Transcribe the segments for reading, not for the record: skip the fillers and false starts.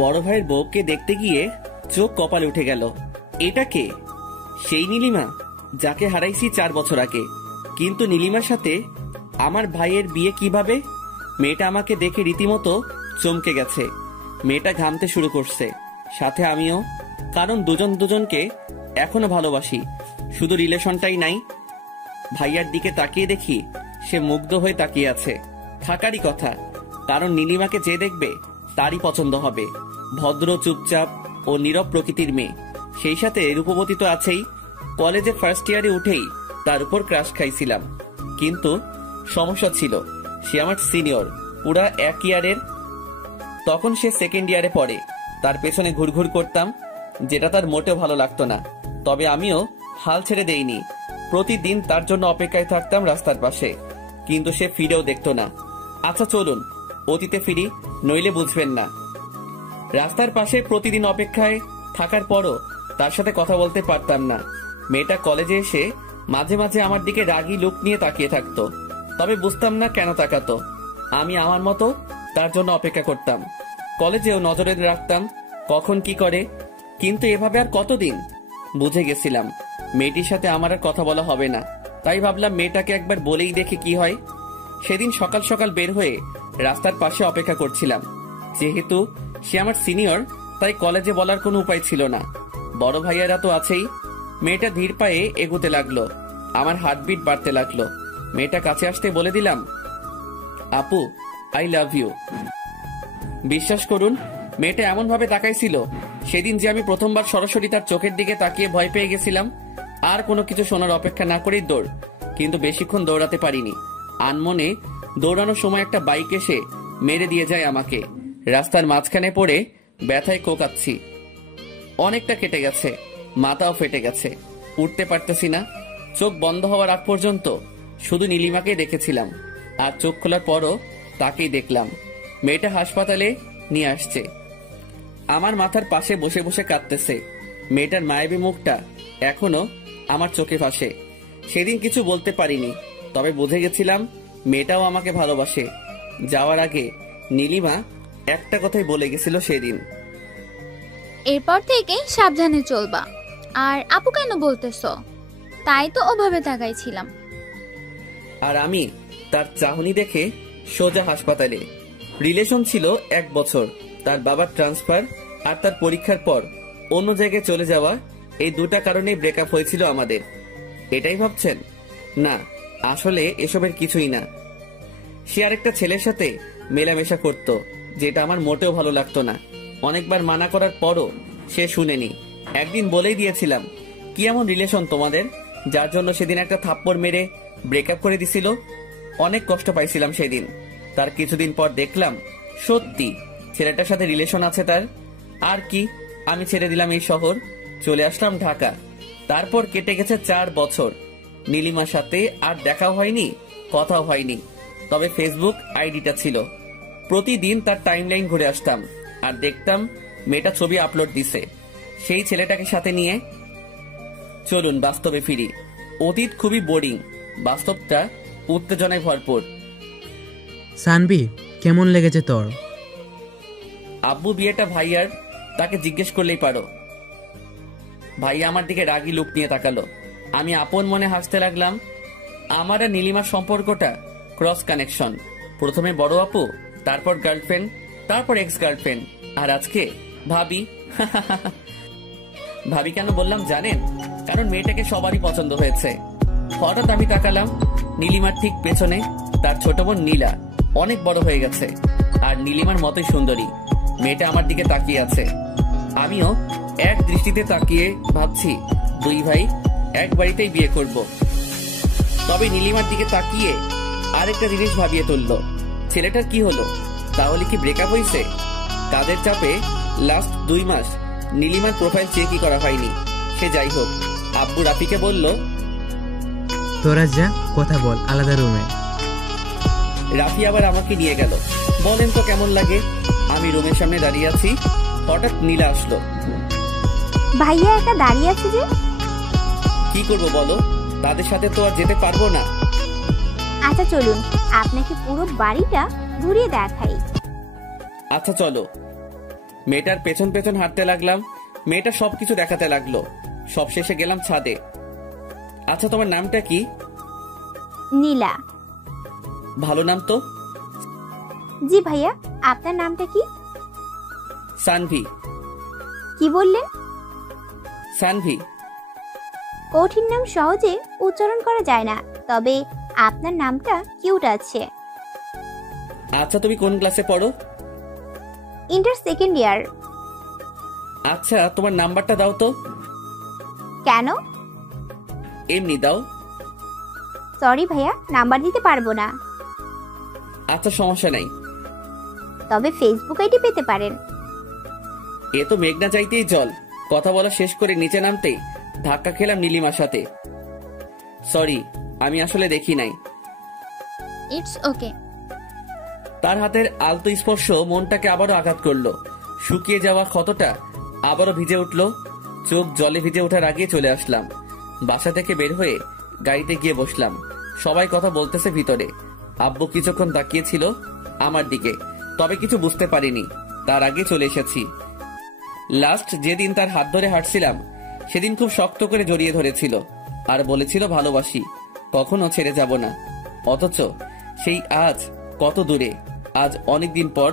বড় ভাইয়ের বউকে দেখতে গিয়ে চোখ কপালে উঠে গেল। এটা কে? সেই নীলিমা যাকে হারাইছি 4 বছর আগে। কিন্তু নীলিমার সাথে আমার ভাইয়ের বিয়ে কিভাবে? মেয়েটা আমাকে দেখে রীতিমতো চমকে গেছে। মেয়েটা ঘামতে শুরু করছে, সাথে আমিও। কারণ দুজন দুজনকে এখনো ভালোবাসি, শুধু রিলেশনটাই নাই। ভাইয়ার দিকে তাকিয়ে দেখি সে মুগ্ধ হয়ে তাকিয়ে আছে। থাকারই কথা, কারণ নীলিমাকে যে দেখবে তারই পছন্দ হবে। ভদ্র, চুপচাপ ও নীরব প্রকৃতির মেয়ে, সেই সাথে রূপবতী তো আছেই। কলেজে ফার্স্ট ইয়ারে উঠেই তার উপর ক্রাশ খাইছিলাম, কিন্তু সমস্যা ছিল সে আমার সিনিয়র, পুরা 1 ইয়ারের। তখন সে সেকেন্ড ইয়ারে পড়ে। তার পেছনে ঘুরঘুর করতাম, যেটা তার মোটেও ভালো লাগতো না। তবে আমিও হাল ছেড়ে দেইনি। প্রতিদিন তার জন্য অপেক্ষায় থাকতাম রাস্তার পাশে, কিন্তু সে ফিরেও দেখতো না। আচ্ছা চলুন অতীতে ফিরি, নইলে বুঝবেন না। রাস্তার পাশে প্রতিদিন অপেক্ষায় থাকার পরও তার সাথে কথা বলতে পারতাম না। মেয়েটা কলেজে এসে মাঝে মাঝে আমার দিকে রাগী লুক নিয়ে তাকিয়ে থাকতো, তবে বুঝতাম না কেন তাকাতো। আমি আমার মতো তার জন্য অপেক্ষা করতাম। কলেজেও নজরে রাখতাম কখন কি করে, কিন্তু এভাবে আর কতদিন? বুঝে গেছিলাম মেয়েটির সাথে আমার আর কথা বলা হবে না। তাই ভাবলাম মেয়েটাকে একবার বলেই দেখে কি হয়। সেদিন সকাল সকাল বের হয়ে রাস্তার পাশে অপেক্ষা করছিলাম। যেহেতু সে আমার সিনিয়র, তাই কলেজে বলার কোনো উপায় ছিল না। বড় ভাইয়ারা তো আছেই। মেয়েটা ধীর পায়ে এগোতে লাগলো, আমার হার্টবিট বাড়তে লাগলো। মেয়েটা কাছে আসতে বলে দিলাম, আপু আই লাভ ইউ। বিশ্বাস করুন, মেয়েটা এমন ভাবে তাকাইছিল সেদিন যে আমি প্রথমবার সরাসরি তার চোখের দিকে তাকিয়ে ভয় পেয়ে গেছিলাম। আর কোনো কিছু শোনার অপেক্ষা না করেই দৌড়, কিন্তু বেশিক্ষণ দৌড়াতে পারিনি। আনমনে দৌড়ানোর সময় একটা বাইক এসে মেরে দিয়ে যায় আমাকে। রাস্তার মাঝখানে পড়ে ব্যথায় কোকাচ্ছি। অনেকটা কেটে গেছে, মাথাও ফেটে গেছে, উঠতে পারতেছি না। চোখ বন্ধ হওয়ার আগ পর্যন্ত শুধু নীলিমাকেই দেখেছিলাম, আর চোখ খোলার পরও তাকেই দেখলাম। মেয়েটা হাসপাতালে নিয়ে আসছে, আমার মাথার পাশে বসে বসে কাঁদতেছে। মেয়েটার মায়াবী মুখটা এখনো আমার চোখে ভাসে। সেদিন কিছু বলতে পারিনি, তবে বুঝে গেছিলাম মেয়েটাও আমাকে ভালোবাসে। যাওয়ার আগে নীলিমা একটা কথাই বলে গেছিল সেদিন, এরপর থেকে সাবধানে চলবা। আর আপু কেন বলতেছ? তাই তো ওভাবে তাকাইছিলাম। আর আমি তার চাহনি দেখে সোজা হাসপাতালে। রিলেশন ছিল 1 বছর। তার বাবার ট্রান্সফার আর তার পরীক্ষার পর অন্য জায়গায় চলে যাওয়া, এই দুটা কারণেই ব্রেকআপ হয়েছিল আমাদের। এটাই ভাবছেন? না, আসলে এসবের কিছুই না। সে আরেকটা ছেলের সাথে মেলামেশা করত, যেটা আমার মোটেও ভালো লাগতো না। অনেকবার মানা করার পরও সে শুনেনি। একদিন বলেই দিয়েছিলাম, কি এমন রিলেশন তোমাদের, যার জন্য সেদিন একটা থাপ্পড় মেরে ব্রেকআপ করে দিছিল। অনেক কষ্ট পাইছিলাম সেদিন। তার কিছুদিন পর দেখলাম সত্যি ছেলেটার সাথে রিলেশন আছে তার। আর কি, আমি ছেড়ে দিলাম এই শহর, চলে আসলাম ঢাকা। তারপর কেটে গেছে 4 বছর। নীলিমার সাথে আর দেখাও হয়নি, কথাও হয়নি, তবে ফেসবুক আইডিটা ছিল। প্রতিদিন তার টাইমলাইন ঘুরে আসতাম আর দেখতাম মেয়েটা ছবি আপলোড দিছে সেই ছেলেটাকে সাথে নিয়ে। চলুন বাস্তবে ফিরি। অতীত খুবই বোরিং, বাস্তবটা উত্তেজনায় ভরপুর। সানবি, কেমন লেগেছে তোর? আব্বু বিয়েটা ভাইয়ার, তাকে জিজ্ঞেস করলেই পারো। ভাইয়া আমার দিকে রাগী লুক নিয়ে তাকালো। আমি আপন মনে হাসতে লাগলাম। আমার আর নীলিমার সম্পর্কটা ক্রস কানেকশন। প্রথমে বড় আপু, তারপর গার্লফ্রেন্ড, তারপর এক্স গার্লফ্রেন্ড, আর আজকে ভাবি। ভাবি কেন বললাম জানেন? কারণ মেয়েটাকে সবারই পছন্দ হয়েছে। হঠাৎ আমি তাকালাম, নীলিমার ঠিক পেছনে তার ছোট বোন নীলা অনেক বড় হয়ে গেছে, আর নীলিমার মতোই সুন্দরী। মেয়েটা আমার দিকে তাকিয়ে আছে। আমিও এক দৃষ্টিতে তাকিয়ে ভাবছি, 2 ভাই এক বাড়িতেই বিয়ে করব। তবে নীলিমার দিকে তাকিয়ে আরেকটা জিনিস ভাবিয়ে তুলল, ছেলেটার কি হলো? তাহলে কি ব্রেকআপ হয়েছে? কাজের চাপে লাস্ট 2 মাস নীলিমার প্রোফাইল চেকই করা হয়নি। সে যাই হোক, আব্বু রাফিকে বলল, তোরা যা, কথা বল আলাদা রুমে। রাফি আবার আমাকে নিয়ে গেল। বলেন তো কেমন লাগে? আমি রুমের সামনে দাঁড়িয়ে আছি, হঠাৎ নীলা আসলো। ভাইয়া একা দাঁড়িয়ে আছে যে? কি করব বলো, তাদের সাথে তো আর যেতে পারবো না। আচ্ছা চলুন, আপনাকে পুরো বাড়িটা ঘুরিয়ে দেখাই। আচ্ছা চলো। মেয়েটার পেছন পেছন হাঁটতে লাগলাম। মেয়েটা সবকিছু দেখাতে লাগলো। সব শেষে গেলাম ছাদে। আচ্ছা, তোমার নামটা কি? নীলা। ভালো নাম তো। জি ভাইয়া, আপনার নামটা কি? সানভি। কি বললেন? সানভি। কঠিন নাম সহজে উচ্চারণ করা যায় না, তবে আপনার নামটা কিউট আছে। আচ্ছা, তুমি কোন ক্লাসে পড়ো? Inter second year. আচ্ছা, তোমার নাম্বারটা দাও তো। কেন? এমনি দাও। সরি ভাইয়া, নাম্বার দিতে পারবো না। আচ্ছা, সমস্যা নাই। তবে ফেসবুক আইডি পেতে পারেন। এ তো মেঘনা চাইতেই জল। কথা বলা শেষ করে নিচে নামতেই ধাক্কা খেলাম নীলিমার সাথে। সরি, আমি আসলে দেখি নাই। It's okay. তার হাতের আলতো স্পর্শ মনটাকে আবারও আঘাত করলো। শুকিয়ে যাওয়া ক্ষতটা আবারও ভিজে উঠলো। চোখ জলে ভিজে ওঠার আগে চলে আসলাম। বাসা থেকে বের হয়ে গাড়িতে গিয়ে বসলাম। সবাই কথা বলতেছে ভিতরে। আব্বু কিছুক্ষণ তাকিয়েছিল আমার দিকে, তবে কিছু বুঝতে পারিনি। তার আগে চলে এসেছি। লাস্ট যেদিন তার হাত ধরে হাঁটছিলাম সেদিন খুব শক্ত করে জড়িয়ে ধরেছিল আর বলেছিল ভালোবাসি, কখনো ছেড়ে যাব না। অথচ সেই আজ কত দূরে। আজ অনেকদিন পর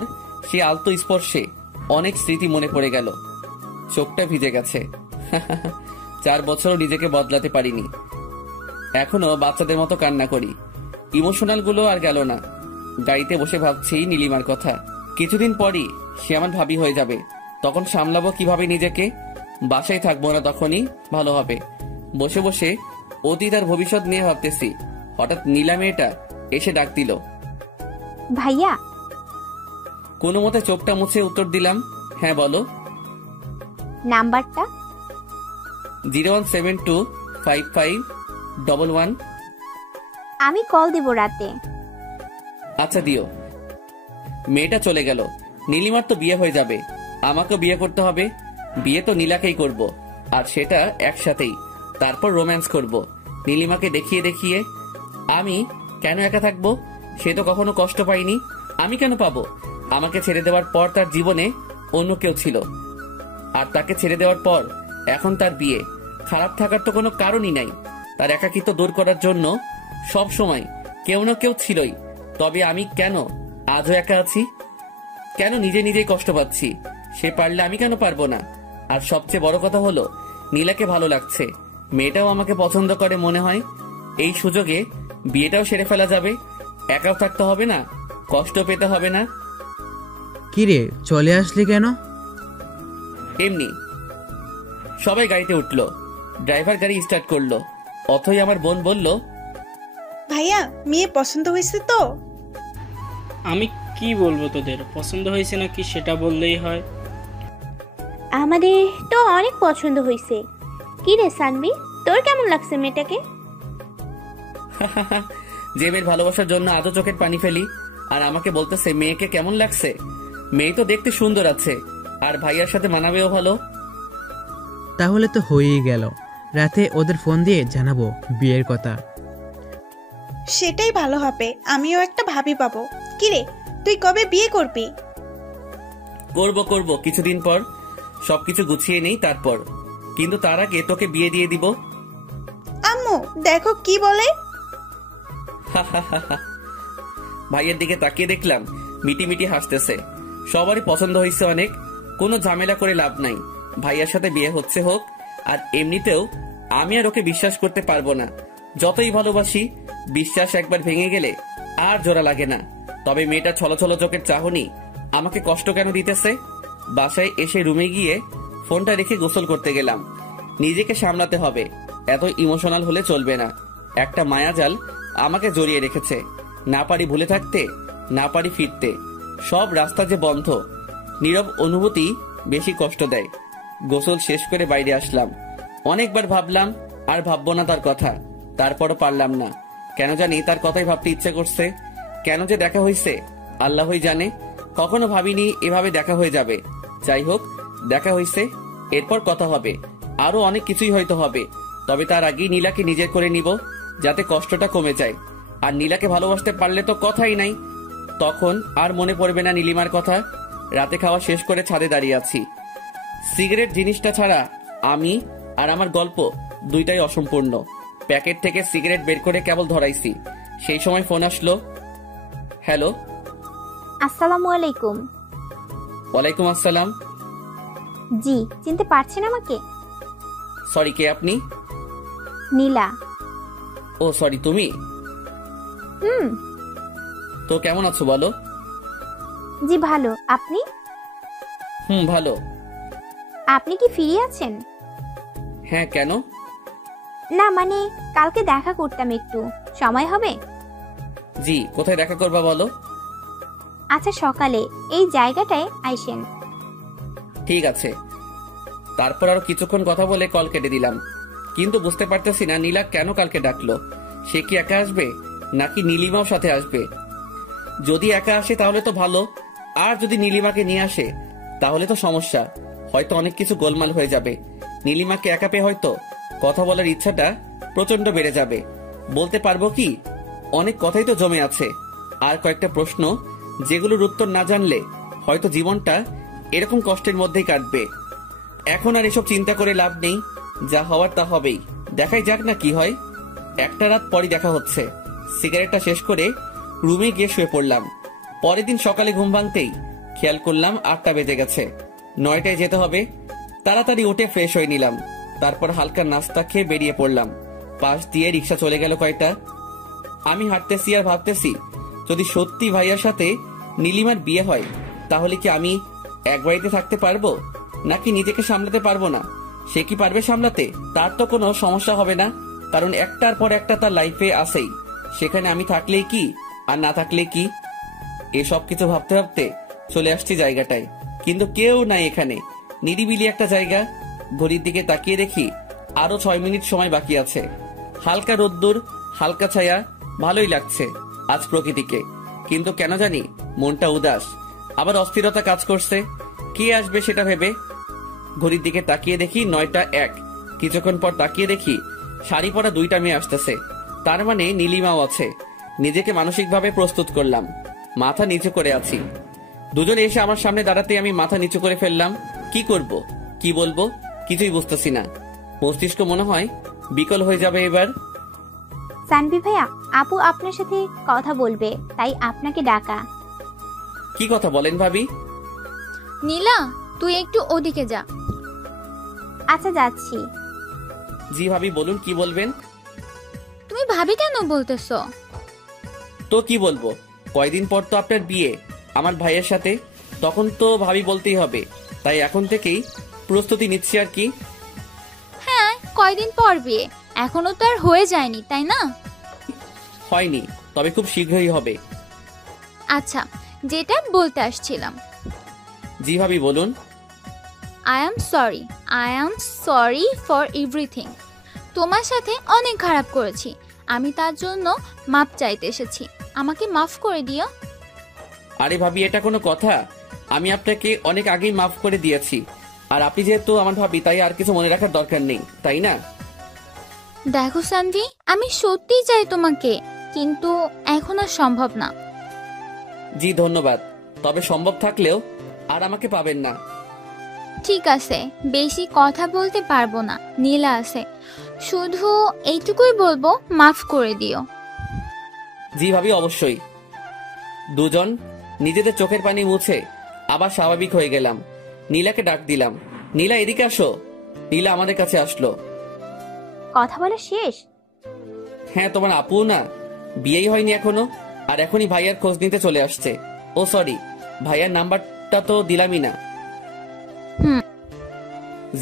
সে আলতো স্পর্শে অনেক স্মৃতি মনে পড়ে গেল। চোখটা ভিজে গেছে। 4 বছরও নিজেকে বদলাতে পারিনি। এখনো বাচ্চাদের মতো কান্না করি। ইমোশনাল গুলো আর গেল না। গাড়িতে বসে ভাবছি নীলিমার কথা। কিছুদিন পরই সে আমার ভাবি হয়ে যাবে। তখন সামলাবো কিভাবে নিজেকে? বাসায় থাকবো না, তখনই ভালো হবে। বসে বসে অতীত আর ভবিষ্যৎ নিয়ে ভাবতেছি। হঠাৎ নীলা মেয়েটা এসে ডাক দিল। ভাইয়া। কোনো মতে চোখটা মুছে উত্তর দিলাম, হ্যাঁ বলো। নাম্বারটা? 017255111। আমি কল দেব রাতে। আচ্ছা, দিও। মেয়েটা চলে গেল। নীলিমার তো বিয়ে হয়ে যাবে, আমাকেও বিয়ে করতে হবে। বিয়ে তো নীলাকেই করব, আর সেটা একসাথেই। তারপর রোম্যান্স করব নীলিমাকে দেখিয়ে দেখিয়ে। আমি কেন একা থাকবো? সে তো কখনো কষ্ট পাইনি, আমি কেন পাবো? আমাকে ছেড়ে দেওয়ার পর তার জীবনে অন্য কেউ ছিল, আর তাকে ছেড়ে দেওয়ার পর এখন তার বিয়ে। খারাপ থাকার তো কোনো কারণই নাই। তার একাকিত্ব দূর করার জন্য সব সময় কেউ না কেউ ছিলই। তবে আমি কেন আজও একা আছি? কেন নিজে নিজেই কষ্ট পাচ্ছি? সে পারলে আমি কেন পারবো না? আর সবচেয়ে বড় কথা হলো নীলাকে ভালো লাগছে, মেয়েটাও আমাকে পছন্দ করে মনে হয়। এই সুযোগে বিয়েটাও সেরে ফেলা যাবে। একাও থাকতে হবে না, কষ্ট পেতে হবে না। কিরে, চলে আসলি কেন? এমনি। সবাই গাড়িতে উঠলো। ড্রাইভার গাড়ি স্টার্ট করলো। অথই আমার বোন বলল, ভাইয়া, মেয়ে পছন্দ হয়েছে তো? আমি কি বলবো, তোদের পছন্দ হয়েছে নাকি সেটা বললেই হয়। আমাদের তো অনেক পছন্দ হয়েছে। কি রে সানভি, তোর কেমন লাগছে মেয়েটাকে? যে মেয়ের ভালোবাসার জন্য আজও চোখের পানি ফেলি, আর আমাকে বলতেছে মেয়েকে কেমন লাগছে। মেয়ে তো দেখতে সুন্দর আছে, আর ভাইয়ার সাথে মানাবেও ভালো। তাহলে তো হয়েই গেল। রাতে ওদের ফোন দিয়ে জানাবো বিয়ের কথা। সেটাই ভালো হবে, আমিও একটা ভাবি পাবো। কিরে, তুই কবে বিয়ে করবি? করব কিছুদিন পর। সবকিছু গুছিয়ে নেই তারপর, কিন্তু তার আগে তোকে বিয়ে দিয়ে দিব। আম্মু দেখো কি বলে। ভাইয়ের দিকে তাকিয়ে দেখলাম মিটি মিটি হাসতেছে। সবারই পছন্দ হয়েছে অনেক, কোনো ঝামেলা করে লাভ নাই। ভাইয়ার সাথে বিয়ে হচ্ছে হোক। আর এমনিতেও আমি আর ওকে বিশ্বাস করতে পারবো না। যতই ভালোবাসি, বিশ্বাস একবার ভেঙে গেলে আর জোড়া লাগে না। তবে মেয়েটা ছলছল চোখের চাহনি আমাকে কষ্ট কেন দিতেছে? বাসায় এসে রুমে গিয়ে ফোনটা রেখে গোসল করতে গেলাম। নিজেকে সামলাতে হবে, এত ইমোশনাল হলে চলবে না। একটা মায়াজাল আমাকে জড়িয়ে রেখেছে। না পারি ভুলে থাকতে, না পারি ফিরতে। সব রাস্তা যে বন্ধ। নীরব অনুভূতি বেশি কষ্ট দেয়। গোসল শেষ করে বাইরে আসলাম। অনেকবার ভাবলাম আর ভাববো না তার কথা, তারপরও পারলাম না। কেন জানি তার কথাই ভাবতে ইচ্ছে করছে। কেন যে দেখা হয়েছে আল্লাহই জানে। কখনো ভাবিনি এভাবে দেখা হয়ে যাবে। যাই হোক, দেখা হয়েছে, এরপর কথা হবে। আরো অনেক কিছুই হয়তো হবে। তবে তার আগেই নীলাকে নিজের করে নিব, যাতে কষ্টটা কমে যায়। আর নীলাকে ভালোবাসতে পারলে তো কথাই নাই। তখন আর মনে পড়বে না নীলিমার কথা। রাতে খাওয়া শেষ করে ছাদে দাঁড়িয়ে আছি। সিগারেট জিনিসটা ছাড়া আমি আর আমার গল্প দুইটাই অসম্পূর্ণ। প্যাকেট থেকে সিগারেট বের করে কেবল ধরাইছি, সেই সময় ফোন আসলো। হ্যালো। আসসালামু আলাইকুম। ওয়ালাইকুম আসসালাম। জি, চিনতে পারছেন আমাকে? সরি, কে আপনি? নীলা। ও সরি, তুমি? হুম। তো কেমন আছো বলো? জি ভালো, আপনি? ভালো। আপনি কি ফ্রি আছেন? হ্যাঁ, কেন? না মানে কালকে দেখা করতাম, একটু সময় হবে? জি, কোথায় দেখা করবা বলো? আচ্ছা সকালে এই জায়গাটায় আইসেন। ঠিক আছে। তারপর আরো কিছুক্ষণ কথা বলে কল কেটে দিলাম। কিন্তু বুঝতে পারতেছি না নীলা কেন কালকে ডাকলো। সে কি একা আসবে নাকি নীলিমাও সাথে আসবে? যদি একা আসে তাহলে তো ভালো, আর যদি নীলিমাকে নিয়ে আসে তাহলে তো সমস্যা। হয়তো অনেক কিছু গোলমাল হয়ে যাবে। নীলিমাকে একা পেয়ে হয়তো কথা বলার ইচ্ছাটা প্রচন্ড বেড়ে যাবে। বলতে পারবো কি, অনেক কথাই তো জমে আছে, আর কয়েকটা প্রশ্ন যেগুলোর উত্তর না জানলে হয়তো জীবনটা এরকম কষ্টের মধ্যেই কাটবে। এখন আর এসব চিন্তা করে লাভ নেই, যা হওয়ার তা হবেই। দেখাই যাক না কি হয়। একটা রাত পরই দেখা হচ্ছে। সিগারেটটা শেষ করে রুমে গিয়ে শুয়ে পড়লাম। পরের দিন সকালে ঘুম ভাঙতেই খেয়াল করলাম 8টা বেজে গেছে। 9টায় যেতে হবে। তাড়াতাড়ি উঠে ফ্রেশ হয়ে নিলাম। তারপর হালকা নাস্তা খেয়ে বেরিয়ে পড়লাম। পাশ দিয়ে রিক্সা চলে গেল কয়টা। আমি হাঁটতেছি আর ভাবতেছি, যদি সত্যি ভাইয়ার সাথে নীলিমার বিয়ে হয় তাহলে কি আমি এক বাড়িতে থাকতে পারবো, নাকি নিজেকে সামলাতে পারবো না? সে কি পারবে সামলাতে? তার তো কোনো সমস্যা হবে না, কারণ একটার পর একটা তার লাইফে আসেই। সেখানে আমি থাকলেই কি আর না থাকলে কি? এসব কিছু ভাবতে ভাবতে চলে আসছি জায়গাটায়, কিন্তু কেউ নাই এখানে। নিরিবিলি একটা জায়গা। ঘড়ির দিকে তাকিয়ে দেখি আরো 6 মিনিট সময় বাকি আছে। হালকা রোদ্দুর, হালকা ছায়া, ভালোই লাগছে আজ প্রকৃতিকে। কিন্তু কেন জানি মনটা উদাস, আবার অস্থিরতা কাজ করছে। কে আসবে সেটা ভেবে। ঘড়ির দিকে তাকিয়ে দেখি 9টা 1। কিছুক্ষণ পর তাকিয়ে দেখি শাড়ি পরা 2টা মেয়ে আসতেছে। তার মানে নীলিমাও আছে। নিজেকে মানসিকভাবে প্রস্তুত করলাম। মাথা নিচু করে আছি। দুজনে এসে আমার সামনে দাঁড়াতে আমি মাথা নিচু করে ফেললাম। কি করব, কি বলবো, কিছুই বুঝতেছি না। মস্তিষ্ক মনে হয় বিকল হয়ে যাবে এবার। সানভি ভাইয়া, আপু আপনার সাথে কথা বলবে, তাই আপনাকে ডাকা। কি কথা বলেন ভাবি? নীলা, তুই একটু ওদিকে যা। আচ্ছা যাচ্ছি। জি ভাবি, বলুন কি বলবেন। তুমি ভাবি কেন বলতেছো? তো কি বলবো, কয়দিন পর তো আপনার বিয়ে আমার ভাইয়ের সাথে, তখন তো ভাবি বলতেই হবে। তাই এখন থেকেই প্রস্তুতি নিচ্ছি আর কি। হ্যাঁ, কয়দিন পর বিয়ে, এখনো তো আর হয়ে যায়নি, তাই না? হয়নি, তবে খুব শীঘ্রই হবে। আচ্ছা, যেটা বলতে আসছিলাম, জি ভাবি বলুন। I am sorry for everything. তোমার সাথে অনেক খারাপ করেছি, আমি তার জন্য মাপ চাইতে এসেছি। আমাকে মাফ করে দিও। আরে ভাবি, এটা কোনো কথা? আমি আপনাকে অনেক আগেই মাফ করে দিয়েছি। আর আপনি যেহেতু আমার ভাবি, তাই আর কিছু মনে রাখার দরকার নেই, তাই না? দেখো সানভি, আমি সত্যিই চাই তোমাকে, কিন্তু এখন আর সম্ভব না। জি ধন্যবাদ, তবে সম্ভব থাকলেও আর আমাকে পাবেন না। ঠিক আছে, বেশি কথা বলতে পারবো না, নীলা আছে। শুধু এইটুকুই বলবো, মাফ করে দিও। জি ভাবি, অবশ্যই। দুজন নিজেদের চোখের পানি মুছে আবার স্বাভাবিক হয়ে গেলাম। নীলাকে ডাক দিলাম, নীলা এদিকে আসো। নীলা আমাদের কাছে আসলো। কথা বলা শেষ? হ্যাঁ, তোমার আপু না, বিয়েই হয়নি এখনো, আর এখনই ভাইয়ার খোঁজ নিতে চলে আসছে। ও সরি, ভাইয়ার নাম্বারটা তো দিলামই না।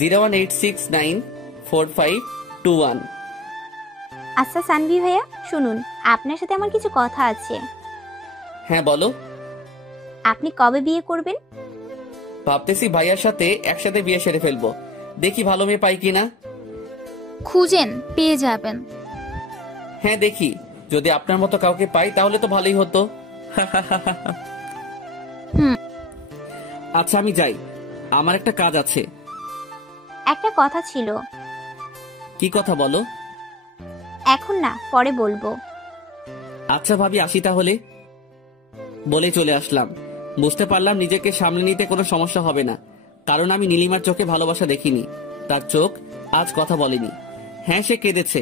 018694521। আচ্ছা সানভি ভাইয়া, শুনুন, আপনার সাথে আমার কিছু কথা আছে। হ্যাঁ বলো। আপনি কবে বিয়ে করবেন? ভাবতেছি ভাইয়ার সাথে একসাথে বিয়ে সেরে ফেলবো। দেখি ভালো মেয়ে পাই কিনা। খুঁজেন, পেয়ে যাবেন। হ্যাঁ দেখি, যদি আপনার মতো কাউকে পাই তাহলে তো ভালোই হতো। আচ্ছা আমি যাই, আমার একটা কাজ আছে। একটা কথা ছিল। কি কথা বলো? এখন না, পরে বলবো। আচ্ছা ভাবি, আসি তাহলে। বলে চলে আসলাম। বুঝতে পারলাম নিজেকে সামলে নিতে কোনো সমস্যা হবে না, কারণ আমি নীলিমার চোখে ভালোবাসা দেখিনি। তার চোখ আজ কথা বলেনি। হ্যাঁ, সে কেঁদেছে,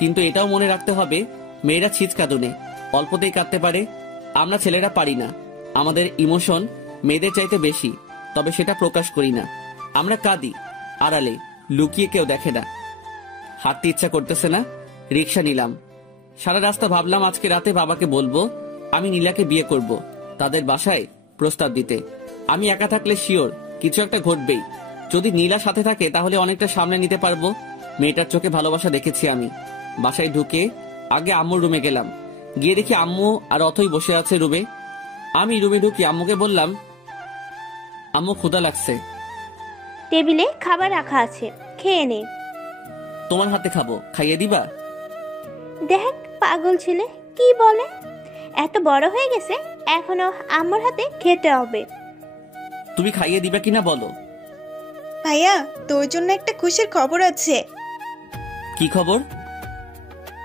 কিন্তু এটাও মনে রাখতে হবে মেয়েরা ছিচকাদুনে অল্পতেই কাঁদতে পারে, আমরা ছেলেরা পারি না। আমাদের ইমোশন মেয়েদের চাইতে বেশি, তবে সেটা প্রকাশ করি না। আমরা কাঁদি আড়ালে, লুকিয়ে, কেউ দেখে না। হাঁটতে ইচ্ছা করতেছে না, রিক্সা নিলাম। সারা রাস্তা ভাবলাম আজকে রাতে বাবাকে বলবো আমি নীলাকে বিয়ে করব, তাদের বাসায় প্রস্তাব দিতে। আমি একা থাকলে শিওর কিছু একটা ঘটবেই। যদি নীলা সাথে থাকে তাহলে অনেকটা সামনে নিতে পারবো। মেয়েটার চোখে ভালোবাসা দেখেছি আমি। বাসায় ঢুকে আগে আম্মুর রুমে গেলাম, গিয়ে দেখি আম্মু আর অথই বসে আছে রুমে। আমি রুমে ঢুকি, আম্মুকে বললাম, আম্মু ক্ষুধা লাগছে। টেবিলে খাবার রাখা আছে, খেয়ে নে। তোমার হাতে খাবো, খাইয়ে দিবা? দেখ পাগল ছেলে কি বলে, এত বড় হয়ে গেছে এখনো আম্মুর হাতে খেতে হবে। তুমি খাইয়ে দিবা কিনা বলো। ভাইয়া, তোর জন্য একটা খুশির খবর আছে। কি খবর?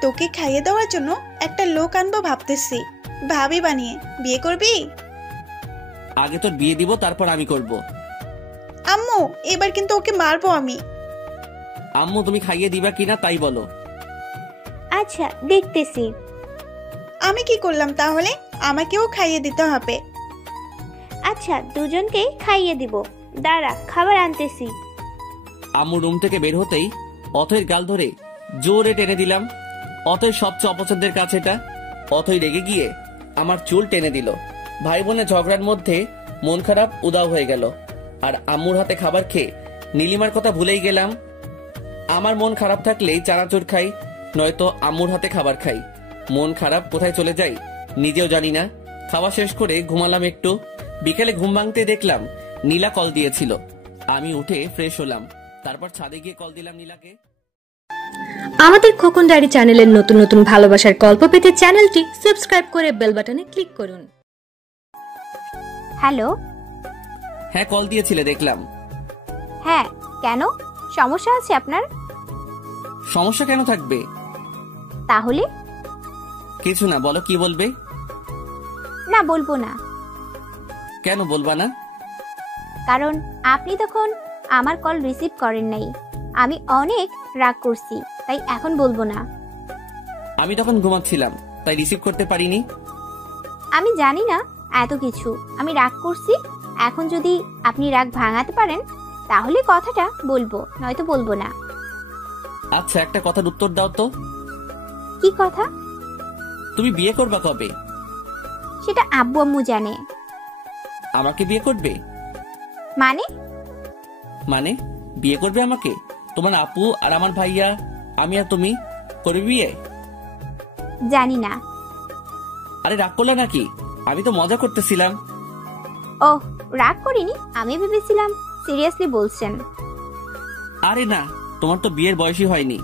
তোকে খাইয়ে দেওয়ার জন্য একটা লোক আনবো ভাবতেছি, ভাবি বানিয়ে। বিয়ে করবি? আগে তোর বিয়ে দিব, তারপর আমি করব। আম্মু, এবার কিন্তু ওকে মারবো আমি। আম্মু তুমি খাইয়ে দিবা কিনা তাই বলো। আচ্ছা দেখতেছি। আমি কি করলাম তাহলে? আমাকেও খাইয়ে দিতে হবে। আচ্ছা দুজনকেই খাইয়ে দিব, দাঁড়া খাবার আনতেছি। আম্মু রুম থেকে বের হতেই অথয়ের গাল ধরে জোরে টেনে দিলাম। অথয় সবচেয়ে অপছন্দের কাছে এটা। অথয় রেগে গিয়ে আমার চুল টেনে দিল। ভাই বোনের ঝগড়ার মধ্যে মন খারাপ উদাও হয়ে গেল। আর আম্মুর হাতে খাবার খেয়ে নীলিমার কথা ভুলেই গেলাম। আমার মন খারাপ থাকলেই চানাচুর খাই, নয়তো আম্মুর হাতে খাবার খাই। মন খারাপ কোথায় চলে যায় নিজেও জানি না। খাওয়া শেষ করে ঘুমালাম একটু। বিকেলে ঘুম ভাঙতে দেখলাম নীলা কল দিয়েছিল। আমি উঠে ফ্রেশ হলাম, তারপর ছাদে গিয়ে কল দিলাম নীলাকে। আমাদের খোকন ডায়েরি চ্যানেলের নতুন নতুন ভালোবাসার গল্প পেতে চ্যানেলটি সাবস্ক্রাইব করে বেল বাটনে ক্লিক করুন। হ্যালো। হ্যাঁ, কল দিয়েছিলে দেখলাম। হ্যাঁ, কেন? সমস্যা আছে আপনার? সমস্যা কেন থাকবে? তাহলে? কিছু না, বলো কি বলবে। না, বলবো না। কেন বলবা না? কারণ আপনি তখন আমার কল রিসিভ করেন নাই। আমি অনেক রাগ করছি, তাই এখন বলবো না। আমি তখন ঘুমাচ্ছিলাম, তাই রিসিভ করতে পারিনি। আমি জানি না এত কিছু। আমি রাগ করছি, এখন যদি আপনি রাগ ভাঙাতে পারেন তাহলে কথাটা বলবো, নয়তো বলবো না। আচ্ছা, একটা কথার উত্তর দাও তো। কি কথা? তুমি বিয়ে করবা কবে? সেটা আব্বু আম্মু জানে। আমাকে বিয়ে করবে? মানে? মানে বিয়ে করবে আমাকে? তোমার আপু আর আমার ভাইয়া, আমি আর তুমি করবে বিয়ে? জানি না। আরে রাগ করলে নাকি? আমি তো মজা করতেছিলাম। ও, রাগ করিনি, আমি ভেবেছিলাম সিরিয়াসলি বলছেন। আরে না, তোমার তো বিয়ের বয়সই হয়নি।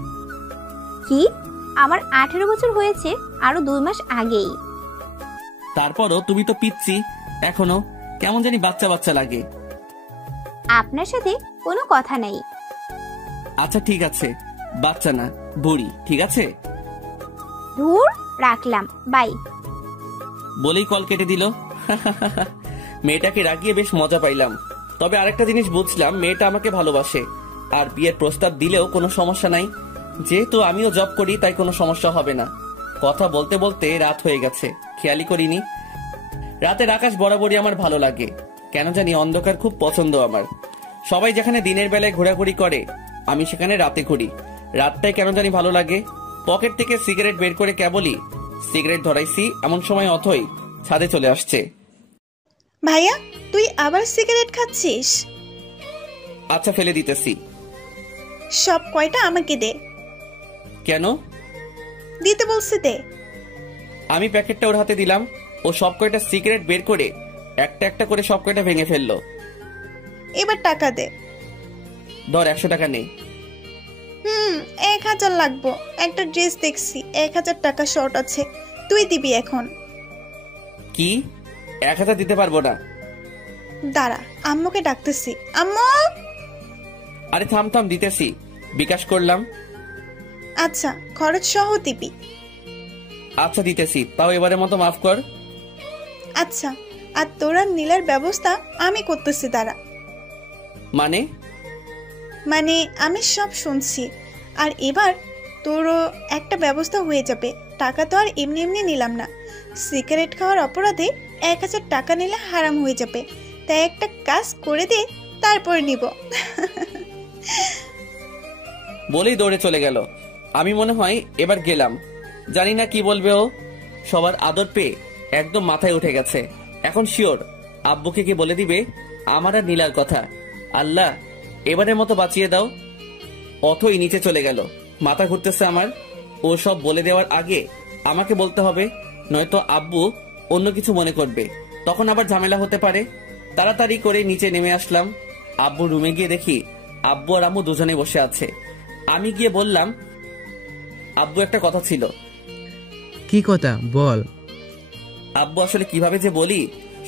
কি? আমার 18 বছর হয়েছে আরো 2 মাস আগেই। তারপরও তুমি তো পিচ্ছি এখনো, কেমন জানি বাচ্চা বাচ্চা লাগে। আপনার সাথে কোনো কথা নাই। আচ্ছা ঠিক আছে, বাচ্চা না বুড়ি, ঠিক আছে। ধুর, রাখলাম, বাই। বলেই কল কেটে দিল। মেয়েটাকে রাগিয়ে বেশ মজা পাইলাম। তবে আরেকটা জিনিস বুঝলাম, মেয়েটা আমাকে ভালোবাসে। আর বিয়ের প্রস্তাব দিলেও কোনো সমস্যা নাই, যেহেতু আমিও জব করি তাই কোনো সমস্যা হবে না। কথা বলতে বলতে রাত হয়ে গেছে, খেয়ালই করিনি। রাতের আকাশ বরাবরই আমার ভালো লাগে, কেন জানি অন্ধকার খুব পছন্দ আমার। সবাই যেখানে দিনের বেলায় ঘোরাঘুরি করে, আমি সেখানে রাতে ঘুরি। রাতটাই কেন জানি ভালো লাগে। পকেট থেকে সিগারেট বের করে কেবলই সিগারেট ধরাইছি, এমন সময় অথই ছাদে চলে আসছে। ভাইয়া, তুই আবার সিগারেট খাচ্ছিস? আচ্ছা, ফেলে দিতেছি। সব কয়টা আমাকে দে। কেন? দিতে বলছি, দে। আমি প্যাকেটটা ওর হাতে দিলাম। ও সব কয়টা সিগারেট বের করে একটা একটা করে সব কয়টা ভেঙে ফেললো। এবার টাকা দে। ধর, 100 টাকা নেই। 1000 লাগবো। একটা ড্রেস দেখছি, 1000 টাকা শর্ট আছে, তুই দিবি এখন। কি? 1000 দিতে পারবো না। দাঁড়া, আম্মুকে ডাকতেছি। আম্মু! আরে থাম থাম, দিতেছি, বিকাশ করলাম। আচ্ছা, খরচ সহ দিবি। আচ্ছা দিতেছি, তাও এবারের মতো মাফ কর। আচ্ছা, আর তোরা নীলার ব্যবস্থা আমি করতেছি দাঁড়া। মানে আমি সব শুনছি, আর এবার তোরও একটা ব্যবস্থা হয়ে যাবে। টাকা তো আর এমনি এমনি নিলাম না, সিগারেট খাওয়ার অপরাধে 1000 টাকা নিলে হারাম হয়ে যাবে, তাই একটা কাজ করে দে, তারপর নিব। বলেই দৌড়ে চলে গেল। আমি মনে হয় এবার গেলাম, জানি না কি বলবে ও। সবার আদর পেয়ে একদম মাথায় উঠে গেছে। এখন শিওর আব্বুকে কি বলে দিবে আমার আর নীলার কথা। আল্লাহ এবারের মতো বাঁচিয়ে দাও। অথই নিচে চলে গেল। মাথা ঘুরতেছে আমার। ও সব বলে দেওয়ার আগে আমাকে বলতে হবে, নয়তো আব্বু অন্য কিছু মনে করবে, তখন আবার ঝামেলা হতে পারে। তাড়াতাড়ি করে নিচে নেমে আসলাম। আব্বুর রুমে গিয়ে দেখি আব্বু আর আম্মু দুজনে বসে আছে। আমি গিয়ে বললাম, আব্বু একটা কথা ছিল। কি কথা বল। আব্বু আসলে কিভাবে যে বলি,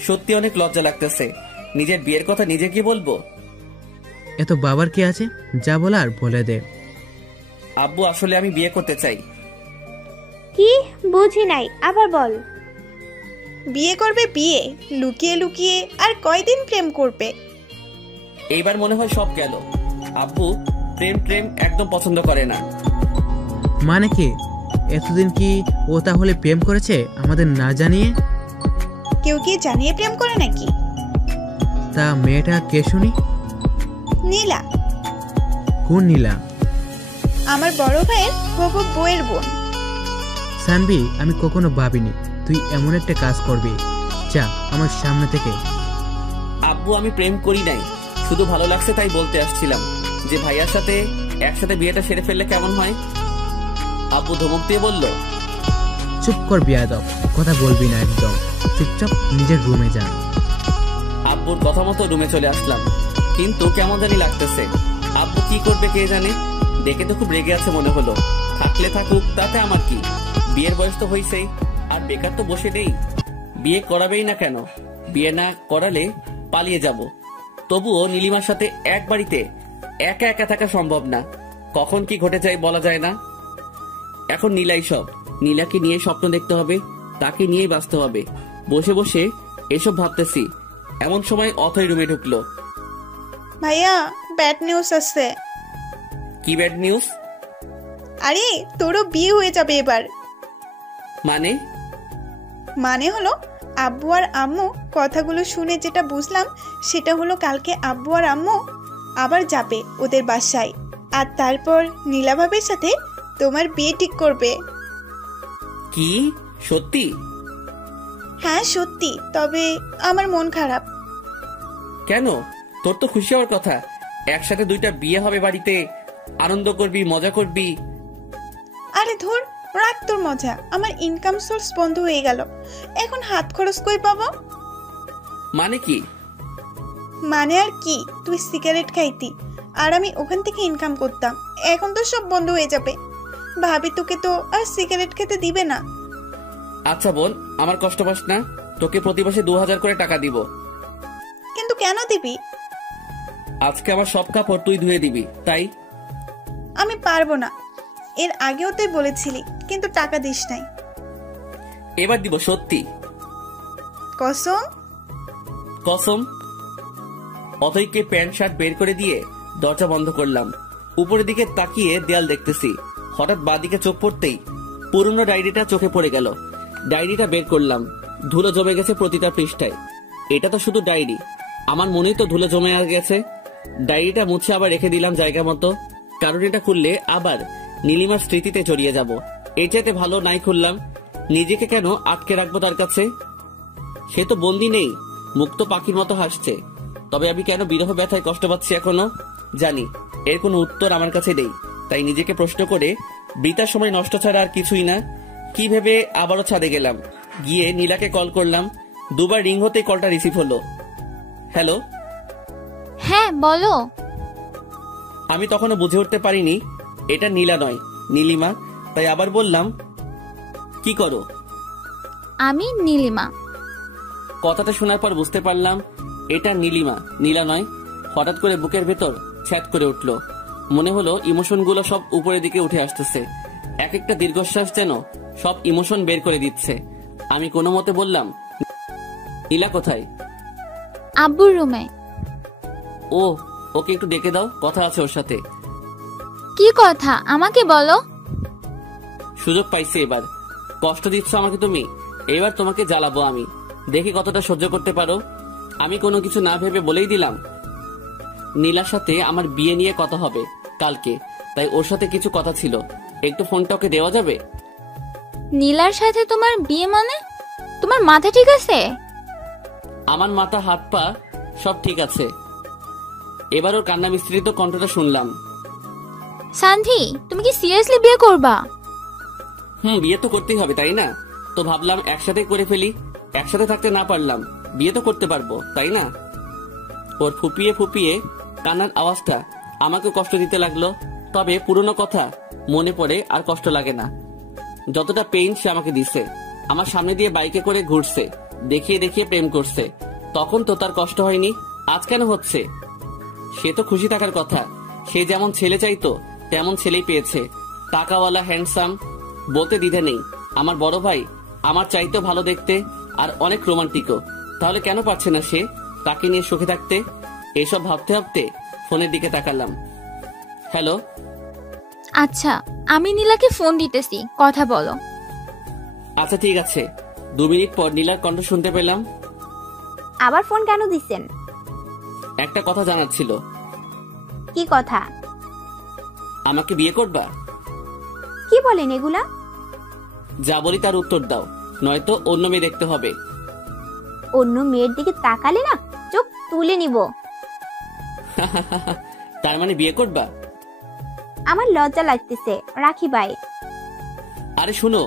সত্যি অনেক লজ্জা লাগতেছে। নিজের বিয়ের কথা নিজে কি বলবো। এত বাবার কি আছে, যা বলার বলে দে। আব্বু আসলে আমি বিয়ে করতে চাই। কি বুঝি নাই, আবার বল। বিয়ে করবে? বিয়ে লুকিয়ে লুকিয়ে? আর কয়দিন প্রেম করবে? এইবার মনে হয় সব গেল। আব্বু প্রেম একদম পছন্দ করে না। মানে কি? এতদিন কি ও তাহলে প্রেম করেছে আমাদের না জানিয়ে? কেউ কি জানিয়ে প্রেম করে নাকি? তা মেয়েটা কে শুনি? নীলা। কোন নীলা? আমার বড় ভাইয়ের হবু বউয়ের বোন। সানবি, আমি কখনো ভাবিনি তুই এমন একটা কাজ করবি। যা আমার সামনে থেকে। আব্বু আমি প্রেম করি নাই, শুধু ভালো লাগছে তাই বলতে আসছিলাম যে ভাইয়ার সাথে একসাথে বিয়েটা সেরে ফেললে কেমন হয়। আব্বু ধমক দিয়ে বলল, চুপ কর বিয়াদব, কথা বলবি না একদম। চুপচাপ নিজের রুমে যা। আব্বুর কথা মতো রুমে চলে আসলাম, কিন্তু কেমন জানি লাগতেছে। আব্বু কি করবে কে জানে। দেখে তো খুব রেগে আছে মনে হলো। থাকলে থাকুক, তাতে আমার কি। বিয়ের বয়স তো হয়েছেই, আর বেকার তো বসে নেই। বিয়ে করাবেই না কেন? বিয়ে না করালে পালিয়ে যাব। তবুও নীলিমার সাথে এক বাড়িতে একা একা থাকা সম্ভব না। কখন কি ঘটে যায় বলা যায় না। এখন নীলাই সব। নীলাকে নিয়ে স্বপ্ন দেখতে হবে, তাকে নিয়েই বাঁচতে হবে। বসে বসে এসব ভাবতেছি, এমন সময় অথই রুমে ঢুকলো। ভাইয়া, ব্যাড নিউজ আছে। কি ব্যাড নিউজ? আরে তোরও বিয়ে হয়ে যাবে এবার। মানে হলো আব্বু আর আম্মু, কথাগুলো শুনে যেটা বুঝলাম সেটা হলো কালকে আব্বু আর আম্মু আবার যাবে ওদের বাসায়, আর তারপর নীলা ভাবির সাথে তোমার বিয়ে ঠিক করবে। কি সত্যি? হ্যাঁ সত্যি, তবে আমার মন খারাপ। কেন? তোর তো খুশি হওয়ার কথা। একসাথে 2টা বিয়ে হবে বাড়িতে, আনন্দ করবি, মজা করবি। আরে ধুর, রাখ তোর মজা। আমার ইনকাম সোর্স বন্ধ হয়ে গেল, এখন হাত খরচ কই পাবো? মানে কি? মানে আর কি, তুই সিগারেট খাইতি আর আমি ওখান থেকে ইনকাম করতাম, এখন তো সব বন্ধ হয়ে যাবে। ভাবি তোকে তো আর সিগারেট খেতে দিবে না। আচ্ছা বোন, আমার কষ্ট পাস না। তোকে প্রতি মাসে 2000 করে টাকা দিব। কিন্তু কেন দিবি? আজকে আমার সব কাপড় তুই ধুয়ে দিবি, তাই। আমি পারবো না। এর আগেও তুই বলেছিলি, কিন্তু টাকা দিস নাই। এবার দিব, সত্যি। কসম? কসম। অথইকে প্যান্ট শার্ট বের করে দিয়ে দরজা বন্ধ করলাম। উপরের দিকে তাকিয়ে দেয়াল দেখতেছি। হঠাৎ বাঁদিকে চোখ পড়তেই পুরনো ডায়েরিটা চোখে পড়ে গেল। ডায়েরিটা বের করলাম। ধুলো জমে গেছে প্রতিটা পৃষ্ঠায়। এটা তো শুধু ডায়েরি, আমার মনেই তো ধুলো জমে গেছে। ডায়েরিটা মুছে আবার রেখে দিলাম জায়গা মতো, কারণ এটা খুললে আবার নীলিমার স্মৃতিতে জড়িয়ে যাব। এর চাইতে ভালো নাই খুললাম। নিজেকে কেন আটকে রাখবো তার কাছে? সে তো বন্দি নেই, মুক্ত পাখির মতো হাসছে। তবে আমি কেন বিরহ ব্যথায় কষ্ট পাচ্ছি এখনো জানি এর কোনো উত্তর আমার কাছে নেই। তাই নিজেকে প্রশ্ন করে বৃথার সময় নষ্ট ছাড়া আর কিছুই না। কি ভেবে আবারও ছাদে গেলাম। গিয়ে নীলাকে কল করলাম। 2বার রিং হতে কলটা রিসিভ হলো। হ্যালো। হ্যাঁ বলো। আমি তখনও বুঝে উঠতে পারিনি এটা নীলা নয়, নীলিমা। তাই আবার বললাম, কি করো? আমি নীলিমা। কথাটা শোনার পর বুঝতে পারলাম এটা নীলিমা, নীলা নয়। হঠাৎ করে বুকের ভেতর ছ্যাদ করে উঠলো। মনে হলো ইমোশনগুলো সব উপরের দিকে উঠে আসতেছে। এক একটা দীর্ঘশ্বাস যেন সব ইমোশন বের করে দিচ্ছে। আমি কোনো মতে বললাম, নীলা কোথায়? আব্বুর রুমে। ও, ওকে একটু ডেকে দাও, কথা আছে ওর সাথে। কি কথা আমাকে বলো। সুযোগ পাইছে এবার। কষ্ট দিচ্ছ আমাকে তুমি, এবার তোমাকে জ্বালাবো আমি, দেখি কতটা সহ্য করতে পারো। আমি কোনো কিছু না ভেবে বলেই দিলাম নীলার সাথে আমার বিয়ে নিয়ে কথা হবে কালকে, তাই ওর সাথে কিছু কথা ছিল। একটু ফোনটা ওকে দেওয়া যাবে? নীলার সাথে তোমার বিয়ে মানে? তোমার মাথা ঠিক আছে? আমার মাথা হাত পা সব ঠিক আছে। এবার ওর কান্না মিশ্রিত কণ্ঠটা শুনলাম। সান্ধি, তুমি কি সিরিয়াসলি বিয়ে করবা? বিয়ে তো করতেই হবে তাই না? তো ভাবলাম একসাথে করে ফেলি। একসাথে থাকতে না পারলাম, বিয়ে তো করতে পারবো তাই না? ওর ফুপিয়ে ফুপিয়ে কান্নার আওয়াজটা আমাকে কষ্ট দিতে লাগলো। তবে পুরনো কথা মনে পড়ে আর কষ্ট লাগে না। যতটা পেইন সে আমাকে দিছে। আমার সামনে দিয়ে বাইকে করে ঘুরছে, দেখিয়ে দেখিয়ে প্রেম করছে। তখন তো তার কষ্ট হয়নি, আজ কেন হচ্ছে? সে তো খুশি থাকার কথা। সে যেমন ছেলে চাইতো তেমন ছেলেই পেয়েছে। টাকাওয়ালা, হ্যান্ডসাম, বলতে দ্বিধা নেই। আমার বড় ভাই আমার চাইতেও ভালো দেখতে আর অনেক রোমান্টিকও। তাহলে কেন পারছে না সে তাকে নিয়ে সুখে থাকতে? এসব ভাবতে ভাবতে ফোনের দিকে তাকালাম। হ্যালো। আচ্ছা, আমি নীলাকে ফোন দিতেছি, কথা বলো। আচ্ছা ঠিক আছে। 2 মিনিট পর নীলার কণ্ঠ শুনতে পেলাম। আবার ফোন কেন দিছেন? একটা কথা জানার ছিল। কি কথা? আমাকে বিয়ে করবা? কি বলেন এগুলা? যা বলি তার উত্তর দাও, নয়তো অন্য মেয়ে দেখতে হবে। অন্য মেয়ের দিকে তাকালে না চোখ তুলে নিব। তার মানে বিয়ে করবা? আমার লজ্জা লাগতেছে, রাখি বাই। আরে শুনো,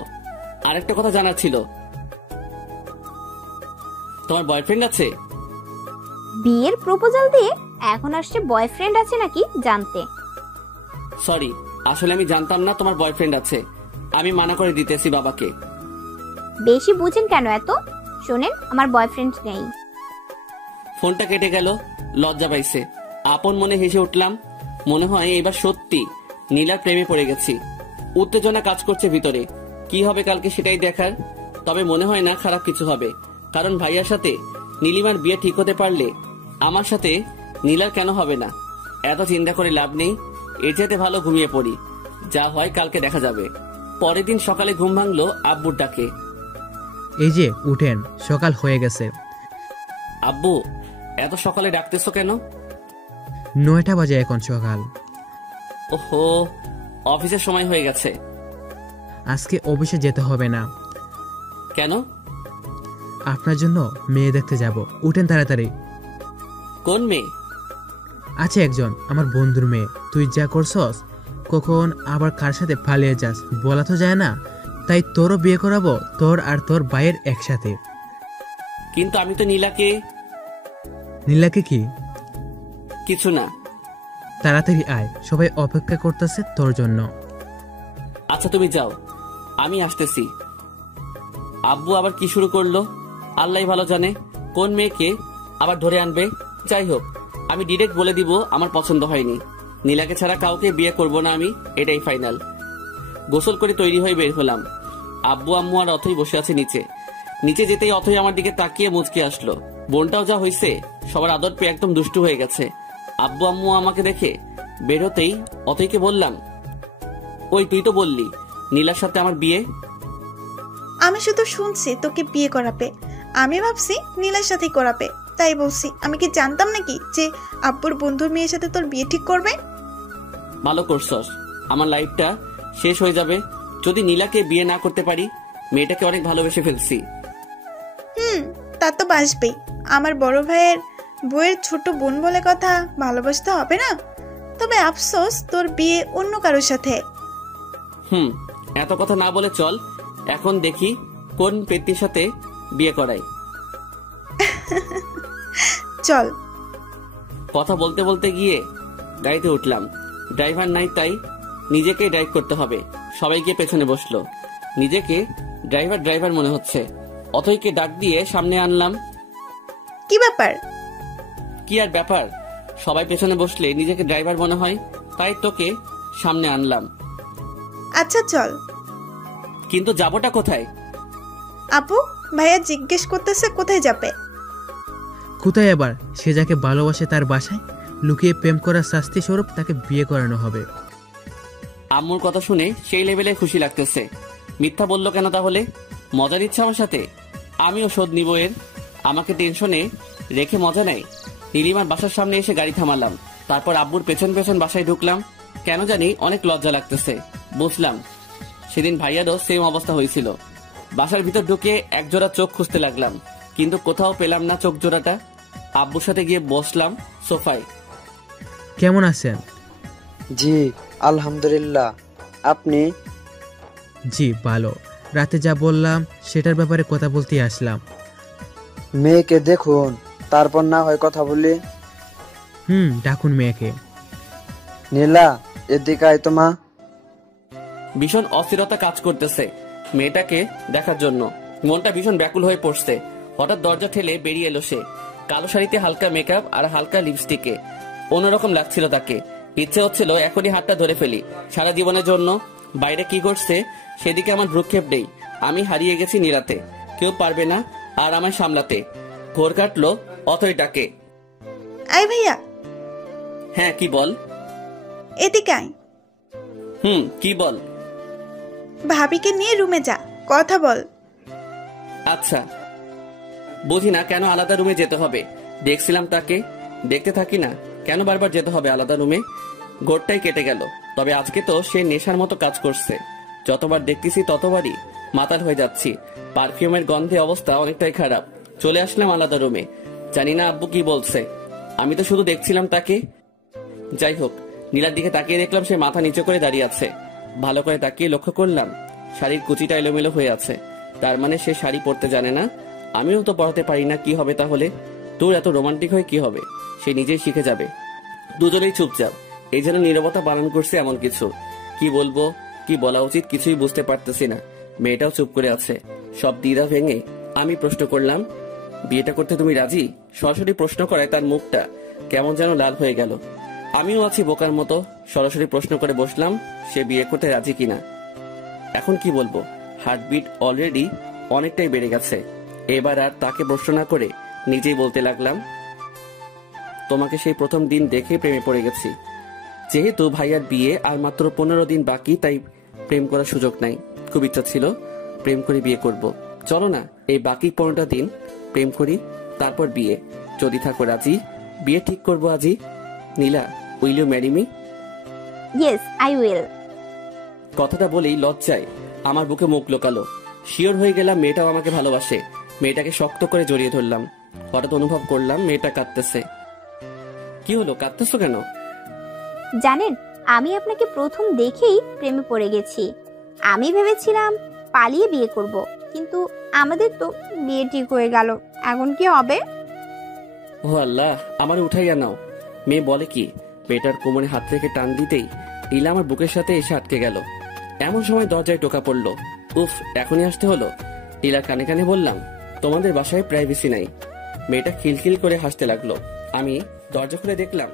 আরেকটা কথা জানার ছিল। তোমার বয়ফ্রেন্ড আছে? বিয়ের প্রপোজাল দিয়ে এখন আসছে বয়ফ্রেন্ড আছে নাকি জানতে। সরি, আসলে আমি জানতাম না তোমার বয়ফ্রেন্ড আছে। আমি মানা করে দিতেছি বাবাকে। বেশি বুঝেন কেন এত? শোনেন, আমার বয়ফ্রেন্ড নেই। ফোনটা কেটে গেল। লজ্জা পাইছে। আপন মনে হেসে উঠলাম। মনে হয় এবার সত্যি নীলার প্রেমে পড়ে গেছি। উত্তেজনা কাজ করছে ভিতরে। কি হবে কালকে সেটাই দেখার। তবে মনে হয় না খারাপ কিছু হবে, কারণ ভাইয়ার সাথে নীলিমার বিয়ে ঠিক হতে পারলে আমার সাথে নীলার কেন হবে না? এত চিন্তা করে লাভ নেই, এর চাইতে ভালো ঘুমিয়ে পড়ি। যা হয় কালকে দেখা যাবে। পরের দিন সকালে ঘুম ভাঙলো আব্বুর ডাকে। এই যে উঠেন, সকাল হয়ে গেছে। আব্বু, এত সকালে ডাকতেছো কেন? 9টা বাজে এখন সকাল। ওহো, অফিসের সময় হয়ে গেছে। আজকে অফিসে যেতে হবে না। কেন? আপনার জন্য মেয়ে দেখতে যাব। উঠেন তাড়াতাড়ি। কোন মেয়ে? আছে একজন, আমার বন্ধুর মেয়ে। তুই যা করছস, কখন আবার কার সাথে পালিয়ে যাস বলা তো যায় না। তাই তোরও বিয়ে করাবো, তোর আর তোর ভাইয়ের একসাথে। কিন্তু আমি তো নীলাকে। নীলাকে কি? কিছু না। তাড়াতাড়ি আয়, সবাই অপেক্ষা করতেছে তোর জন্য। আচ্ছা তুমি যাও, আমি আসতেছি। আব্বু আবার কি শুরু করলো আল্লাহ ভালো জানে। কোন মেয়েকে আবার ধরে আনবে। যাই হোক, আমি ডিরেক্ট বলে দিব আমার পছন্দ হয়নি। নীলাকে ছাড়া কাউকে বিয়ে করব না আমি, এটাই ফাইনাল। গোসল করে তৈরি হয়ে বের হলাম। আব্বু আম্মু আর অথই বসে আছে নিচে। নিচে যেতেই অথই আমার দিকে তাকিয়ে মুচকে আসলো। বোনটাও যা হয়েছে, সবার আদর পেয়ে একদম দুষ্টু হয়ে গেছে। আব্বু আম্মু আমাকে দেখে বের হতেই অথইকে বললাম, ওই তুই তো বললি নীলার সাথে আমার বিয়ে। আমি শুধু শুনছি তোকে বিয়ে করাবে। আমি ভাবছি নীলার সাথেই করাবে, তাই বলছি। আমি কি জানতাম নাকি যে আব্বুর বন্ধুর মেয়ের সাথে তোর বিয়ে ঠিক করবে? ভালো করছস। আমার লাইফটা শেষ হয়ে যাবে যদি নীলাকে বিয়ে না করতে পারি। মেয়েটাকে অনেক ভালোবেসে ফেলছি। তা তো বাসবেই। আমার বড় ভাইয়ের বউয়ের ছোট বোন বলে কথা, ভালোবাসতে হবে না? তবে আফসোস, তোর বিয়ে অন্য কারোর সাথে। এত কথা না বলে চল এখন দেখি কোন পেত্তির সাথে বিয়ে করাই। চল। কথা বলতে বলতে গিয়ে গাড়িতে উঠলাম। ড্রাইভার নাই, তাই নিজেকে ড্রাইভ করতে হবে। সবাই গিয়ে পেছনে বসলো। নিজেকে ড্রাইভার মনে হচ্ছে। অথইকে ডাক দিয়ে সামনে আনলাম। কি ব্যাপার? কি আর ব্যাপার, সবাই পেছনে বসলে নিজেকে ড্রাইভার মনে হয়, তাই তোকে সামনে আনলাম। আচ্ছা চল। কিন্তু যাবোটা কোথায়? আপু, ভাইয়া জিজ্ঞেস করতেছে কোথায় যাবে। কোথায় আবার সে যাকে ভালোবাসে তার বাসায় লুকিয়ে প্রেম করার শাস্তি স্বরূপ তাকে বিয়ে করানো হবে। আম্মুর কথা শুনে সেই লেভেলে খুশি লাগতেছে। মিথ্যা বললো কেন তাহলে? মজা নিচ্ছে আমার সাথে? আমিও শোধ নিব এর। আমাকে টেনশনে রেখে মজা নেয়। নীলিমার বাসার সামনে এসে গাড়ি থামালাম। তারপর আব্বুর পেছন পেছন বাসায় ঢুকলাম। কেন জানি অনেক লজ্জা লাগতেছে। বুঝলাম সেদিন ভাইয়ারও সেম অবস্থা হয়েছিল। বাসার ভিতর ঢুকে একজোড়া চোখ খুঁজতে লাগলাম, কিন্তু কোথাও পেলাম না চোখ জোড়াটা। আব্বুর সাথে গিয়ে বসলাম সোফায়। কেমন আছেন? জি আলহামদুলিল্লাহ, আপনি? জি ভালো। রাতে যা বললাম সেটার ব্যাপারে কথা বলতে আসলাম। মেয়েকে দেখুন, তারপর না হয় কথা বলি। ডাকুন মেয়েকে। নীলা, এদিকে আয় তো মা। ভীষণ অস্থিরতা কাজ করতেছে মেয়েটাকে দেখার জন্য। মনটা ভীষণ ব্যাকুল হয়ে পড়ছে। হঠাৎ দরজা ঠেলে বেরিয়ে এলো সে। কালো শাড়িতে হালকা মেকআপ আর হালকা লিপস্টিকে অন্যরকম লাগছিল তাকে। ইচ্ছে হচ্ছিল এখনই হাতটা ধরে ফেলি সারা জীবনের জন্য। বাইরে কি ঘটছে সেদিকে আমার ভ্রুক্ষেপ নেই। আমি হারিয়ে গেছি নীলাতে। কেউ পারবে না আর আমায় সামলাতে। ঘোর কাটলো অথরিটাকে। আয় ভাইয়া। হ্যাঁ কি বল? এদিকে আয়। কি বল? ভাবিকে নিয়ে রুমে যা, কথা বল। আচ্ছা, বুঝি না কেন আলাদা রুমে যেতে হবে। দেখছিলাম তাকে, দেখতে থাকি না কেন বারবার যেতে হবে আলাদা রুমে? ঘোরটাই কেটে গেল। তবে আজকে তো সে নেশার মতো কাজ করছে। যতবার দেখতেছি ততবারই মাতাল হয়ে যাচ্ছি। পারফিউমের গন্ধে অবস্থা অনেকটাই খারাপ। চলে আসলাম আলাদা রুমে। জানি না আব্বু কি বলছে। আমি তো শুধু দেখছিলাম তাকে। যাই হোক, নীলার দিকে তাকিয়ে দেখলাম সে মাথা নিচু করে দাঁড়িয়ে আছে। ভালো করে তাকিয়ে লক্ষ্য করলাম শাড়ির কুচিটা এলোমেলো হয়ে আছে। তার মানে সে শাড়ি পরতে জানে না। আমিও তো পড়াতে পারি না। কি হবে তাহলে? তোর এত রোমান্টিক হয়ে কি হবে? সে নিজেই শিখে যাবে। দুজনেই চুপচাপ। এই জন্য নীরবতা বারণ করছে এমন কিছু। কি বলবো, কি বলা উচিত কিছুই বুঝতে পারতেছি না। মেয়েটাও চুপ করে আছে। সব দ্বিধা ভেঙে আমি প্রশ্ন করলাম, বিয়েটা করতে তুমি রাজি? সরাসরি প্রশ্ন করায় তার মুখটা কেমন যেন লাল হয়ে গেল। আমিও আছি বোকার মতো। সরাসরি প্রশ্ন করে বসলাম সে বিয়ে করতে রাজি কিনা। এখন কি বলবো? হার্টবিট অলরেডি অনেকটাই বেড়ে গেছে। এবার আর তাকে প্রশ্ন না করে নিজেই বলতে লাগলাম, তোমাকে সেই প্রথম দিন দেখে প্রেমে পড়ে গেছি। যেহেতু ভাইয়ার বিয়ে আর মাত্র 15 দিন বাকি, তাই প্রেম করার সুযোগ নাই। খুব ইচ্ছা ছিল প্রেম করে বিয়ে করব। চলো না এই বাকি 15টা দিন প্রেম করি, তারপর বিয়ে। যদি থাকো রাজি, বিয়ে ঠিক করবো আজই। Neela, will you marry me? Yes I will. কথাটা বলেই লজ্জায় আমার বুকে মুখ লোকালো। শিওর হয়ে গেলাম মেয়েটাও আমাকে ভালোবাসে। মেয়েটাকে শক্ত করে জড়িয়ে ধরলাম। হঠাৎ অনুভব করলাম মেয়েটা কাঁদতেছে। কি হলো, কাঁদতেছো কেন? জানেন, আমি আপনাকে প্রথম দেখেই প্রেমে পড়ে গেছি। আমি ভেবেছিলাম পালিয়ে বিয়ে করব, কিন্তু আমাদের তো বিয়ে ঠিক হয়ে গেল। এখন কি হবে? ও আল্লাহ, আমার উঠাইয়া নাও। মেয়ে বলে কি? মেয়েটার কোমরে হাত থেকে টান দিতেই নীলা আমার বুকের সাথে এসে আটকে গেল। এমন সময় দরজায় টোকা পড়লো। উফ, এখনই আসতে হলো। নীলার কানে কানে বললাম, তোমাদের বাসায় প্রাইভেসি নাই। মেয়েটা খিলখিল করে হাসতে লাগলো। আমি দরজা খুলে দেখলাম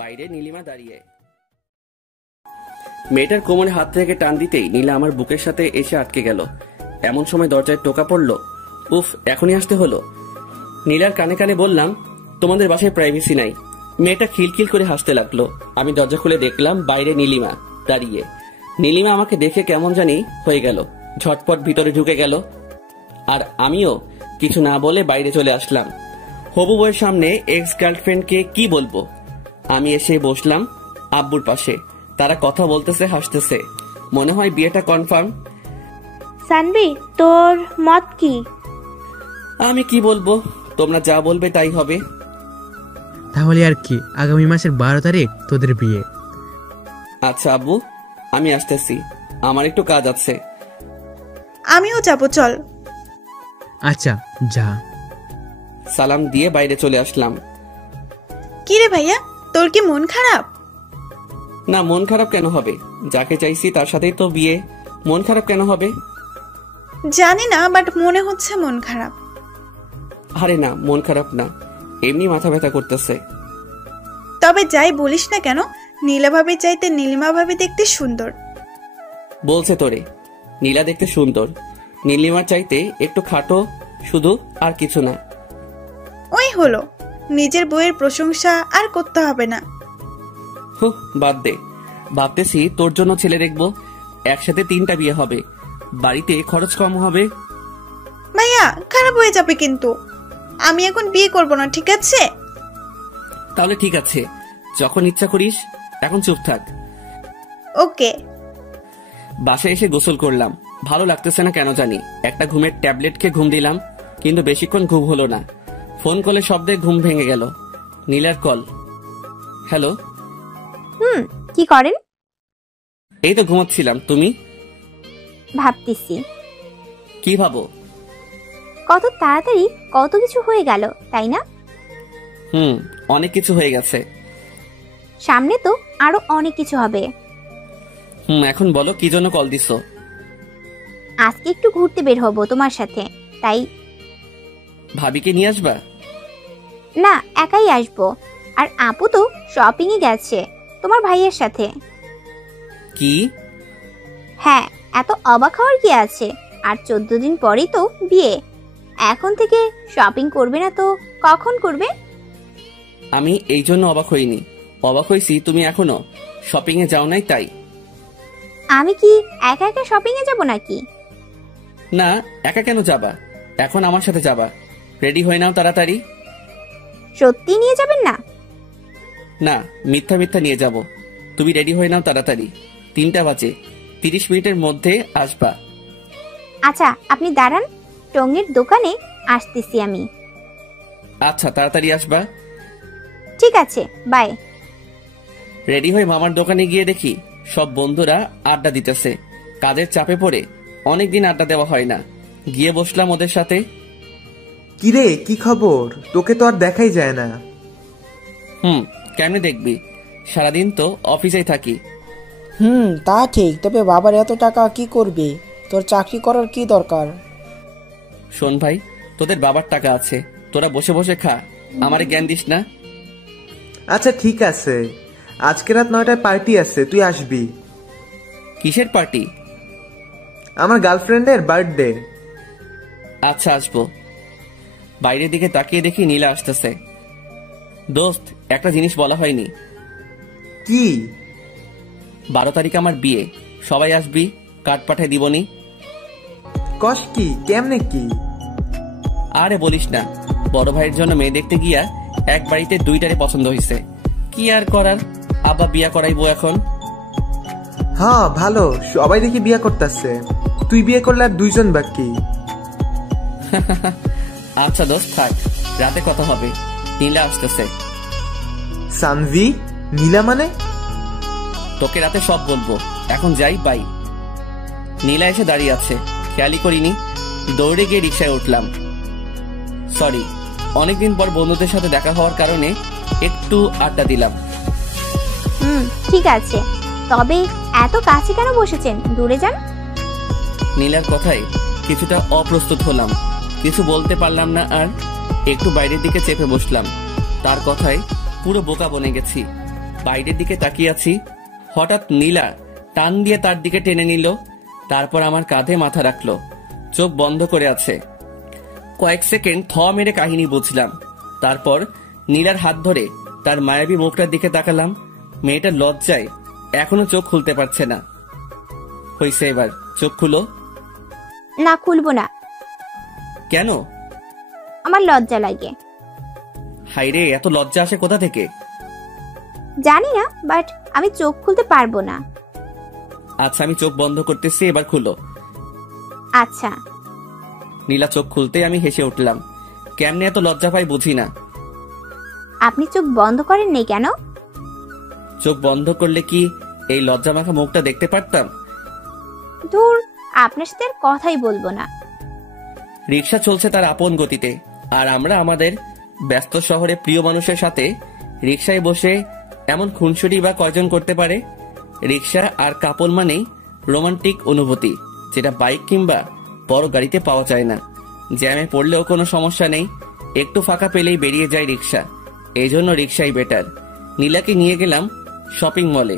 বাইরে নীলিমা দাঁড়িয়ে। মেয়েটার কোমরে হাত থেকে টান দিতেই নীলা আমার বুকের সাথে এসে আটকে গেল। এমন সময় দরজায় টোকা পড়লো। উফ, এখনই আসতে হলো। নীলার কানে কানে বললাম, তোমাদের বাসায় প্রাইভেসি নাই। মেয়েটা খিলখিল করে হাসতে লাগলো। আমি দরজা খুলে দেখলাম বাইরে নীলিমা দাঁড়িয়ে। নীলিমা আমাকে দেখে কেমন জানি হয়ে গেল, ঝটপট ভিতরে ঢুকে গেল। আর আমিও কিছু না বলে বাইরে চলে আসলাম। হবু বউয়ের সামনে এক্স গার্লফ্রেন্ডকে কি বলবো? আমি এসে বসলাম আব্বুর পাশে। তারা কথা বলতেছে, হাসতেছে। মনে হয় বিয়েটা কনফার্ম। সানবি, তোর মত কি? আমি কি বলবো, তোমরা যা বলবে তাই হবে। তাহলে আর কি, আগামী মাসের 12 তারিখ তোদের বিয়ে। আচ্ছা আব্বু, আমি আসতেছি। আমার একটু কাজ আছে। আমিও যাবো, চল। আচ্ছা যা। সালাম দিয়ে বাইরে চলে আসলাম। কি রে ভাইয়া, তোর কি মন খারাপ? না, মন খারাপ কেন হবে? যাকে চাইছি তার সাথেই তো বিয়ে। মন খারাপ কেন হবে? জানি না, বাট মনে হচ্ছে মন খারাপ। আরে না, মন খারাপ না, এমনি মাথা ব্যথা করতেছে। তবে যাই বলিস না কেন, নীলা ভাবি চাইতে নীলিমা ভাবি দেখতে সুন্দর। বলছে তোরে নীলা দেখতে সুন্দর? নীলিমার চাইতে একটু খাটো শুধু, আর কিছু না। ওই হলো, নিজের বইয়ের প্রশংসা আর করতে হবে না। হুঁ, বাদ দে। ভাবতেছি তোর জন্য ছেলে দেখবো, একসাথে 3টা বিয়ে হবে, বাড়িতে খরচ কম হবে। ভাইয়া খারাপ হয়ে যাবে কিন্তু। আমি এখন বিয়ে করব না, ঠিক আছে? তাহলে ঠিক আছে, যখন ইচ্ছা করিস। এখন চুপ থাক। ওকে। বাসায় এসে গোসল করলাম, ভালো লাগতেছে না কেন জানি। একটা ঘুমের ট্যাবলেট খেয়ে ঘুম দিলাম, কিন্তু বেশিক্ষণ ঘুম হলো না। ফোন কলে শব্দে ঘুম ভেঙে গেল। নীলার কল। হ্যালো। কি করেন? এই তো ঘুমাচ্ছিলাম। তুমি? ভাবতেছি কি ভাবো? কত তাড়াতাড়ি কত কিছু হয়ে গেল, তাই না? অনেক কিছু হয়ে গেছে। সামনে তো আরো অনেক কিছু হবে। এখন বলো কি জন্য কল দিছো? আজকে একটু ঘুরতে বের হব তোমার সাথে, তাই। ভাবিকে নিয়ে আসবা? না, একাই আসবো। আর আপু তো শপিং এ গেছে তোমার ভাইয়ের সাথে। কি? হ্যাঁ, এত অবাক হওয়ার কি আছে? আর 14 দিন পরেই তো বিয়ে। এখন থেকে শপিং করবে না তো কখন করবে? আমি এই জন্য অবাক হইনি, অবাক হইছি তুমি এখনো শপিং এ যাও নাই তাই। আমি কি একা একা শপিং এ যাব নাকি? না, একা কেন যাবা? এখন আমার সাথে যাবা। রেডি হয়ে নাও তাড়াতাড়ি। সত্যি নিয়ে যাবেন না? না, মিথ্যা মিথ্যা নিয়ে যাব। তুমি রেডি হয়ে নাও তাড়াতাড়ি। 3টা বাজে, 30 মিনিটের মধ্যে আসবা। আচ্ছা, আপনি দাঁড়ান, টঙ্গের দোকানে আসতেছি আমি। আচ্ছা, তাড়াতাড়ি আসবা। ঠিক আছে, বাই। রেডি হয়ে মামার দোকানে গিয়ে দেখি সব বন্ধুরা আড্ডা দিতেছে। কাজের চাপে পড়ে অনেকদিন আড্ডা দেওয়া হয় না। গিয়ে বসলাম ওদের সাথে। কিরে, কি খবর? তোকে তো আর দেখাই যায় না। কেমনে দেখবি? সারাদিন তো অফিসেই থাকি। তা ঠিক, তবে বাবার এত টাকা কি করবি? তোর চাকরি করার কি দরকার? শোন ভাই, তোদের বাবার টাকা আছে, তোরা বসে বসে খা, আমারে জ্ঞান দিস না। আচ্ছা ঠিক আছে, আজকে রাত 9টায় পার্টি আছে, তুই আসবি। কিসের পার্টি? আমার গার্লফ্রেন্ডের বার্থডে। আচ্ছা, আসবো। বাইরের দিকে তাকিয়ে দেখি নীলা আসতেছে। দোস্ত, একটা জিনিস বলা হয়নি। কি? 12 তারিখ আমার বিয়ে, সবাই আসবি, কার্ড পাঠায় দিবনি। কস কি? কেমনে কি? আরে বলিস না, বড় ভাইয়ের জন্য মেয়ে দেখতে গিয়া এক বাড়িতে 2টারে পছন্দ হয়েছে। কি আর করার, আব্বা বিয়া করাইবো এখন। হ্যাঁ ভালো, সবাই দেখি বিয়ে করতেছে, তুই বিয়ে করলে আর 2 জন বাকি। আচ্ছা দোস্ত থাক, রাতে কথা হবে। নীলা আসতেছে। সানভি? নীলা মানে? তোকে রাতে সব বলবো, এখন যাই, বাই। নীলা এসে দাঁড়িয়ে আছে, খেয়ালই করিনি। দৌড়ে গিয়ে রিক্সায় উঠলাম। সরি, অনেকদিন পর বন্ধুদের সাথে দেখা হওয়ার কারণে একটু আড্ডা দিলাম। ঠিক আছে, তবে এত কাছে কেন বসেছেন? দূরে যান। নীলার কথায় কিছুটা অপ্রস্তুত হলাম, কিছু বলতে পারলাম না। আর একটু বাইরের দিকে চেপে বসলাম। তার কথায় পুরো বোকা বনে গেছি। বাইরের দিকে তাকিয়ে আছি, হঠাৎ নীলা টান দিয়ে তার দিকে টেনে নিল। তারপর আমার কাঁধে মাথা রাখলো, চোখ বন্ধ করে আছে। কয়েক সেকেন্ড থ মেরে কাহিনী বুঝলাম। তারপর নীলার হাত ধরে তার মায়াবী মুখটার দিকে তাকালাম। মেয়েটার লজ্জায় এখনো চোখ খুলতে পারছে না। হইছে, এবার চোখ খুলো। না, খুলবো না। কেন? আমার লজ্জা লাগে। হাইরে, এত লজ্জা আসে কোথা থেকে? জানি না, বাট আমি চোখ খুলতে পারবো না। আচ্ছা, আমি চোখ বন্ধ করতেছি, এবার খুলো। আচ্ছা। নীলা চোখ খুলতে আমি হেসে উঠলাম। কেমনে এত লজ্জা পাই বুঝি না। আপনি চোখ বন্ধ করেন নেই কেন? চোখ বন্ধ করলে কি এই লজ্জা মাখা মুখটা দেখতে পারতাম? ধুর, আপনার সাথে আর কথাই বলবো না। রিক্সা চলছে তার আপন গতিতে, আর আমরা আমাদের ব্যস্ত শহরে প্রিয় মানুষের সাথে রিক্সায় বসে এমন খুনসুটি বা কয়জন করতে পারে? রিক্সা আর কাপল মানেই রোমান্টিক অনুভূতি, যেটা বাইক কিংবা বড় গাড়িতে পাওয়া যায় না। জ্যামে পড়লেও কোনো সমস্যা নেই, একটু ফাঁকা পেলেই বেরিয়ে যায় রিক্সা। এই জন্য রিক্সাই বেটার। নীলাকে নিয়ে গেলাম শপিং মলে।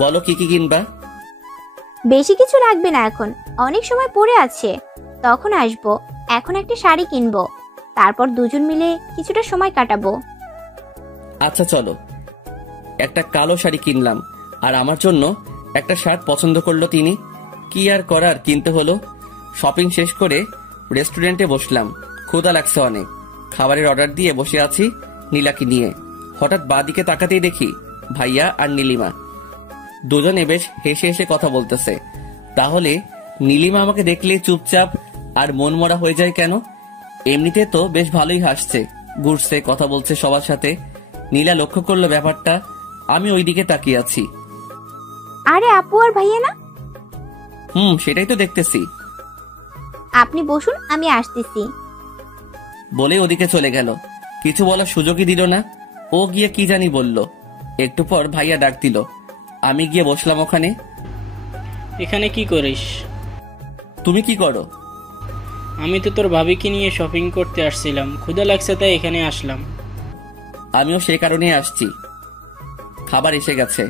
বলো কি কি কিনবা? বেশি কিছু লাগবে না, এখন অনেক সময় পড়ে আছে, তখন আসবো। এখন একটা শাড়ি কিনবো। তারপর দুজন মিলে কিছুটা সময় কাটাবো। আচ্ছা চলো। একটা কালো শাড়ি কিনলাম, আর আমার জন্য একটা শার্ট পছন্দ করলো তিনি। কি আর করার, কিনতে হলো। শপিং শেষ করে রেস্টুরেন্টে বসলাম। ক্ষুধা লাগছে অনেক। খাবারের অর্ডার দিয়ে বসে আছি নীলাকে নিয়ে। হঠাৎ বাঁদিকে তাকাতেই দেখি ভাইয়া আর নীলিমা দুজনে বেশ হেসে হেসে কথা বলতেছে। তাহলে নীলিমা আমাকে দেখলে চুপচাপ আর মনমরা হয়ে যায় কেন? এমনিতে তো বেশ ভালোই হাসছে, ঘুরছে, কথা বলছে সবার সাথে। নীলা লক্ষ্য করলো ব্যাপারটা। আমি ওইদিকে তাকিয়ে আছি। আরে আপু আর ভাইয়া না? সেটাই তো দেখতেছি। আপনি বসুন, আমি আসতেছি বলে ওদিকে চলে গেল। কিছু বলার সুযোগই দিল না। ও গিয়ে কি জানি বলল। একটু পর ভাইয়া ডাক দিল। আমি গিয়ে বসলাম ওখানে। এখানে কি করিস? তুমি কি করো? আমি তো তোর ভাবিকে নিয়ে শপিং করতে আসছিলাম, ক্ষুধা লাগছে তাই এখানে আসলাম। আমিও সেই কারণে আসছি। খাবার এসে গেছে।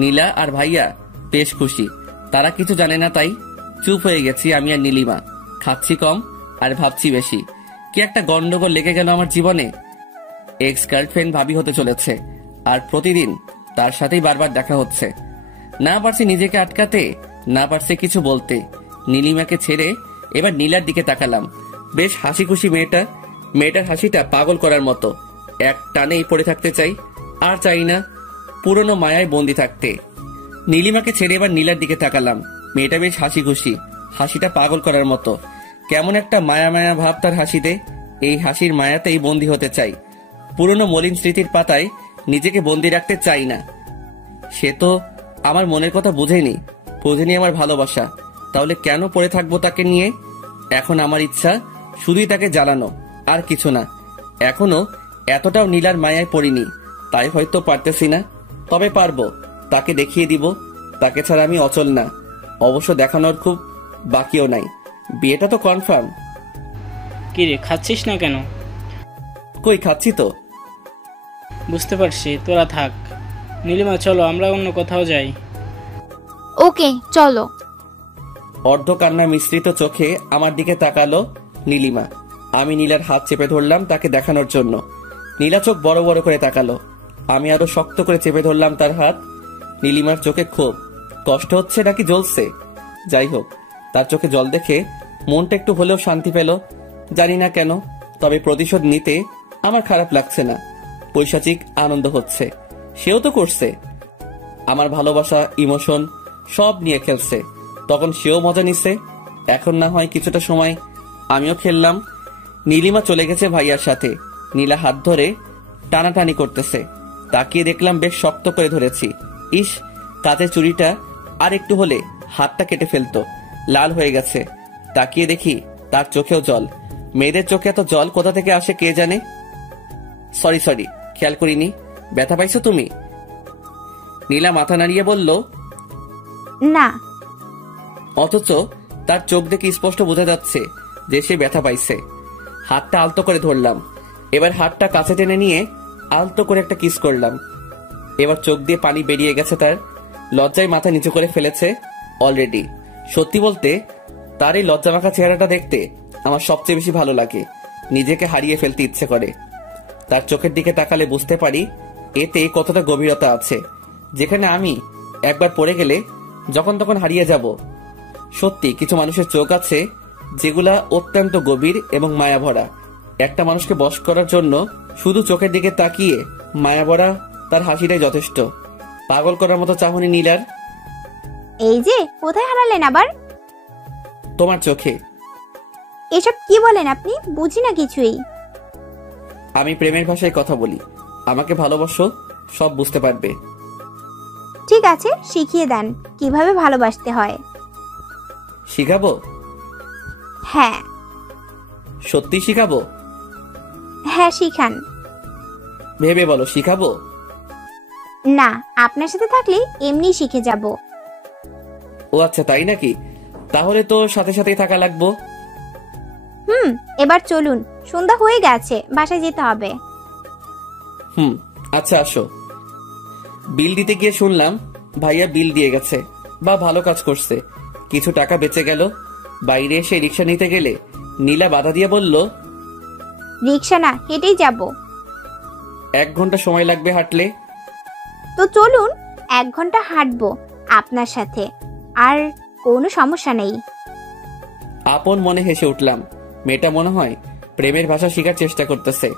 নীলা আর ভাইয়া বেশ খুশি। তারা কিছু জানে না তাই চুপ হয়ে গেছি আমি আর নীলিমা। খাচ্ছি কম আর ভাবছি বেশি। কি একটা গন্ডগোল লেগে গেল আমার জীবনে। এক্স গার্লফ্রেন্ড ভাবি হতে চলেছে, আর প্রতিদিন তার সাথেই বারবার দেখা হচ্ছে। না পারছি নিজেকে আটকাতে, না পারছি কিছু বলতে। নীলিমাকে ছেড়ে এবার নীলার দিকে তাকালাম। বেশ হাসি খুশি মেয়েটার হাসিটা পাগল করার মতো। এক টানেই পড়ে থাকতে চাই, আর চাই না পুরনো মায়ায় বন্দি থাকতে। নীলিমাকে ছেড়ে এবার নীলার দিকে তাকালাম। মেয়েটা বেশ হাসি খুশি, হাসিটা পাগল করার মতো। কেমন একটা মায়া মায়া ভাব তার হাসিতে। এই হাসির মায়াতেই বন্দি হতে চাই। পুরনো মলিন স্মৃতির পাতায় নিজেকে বন্দি রাখতে চাই না। সে তো আমার মনের কথা বুঝেনি আমার ভালোবাসা। তাহলে কেন পড়ে থাকবো তাকে নিয়ে? এখন আমার ইচ্ছা শুধুই তাকে জ্বালানো, আর কিছু না। এখনো এতটাও নীলার মায়ায় পড়িনি, তাই হয়তো পারতেছি না। তবে পারবো, তাকে দেখিয়ে দিব তাকে ছাড়া আমি অচল না। অবশ্য দেখানোর খুব বাকিও নাই। বিয়েটা তো কনফার্ম। কি রে, খাচ্ছিস না কেন? কই, খাচ্ছি তো। বুঝতে পারছি, তোরা থাক। নীলিমা চলো আমরা অন্য কোথাও যাই। ওকে চলো। অর্ধ কান্না মিশ্রিত চোখে আমার দিকে তাকালো নীলিমা। আমি নীলার হাত চেপে ধরলাম তাকে দেখানোর জন্য। নীলা চোখ বড় বড় করে তাকালো। আমি আরো শক্ত করে চেপে ধরলাম তার হাত। নীলিমার চোখে ক্ষোভ, কষ্ট হচ্ছে নাকি জ্বলছে, যাই হোক, তার চোখে জল দেখে মনটা একটু হলেও শান্তি পেল। জানি না কেন, তবে প্রতিশোধ নিতে আমার খারাপ লাগছে না। পৈশাচিক আনন্দ হচ্ছে। সেও তো করছে। আমার ভালোবাসা, ইমোশন সব নিয়ে খেলছে, তখন সেও মজা নিচ্ছে। এখন না হয় কিছুটা সময় আমিও খেললাম। নীলিমা চলে গেছে ভাইয়ার সাথে। নীলা হাত ধরে টানাটানি করতেছে। তাকিয়ে দেখলাম বেশ শক্ত করে ধরেছি। ইস, কাচের চুড়িটা আর একটু হলে হাতটা কেটে ফেলতো। লাল হয়ে গেছে। তাকিয়ে দেখি তার চোখেও জল। মেয়েদের চোখে এত জল কোথা থেকে আসে কে জানে। সরি, খেয়াল করিনি। ব্যথা পাইছো তুমি? নীলা মাথা নাড়িয়ে বলল, না। অথচ তার চোখ দেখে স্পষ্ট বোঝা যাচ্ছে যে সে ব্যথা পাইছে। হাতটা আলতো করে ধরলাম। এবার হাতটা কাছে টেনে নিয়ে আলতো করে একটা কিস করলাম। এবার চোখ দিয়ে পানি বেরিয়ে গেছে তার। লজ্জায় মাথা নিচু করে ফেলেছে অলরেডি। সত্যি বলতে তার এই লজ্জামাখা চেহারাটা দেখতে আমার সবচেয়ে বেশি ভালো লাগে। নিজেকে হারিয়ে ফেলতে ইচ্ছে করে। তার চোখের দিকে তাকালে বুঝতে পারি এতে কতটা গভীরতা আছে, যেখানে আমি একবার পড়ে গেলে যখন তখন হারিয়ে যাব। সত্যি কিছু মানুষের চোখ আছে যেগুলা অত্যন্ত গভীর এবং মায়া ভরা। একটা মানুষকে বশ করার জন্য শুধু চোখের দিকে তাকিয়ে মায়া ভরা তার হাসিটাই যথেষ্ট। পাগল করার মতো চাহনি নীলার। এই যে কোথায় হারালেন আবার? তোমার চোখে। এসব কি বলেন আপনি? বুঝি না কিছুই। আমি প্রেমের ভাষায় কথা বলি। আমাকে ভালোবাসো, সব বুঝতে পারবে। ঠিক আছে, শিখিয়ে দেন কিভাবে ভালোবাসতে হয়। শিখাবো? হ্যাঁ। সত্যি শিখাবো? হ্যাঁ শিখান। ভেবে বলো, শিখাবো? না, আপনার সাথে থাকলে এমনি শিখে যাব। ও আচ্ছা, তাই নাকি? তাহলে তো সাথে সাথেই থাকা লাগবো। এবার চলুন, সন্ধ্যা হয়ে গেছে, বাসায় যেতে হবে। আচ্ছা আসো। বিল দিতে গিয়ে শুনলাম ভাইয়া বিল দিয়ে গেছে। বা ভালো কাজ করছে, কিছু টাকা বেঁচে গেল। বাইরে এসে রিক্সা নিতে গেলে নীলা বাধা দিয়ে বলল, রিক্সা না, হেঁটেই যাব। 1 ঘন্টা সময় লাগবে হাঁটলে। তো চলুন, 1 ঘন্টা হাঁটবো আপনার সাথে, আর কোনো সমস্যা নেই। আপন মনে হেসে উঠলাম। মেয়েটা মনে হয় প্রেমের ভাষা শেখার চেষ্টা করতেছে।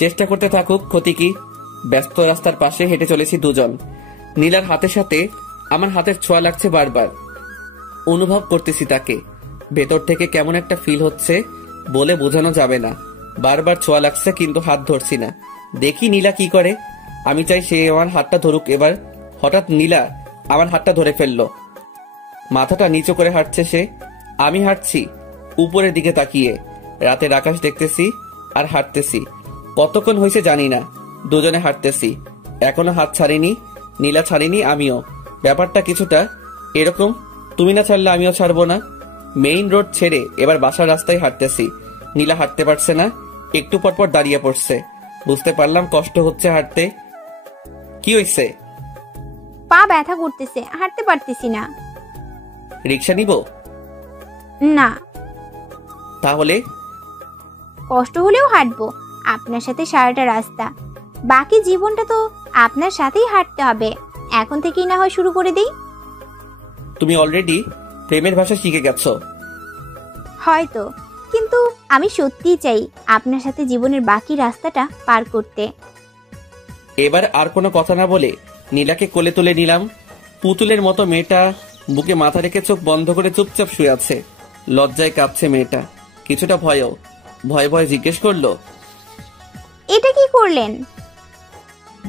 চেষ্টা করতে থাকুক, ক্ষতি কি। ব্যস্ত রাস্তার পাশে হেঁটে চলেছি দুজন। নীলার হাতের সাথে আমার হাতের ছোঁয়া লাগছে বারবার। অনুভব করতেছি তাকে। ভেতর থেকে কেমন একটা ফিল হচ্ছে, বলে বোঝানো যাবে না। বারবার ছোঁয়া লাগছে, কিন্তু হাত ধরছি না। দেখি নীলা কি করে। আমি চাই সে আমার হাতটা ধরুক এবার। হঠাৎ নীলা আমার হাতটা ধরে ফেললো। মাথাটা নিচু করে হাঁটছে সে। আমি হাঁটছি উপরের দিকে তাকিয়ে। রাতের আকাশ দেখতেছি আর হাঁটতেছি। কতক্ষণ হয়েছে জানি না, দুজনে হাঁটতেছি। এখনো হাত ছাড়িনি, নীলা ছাড়িনি, আমিও। ব্যাপারটা কিছুটা এরকম, তুমি না ছাড়লে আমিও ছাড়বো না। মেইন রোড ছেড়ে এবার বাসার রাস্তায় হাঁটতেছি। নীলা হাঁটতে পারছে না, একটু পরপর দাঁড়িয়ে পড়ছে। বুঝতে পারলাম কষ্ট হচ্ছে হাঁটতে। কি হয়েছে? পা ব্যথা করতেছে, হাঁটতে পারতেছি না। রিক্সা নিব? না, তাহলে? কষ্ট হলেও হাঁটবো আপনার সাথে সারাটা রাস্তা। বাকি জীবনটা তো আপনার সাথেই হাঁটতে হবে। এখন থেকেই না হয় শুরু করে দেই। তুমি অলরেডি প্রেমের ভাষা শিখে গেছো। হয়তো, কিন্তু আমি সত্যিই চাই আপনার সাথে জীবনের বাকি রাস্তাটা পার করতে। এবার আর কোনো কথা না বলে নীলাকে কোলে তুলে নিলাম। পুতুলের মতো মেয়েটা বুকে মাথা রেখে চোখ বন্ধ করে চুপচাপ শুয়ে আছে। লজ্জায় কাঁপছে মেয়েটা, কিছুটা ভয়ও। ভয়ে ভয়ে জিজ্ঞেস করলো, এটা কি করলেন?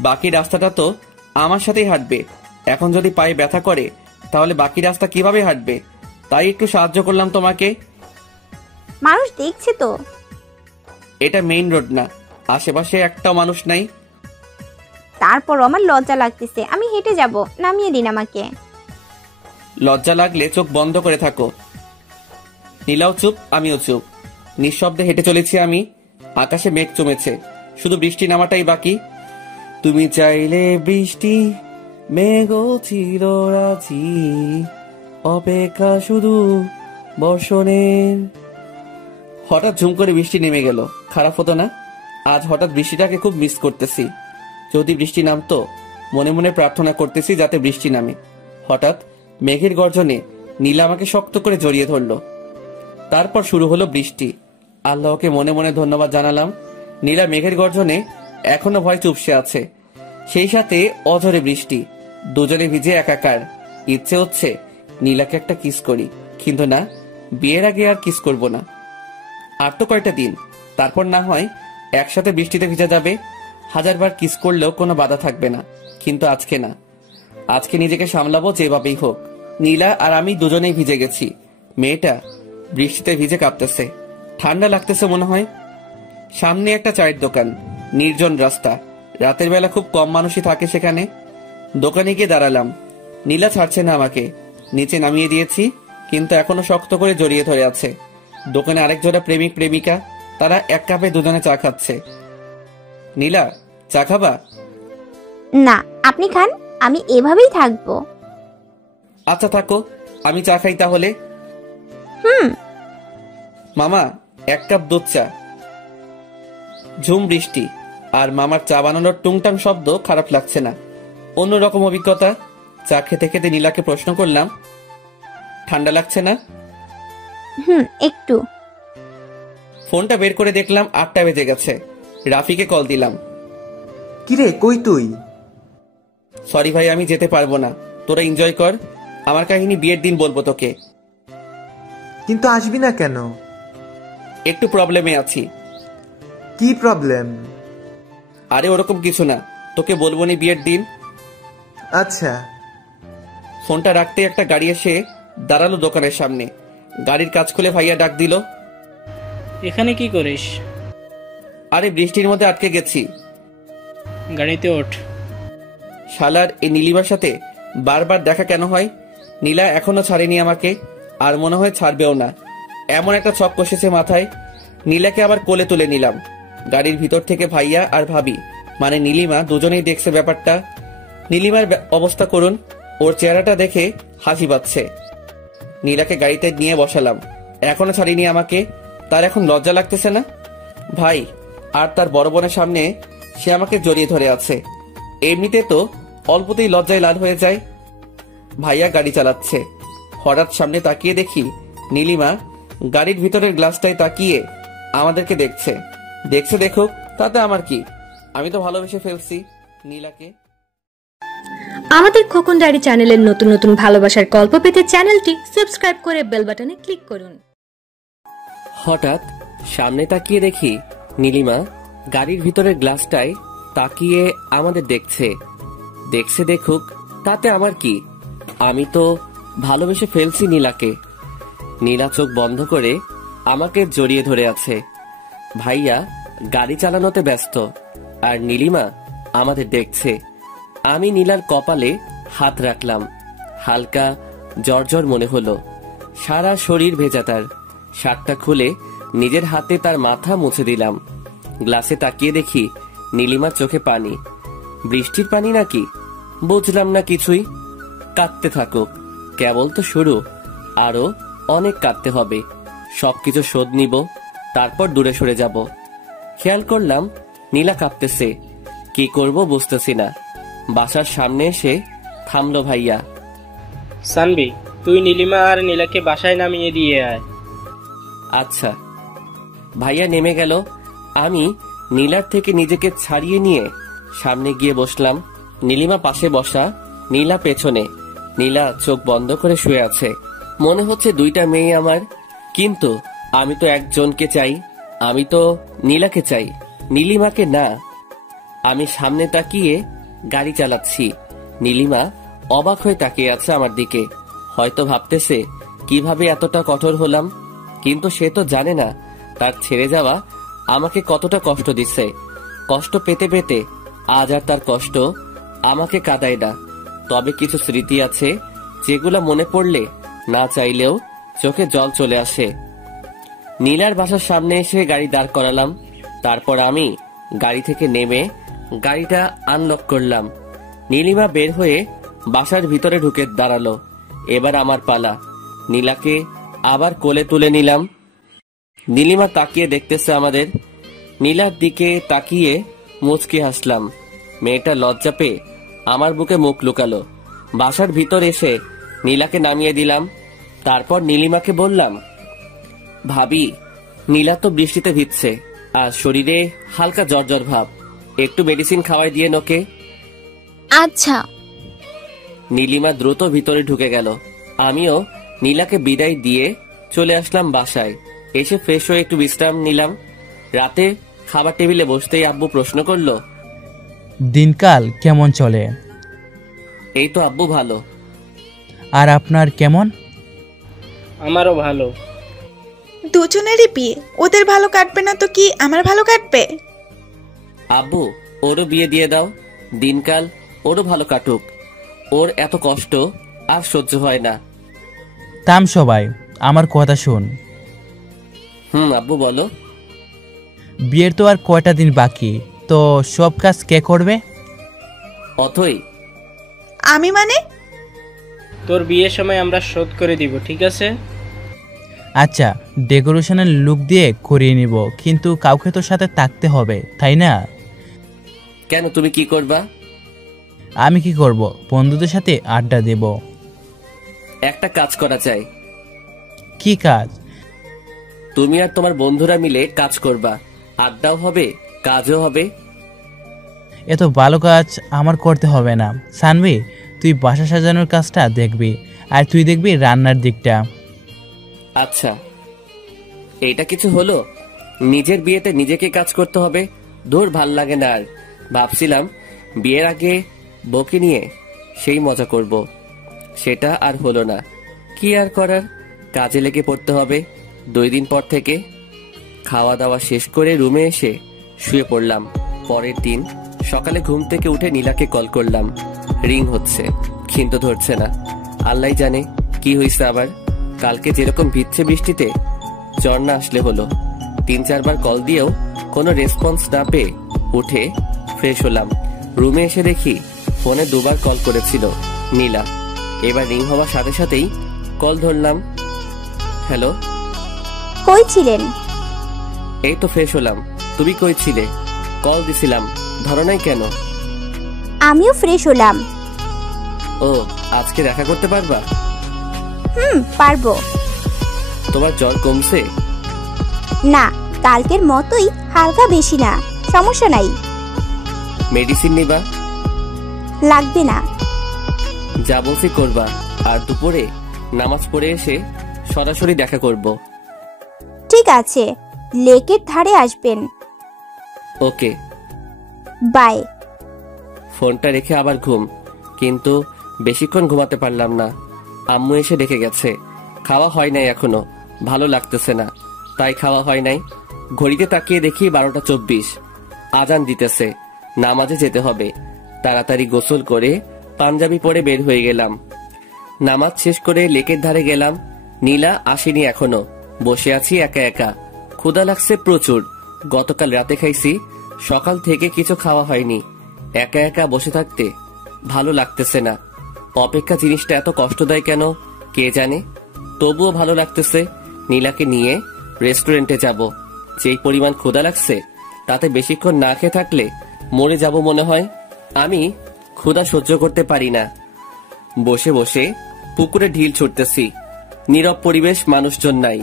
বাকি রাস্তাটা তো আমার সাথেই হাঁটবে। এখন যদি পায়ে ব্যথা করে তাহলে বাকি রাস্তা কিভাবে হাঁটবে? তাই একটু সাহায্য করলাম তোমাকে। মানুষ দেখছে তো। এটা মেইন রোড না, আশেপাশে একটাও মানুষ নাই। তারপর আমার লজ্জা লাগতেছে, আমি হেঁটে যাব, নামিয়ে দিন আমাকে। লজ্জা লাগলে চোখ বন্ধ করে থাকো। নীলাও চুপ, আমিও চুপ। নিঃশব্দে হেঁটে চলেছি আমি। আকাশে মেঘ জমেছে, শুধু বৃষ্টি নামাটাই বাকি। তুমি চাইলে বৃষ্টি, মেঘও ছিল রাজি, অপেক্ষা শুধু বর্ষণের। হঠাৎ ঝুম করে বৃষ্টি নেমে গেল। খারাপ হতো না? আজ হঠাৎ বৃষ্টিটাকে খুব মিস করতেছি। যদি বৃষ্টি নামতো, মনে মনে প্রার্থনা করতেছি যাতে বৃষ্টি নামে। হঠাৎ মেঘের গর্জনে নীলা আমাকে শক্ত করে জড়িয়ে ধরলো। তারপর শুরু হলো বৃষ্টি। আল্লাহকে মনে মনে ধন্যবাদ জানালাম। নীলা মেঘের গর্জনে এখনো ভয় চুপসে আছে, সেই সাথে অঝরে বৃষ্টি। দুজনে ভিজে একাকার। ইচ্ছে হচ্ছে নীলাকে একটা কিস করি, কিন্তু না, বিয়ের আগে আর কিস করব না। আর তো কয়টা দিন, তারপর না হয় একসাথে বৃষ্টিতে ভিজা যাবে। 1000বার কিস করলেও কোনো বাধা থাকবে না, কিন্তু আজকে না। আজকে নিজেকে সামলাবো যেভাবেই হোক। নীলা আর আমি দুজনেই ভিজে গেছি। মেয়েটা বৃষ্টিতে ভিজে কাঁপতেছে, ঠান্ডা লাগতেছে মনে হয়। সামনে একটা চায়ের দোকান, নির্জন রাস্তা। রাতের বেলা খুব কম মানুষই থাকে সেখানে। দোকানে গিয়ে দাঁড়ালাম। নীলা ছাড়ছে না আমাকে। নিচে নামিয়ে দিয়েছি, কিন্তু এখনো শক্ত করে জড়িয়ে ধরে আছে। দোকানে আরেক জোড়া প্রেমিক প্রেমিকা, তারা এক কাপে দুজনে চা খাচ্ছে। নীলা, চা খাবা? না, আপনি খান, আমি এভাবেই থাকবো। আচ্ছা থাকো, আমি চা খাই তাহলে। মামা, 1 কাপ দুধ চা। ঝুম বৃষ্টি আর মামার চা বানানোর টুংটাং শব্দ খারাপ লাগছে না, অন্যরকম অভিজ্ঞতা। চা খেতে খেতে নীলাকে প্রশ্ন করলাম, ঠান্ডা লাগছে না? একটু। ফোনটা বের করে দেখলাম 8টা বেজে গেছে। রাফিকে কল দিলাম। কিরে, কই তুই? সরি ভাই, আমি যেতে পারবো না, তোরা এনজয় কর। আমার কাহিনী বিয়ের দিন বলবো তোকে। কিন্তু আসবি না কেন? একটু প্রবলেমে আছি। কি প্রবলেম? আরে ওরকম কিছু না, তোকে বলবো নি বিয়ের দিন। আচ্ছা। ফোনটা রাখতে একটা গাড়ি এসে দাঁড়ালো দোকানের সামনে। গাড়ির কাজ খুলে ভাইয়া ডাক দিল, এখানে কি করিস? আরে বৃষ্টির মধ্যে আটকে গেছি। গাড়িতে ওঠ। শালার এই নীলিমার সাথে বারবার দেখা কেন হয়? নীলা এখনো ছাড়েনি আমাকে, আর মনে হয় ছাড়বেও না। এমন একটা ছক কষেছে মাথায়। নীলাকে আবার কোলে তুলে নিলাম। গাড়ির ভিতর থেকে ভাইয়া আর ভাবি, মানে নীলিমা, দুজনেই দেখছে ব্যাপারটা। নীলিমার অবস্থা করুন, ওর চেহারাটা দেখে হাসি পাচ্ছে। নীলাকে গাড়িতে নিয়ে বসালাম। এখনো ছাড়িনি আমাকে, তার এখন লজ্জা লাগতেছে না? ভাই, আর তার বড় বোনের সামনে সে আমাকে জড়িয়ে ধরে আছে। এমনিতে তো অল্পতেই লজ্জায় লাল হয়ে যায়। ভাইয়া গাড়ি চালাচ্ছে। হঠাৎ সামনে তাকিয়ে দেখি নীলিমা গাড়ির ভিতরের গ্লাসটায় তাকিয়ে আমাদেরকে দেখছে। দেখছে দেখুক, তাতে আমার কি, আমি তো ভালোবেসে ফেলছি নীলাকে। আমাদের খোকন ডায়েরি চ্যানেলের নতুন নতুন ভালোবাসার গল্প পেতে চ্যানেলটি সাবস্ক্রাইব করে বেল বাটনে ক্লিক করুন। হঠাৎ সামনে তাকিয়ে দেখি নীলিমা গাড়ির ভিতরের গ্লাসটায় তাকিয়ে আমাদের দেখছে। দেখছে দেখুক, তাতে আমার কি, আমি তো ভালোবেসে ফেলছি নীলাকে। নীলা চোখ বন্ধ করে আমাকে জড়িয়ে ধরে আছে। ভাইয়া গাড়ি চালানোতে ব্যস্ত, আর নীলিমা আমাদের দেখছে। আমি নীলার কপালে হাত রাখলাম। হালকা জ্বর মনে হলো। সারা শরীর ভেজা তার। শার্টটা খুলে নিজের হাতে তার মাথা মুছে দিলাম। গ্লাসে তাকিয়ে দেখি নীলিমার চোখে পানি। বৃষ্টির পানি নাকি, বুঝলাম না কিছুই। কাঁদতে থাকুক, কেবল তো শুরু, আরো অনেক কাঁদতে হবে। সবকিছু শোধ নিব, তারপর দূরে সরে যাব। খেয়াল করলাম নীলা কাঁদতেছে। কি করব বুঝতেছি না। বাসার সামনে এসে থামলো ভাইয়া। সানবি, তুই নীলিমা আর নীলাকে বাসায় নামিয়ে দিয়ে আয়। আচ্ছা। ভাইয়া নেমে গেল। আমি নীলার থেকে নিজেকে ছাড়িয়ে নিয়ে সামনে গিয়ে বসলাম। নীলিমা পাশে বসা, নীলা পেছনে। নীলা চোখ বন্ধ করে শুয়ে আছে। মনে হচ্ছে দুইটা মেয়ে আমার, কিন্তু আমি তো একজনকে চাই। আমি তো নীলাকে চাই, নীলিমাকে না। আমি সামনে তাকিয়ে গাড়ি চালাচ্ছি। নীলিমা অবাক হয়ে তাকিয়ে আছে আমার দিকে। হয়তো ভাবতেছে কিভাবে এতটা কঠোর হলাম, কিন্তু সে তো জানে না তার ছেড়ে যাওয়া আমাকে কতটা কষ্ট দিচ্ছে। কষ্ট পেতে পেতে আজ আর তার কষ্ট আমাকে কাঁদায় না। তবে কিছু স্মৃতি আছে যেগুলো মনে পড়লে না চাইলেও চোখে জল চলে আসে। নীলার বাসার সামনে এসে গাড়ি দাঁড় করালাম। তারপর আমি গাড়ি থেকে নেমে গাড়িটা আনলক করলাম। নীলিমা বের হয়ে বাসার ভিতরে ঢুকে দাঁড়ালো। এবার আমার পালা। নীলাকে আবার কোলে তুলে নিলাম। নীলিমা তাকিয়ে দেখতেছে আমাদের। নীলার দিকে তাকিয়ে মুচকি হাসলাম। মেয়েটা লজ্জা পেয়ে আমার বুকে মুখ লুকালো। বাসার ভিতর এসে নীলাকে নামিয়ে দিলাম। তারপর নীলিমাকে বললাম, ভাবি, নীলা তো বৃষ্টিতে ভিজছে আর শরীরে হালকা জ্বর ভাব, একটু মেডিসিন খাওয়াই দিয়ে নোকে। আচ্ছা। নীলিমা দ্রুত ভিতরে ঢুকে গেল। আমিও নীলাকে বিদায় দিয়ে চলে আসলাম বাসায়। এসে ফ্রেশ হয়ে একটু বিশ্রাম নিলাম। রাতে খাবার টেবিলে বসতেই আব্বু প্রশ্ন করলো, দিনকাল কেমন চলে? এই তো আব্বু ভালো। আর আপনার কেমন? আমারও ভালো। দুজনেরই বিয়ে, ওদের ভালো কাটবে না তো কি আমার ভালো কাটবে? আব্বু, ওরও বিয়ে দিয়ে দাও। দিনকাল ওরও ভালো কাটুক। ওর এত কষ্ট আর সহ্য হয় না। থাম সবাই, আমার কথা শুন। আব্বু বলো। বিয়ের তো আর কয়টা দিন বাকি, তো সব কাজ কে করবে? অথই। আমি মানে? তোর বিয়ের সময় আমরা শোধ করে দিব, ঠিক আছে? আচ্ছা, ডেকোরেশনের লুক দিয়ে করিয়ে নিব, কিন্তু কাউকে তো সাথে থাকতে হবে, তাই না? কেন, তুমি কি করবা? আমি কি করব? বন্ধুদের সাথে আড্ডা দেব। একটা কাজ করা চাই। কি কাজ? তুমি আর তোমার বন্ধুরা মিলে কাজ করবা, আড্ডাও হবে, কাজও হবে। এত ভালো কাজ আমার করতে হবে না। সানভি, তুই বাসা সাজানোর কাজটা দেখবি, আর তুই দেখবি রান্নার দিকটা। আচ্ছা। এইটা কিছু হলো? নিজের বিয়েতে নিজেকে কাজ করতে হবে? দূর, ভাল লাগে না আর। ভাবছিলাম বিয়ের আগে বউকে নিয়ে সেই মজা করব, সেটা আর হলো না। কি আর করার, কাজে লেগে পড়তে হবে। 2 দিন পর থেকে খাওয়া দাওয়া শেষ করে রুমে এসে শুয়ে পড়লাম। পরের দিন সকালে ঘুম থেকে উঠে নীলাকে কল করলাম। রিং হচ্ছে, কিন্তু ধরছে না। আল্লাহ জানে কি হয়েছে আবার। কালকে যেরকম ভিজছে বৃষ্টিতে, জ্বর না আসলে হলো। 3-4 বার কল দিয়েও কোনো রেসপন্স না পেয়ে উঠে ফ্রেশ হলাম। রুমে এসে দেখি ফোনে 2 বার কল করেছিল নীলা। এবার রিং হওয়ার সাথে সাথেই কল ধরলাম। হ্যালো। কই ছিলেন? এই তো ফ্রেশ হলাম, তুমি কই ছিলে? কল দিছিলাম, ধরো নাই কেন? আমিও ফ্রেশ হলাম। ও, আজকে দেখা করতে পারবা? পারবো। তোমার জ্বর কমছে? না, কালকের মতোই, হালকা, বেশি না। সমস্যা নাই। মেডিসিন নিবা? লাগবে না। যা বলছি করবা। আর দুপুরে নামাজ পড়ে এসে সরাসরি দেখা করব। ঠিক আছে, লেকের ধারে আসবেন। ওকে, বাই। ফোনটা রেখে আবার ঘুম, কিন্তু বেশিক্ষণ ঘুমাতে পারলাম না। আম্মু এসে ডেকে গেছে। খাওয়া হয় নাই এখনো, ভালো লাগতেছে না, তাই খাওয়া হয় নাই। ঘড়িতে তাকিয়ে দেখি 12:24। আজান দিতেছে, নামাজে যেতে হবে। তাড়াতাড়ি গোসল করে পাঞ্জাবি পরে বের হয়ে গেলাম। নামাজ শেষ করে লেকের ধারে গেলাম। নীলা আসেনি এখনো, বসে আছি একা একা। ক্ষুধা লাগছে প্রচুর। গতকাল রাতে খাইছি, সকাল থেকে কিছু খাওয়া হয়নি। একা একা বসে থাকতে ভালো লাগতেছে না। অপেক্ষা জিনিসটা এত কষ্ট দেয় কেন কে জানে, তবুও ভালো লাগতেছে। নীলাকে নিয়ে রেস্টুরেন্টে যাব। যেই পরিমাণ ক্ষুধা লাগছে, তাতে বেশিক্ষণ না খেয়ে থাকলে মরে যাব মনে হয়। আমি ক্ষুধা সহ্য করতে পারি না। বসে বসে পুকুরে ঢিল ছুটতেছি। নীরব পরিবেশ, মানুষজন নাই,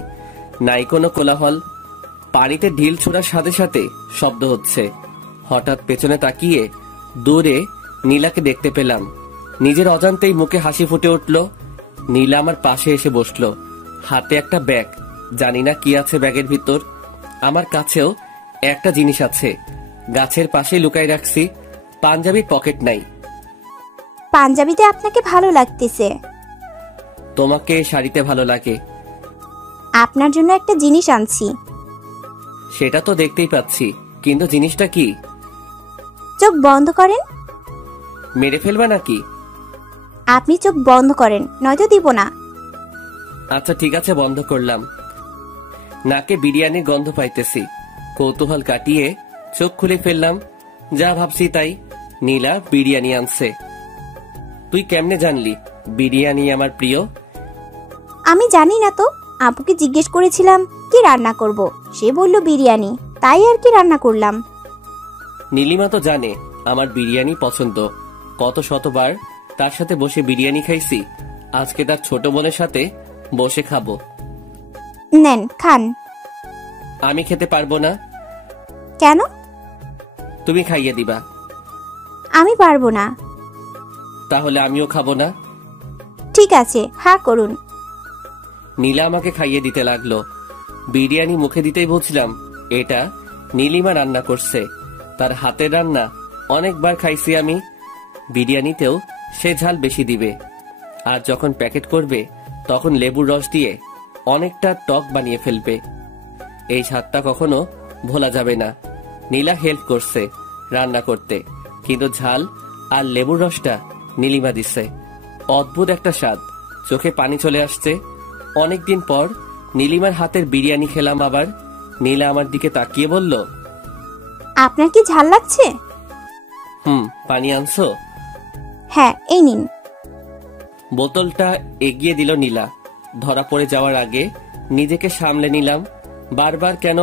নাই কোনো কোলাহল। পানিতে ঢিল ছোড়ার সাথে সাথে শব্দ হচ্ছে। হঠাৎ পেছনে তাকিয়ে দূরে নীলাকে দেখতে পেলাম। নিজের অজান্তেই মুখে হাসি ফুটে উঠল। নীলা আমার পাশে এসে বসলো, হাতে একটা ব্যাগ। জানি না কি আছে ব্যাগের ভিতর। আমার কাছেও একটা জিনিস আছে, গাছের পাশে লুকাই রাখছি। পাঞ্জাবির পকেট নাই। পাঞ্জাবিতে আপনাকে ভালো লাগতেছে। তোমাকে শাড়িতে ভালো লাগে। আপনার জন্য একটা জিনিস আনছি। সেটা তো দেখতেই পাচ্ছি, কিন্তু জিনিসটা কি? চোখ বন্ধ করেন। মেরে ফেলবা নাকি? আপনি চোখ বন্ধ করেন, নয়তো দিব না। আচ্ছা ঠিক আছে, বন্ধ করলাম। নাকে বিরিয়ানির গন্ধ পাইতেছি। কৌতূহল কাটিয়ে চোখ খুলে ফেললাম। যা ভাবছি তাই, নীলা বিরিয়ানি আনছে। তুই কেমনে জানলি বিরিয়ানি আমার প্রিয়? আমি জানি না তো, আপুকে জিজ্ঞেস করেছিলাম কি রান্না করব, সে বলল বিরিয়ানি, তাই আর কি রান্না করলাম। নীলিমা তো জানে আমার বিরিয়ানি পছন্দ। কত শতবার তার সাথে বসে বিরিয়ানি খাইছি। আজকে তার ছোট বোনের সাথে বসে খাবো। নেন, খান। আমি খেতে পারবো না। কেন? তুমি খাইয়ে দিবা। আমি পারবো না। তাহলে আমিও খাবো না। ঠিক আছে, হ্যাঁ করুন। নীলা আমাকে খাইয়ে দিতে লাগলো। বিরিয়ানি মুখে দিতেই বুঝলাম এটা নীলিমা রান্না করছে। তার হাতের রান্না অনেকবার খাইছি আমি। বিরিয়ানিতেও সে ঝাল বেশি দিবে, আর যখন প্যাকেট করবে তখন লেবুর রস দিয়ে অনেকটা টক বানিয়ে ফেলবে। এই স্বাদটা কখনো ভোলা যাবে না। নীলা হেল্প করছে রান্না করতে, কিন্তু ঝাল আর লেবুর রসটা নীলিমা দিছে। অদ্ভুত একটা স্বাদ, চোখে পানি চলে আসছে। অনেকদিন পর নীলিমার হাতের বিরিয়ানি খেলাম আবার। নীলা আমার দিকে তাকিয়ে বলল, আপনার কি ঝাল লাগছে? পানি আনছো? হ্যাঁ, এই নিন। বোতলটা এগিয়ে দিল নীলা। ধরা পড়ে যাওয়ার আগে নিজেকে সামলে নিলাম। বারবার কেন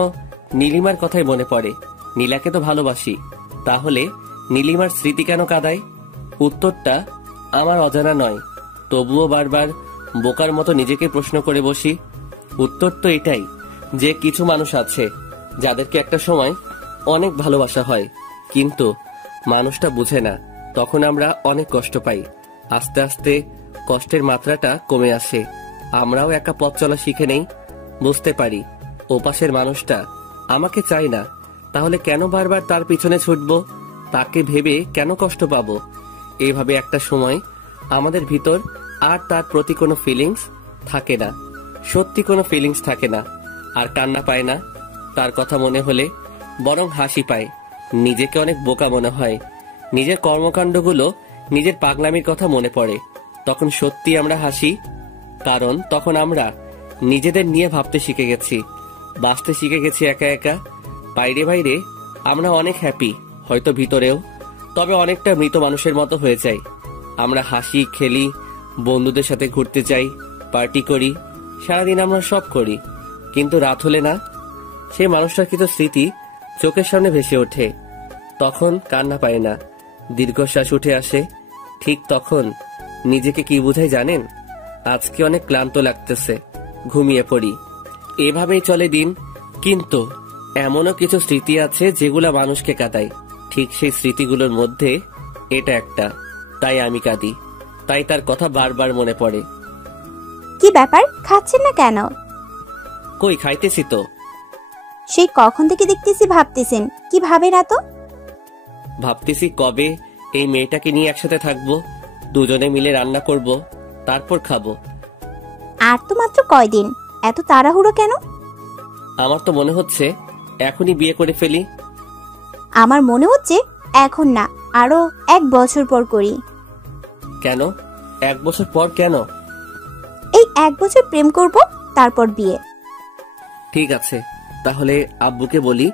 নীলিমার কথাই মনে পড়ে। নীলাকে তো ভালোবাসি, তাহলে নীলিমার স্মৃতি কেন কাঁদায়? উত্তরটা আমার অজানা নয়, তবুও বারবার বোকার মতো নিজেকে প্রশ্ন করে বসি। উত্তর তো এটাই যে কিছু মানুষ আছে যাদেরকে একটা সময় অনেক ভালোবাসা হয়, কিন্তু মানুষটা বুঝে না। তখন আমরা অনেক কষ্ট পাই। আস্তে আস্তে কষ্টের মাত্রাটা কমে আসে। আমরাও একা পথ চলা শিখে নেই। বুঝতে পারি ওপাশের মানুষটা আমাকে চায় না, তাহলে কেন বারবার তার পিছনে ছুটবো? তাকে ভেবে কেন কষ্ট পাবো? এইভাবে একটা সময় আমাদের ভিতর আর তার প্রতি কোনো ফিলিংস থাকে না। সত্যি কোনো ফিলিংস থাকে না। আর কান্না পায় না তার কথা মনে হলে, বরং হাসি পায়। নিজেকে অনেক বোকা মনে হয়। নিজের কর্মকাণ্ডগুলো, নিজের পাগলামির কথা মনে পড়ে। তখন সত্যি আমরা হাসি, কারণ তখন আমরা নিজেদের নিয়ে ভাবতে শিখে গেছি, বাঁচতে শিখে গেছি একা একা। বাইরে বাইরে আমরা অনেক হ্যাপি, হয়তো ভিতরেও, তবে অনেকটা মৃত মানুষের মতো হয়ে যাই। আমরা হাসি, খেলি, বন্ধুদের সাথে ঘুরতে যাই, পার্টি করি, সারাদিন আমরা সব করি, কিন্তু রাত হলে না। সেই মানুষটার কিছু স্মৃতি চোখের সামনে ভেসে ওঠে। তখন কান্না পায় না, দীর্ঘশ্বাস উঠে আসে। ঠিক তখন নিজেকে কি বুঝাই জানেন? আজকে অনেক ক্লান্ত লাগতেছে, ঘুমিয়ে পড়ি। এভাবেই চলে দিন। কিন্তু এমনও কিছু স্মৃতি আছে যেগুলা মানুষকে কাঁদায়। ঠিক সেই স্মৃতিগুলোর মধ্যে এটা একটা। তাই আমি কাঁদি, তাই তার কথা বারবার মনে পড়ে। কি ব্যাপার, খাচ্ছেন না কেন? কই, খাইতেছি তো। সেই কখন থেকে দেখতেছি ভাবতেছেন, কি ভাবেন এত? ভাবতেছি কবে এই মেয়েটাকে নিয়ে একসাথে থাকবো, দুজনে মিলে রান্না করব, তারপর খাবো। আর তো মাত্র কয়দিন, এত তাড়াহুড়ো কেন? আমার তো মনে হচ্ছে এখনই বিয়ে করে ফেলি। আমার মনে হচ্ছে এখন না, আরো 1 বছর পর করি। কেন 1 বছর পর? কেন? এই 1 বছর প্রেম করব, তারপর বিয়ে। ঠিক আছে, তাহলে আব্বুকে বলি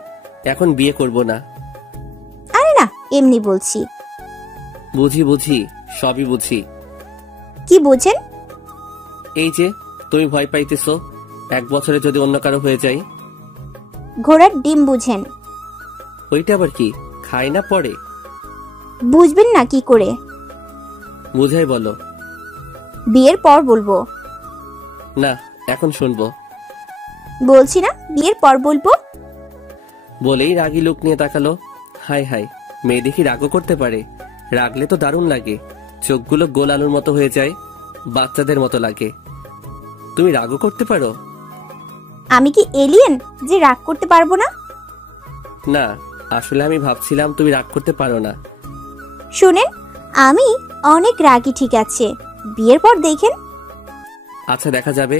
এখন বিয়ে করব না। আরে না, এমনি বলছি। বুঝি বুঝি, সবই বুঝি। কি বুঝেন? এই যে তুমি ভয় পাইতেছো 1 বছরে যদি অন্য কারো হয়ে যায়। ঘোড়ার ডিম বুঝেন? ওইটা আবার কি, খায় না পরে? বুঝবেন না কি করে? বুঝাই বলো। বিয়ের পর বলবো। না, এখন শুনবো। বলছি না, বিয়ের পর বলবো। বলেই রাগী লোক নিয়ে তাকালো। হাই হাই, মেয়ে দেখি রাগও করতে পারে। রাগলে তো দারুণ লাগে, চোখগুলো গোল আলুর মতো হয়ে যায়, বাচ্চাদের মতো লাগে। তুমি রাগও করতে পারো? আমি কি এলিয়েন যে রাগ করতে পারবো না? না, আসলে আমি ভাবছিলাম তুমি রাগ করতে পারো না। শুনেন, আমি অনেক রাগী, ঠিক আছে? বিয়ের পর দেখেন। আচ্ছা, দেখা যাবে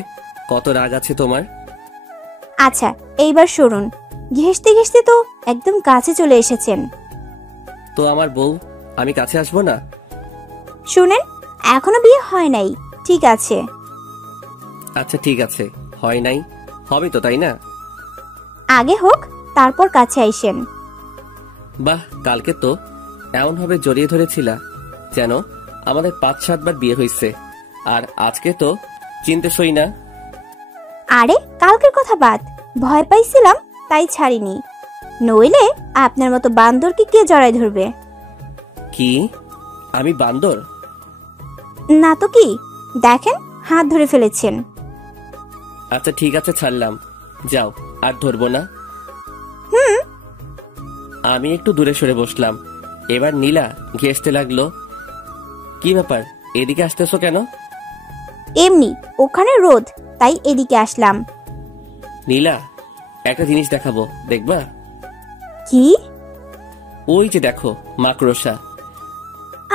কত রাগ আছে তোমার। আচ্ছা, এইবার শুনুন। ঘেঁষতে ঘেঁষতে তো একদম কাছে চলে এসেছেন। তো আমার বউ, আমি কাছে আসবো না? শুনেন, এখনো বিয়ে হয় নাই, ঠিক আছে? আচ্ছা ঠিক আছে, হয় নাই, হবে তো, তাই না? আগে হোক, তারপর কাছে আইসেন। বাহ, কালকে তো এমন ভাবে জড়িয়ে ধরেছিলা যেন আমাদের 5-7 বার বিয়ে হয়েছে, আর আজকে তো চিনতে সই না। আরে কালকের কথা বাদ, ভয় পাইছিলাম তাই ছাড়িনি, নইলে আপনার মতো বান্দরকে কে জড়ায় ধরবে? কি আমি বান্দর? না তো কি, দেখেন হাত ধরে ফেলেছেন। আচ্ছা ঠিক আছে, ছাড়লাম, যাও, আর ধরবো না। আমি একটু দূরে সরে বসলাম। এবার নীলা ঘেঁষতে লাগলো। কি ব্যাপার, এদিকে আসতেছো কেন? এমনি, ওখানে রোদ, তাই এদিকে আসলাম। নীলা, একটা জিনিস দেখাবো, দেখবা? কি? ওই যে দেখো, মাকড়সা।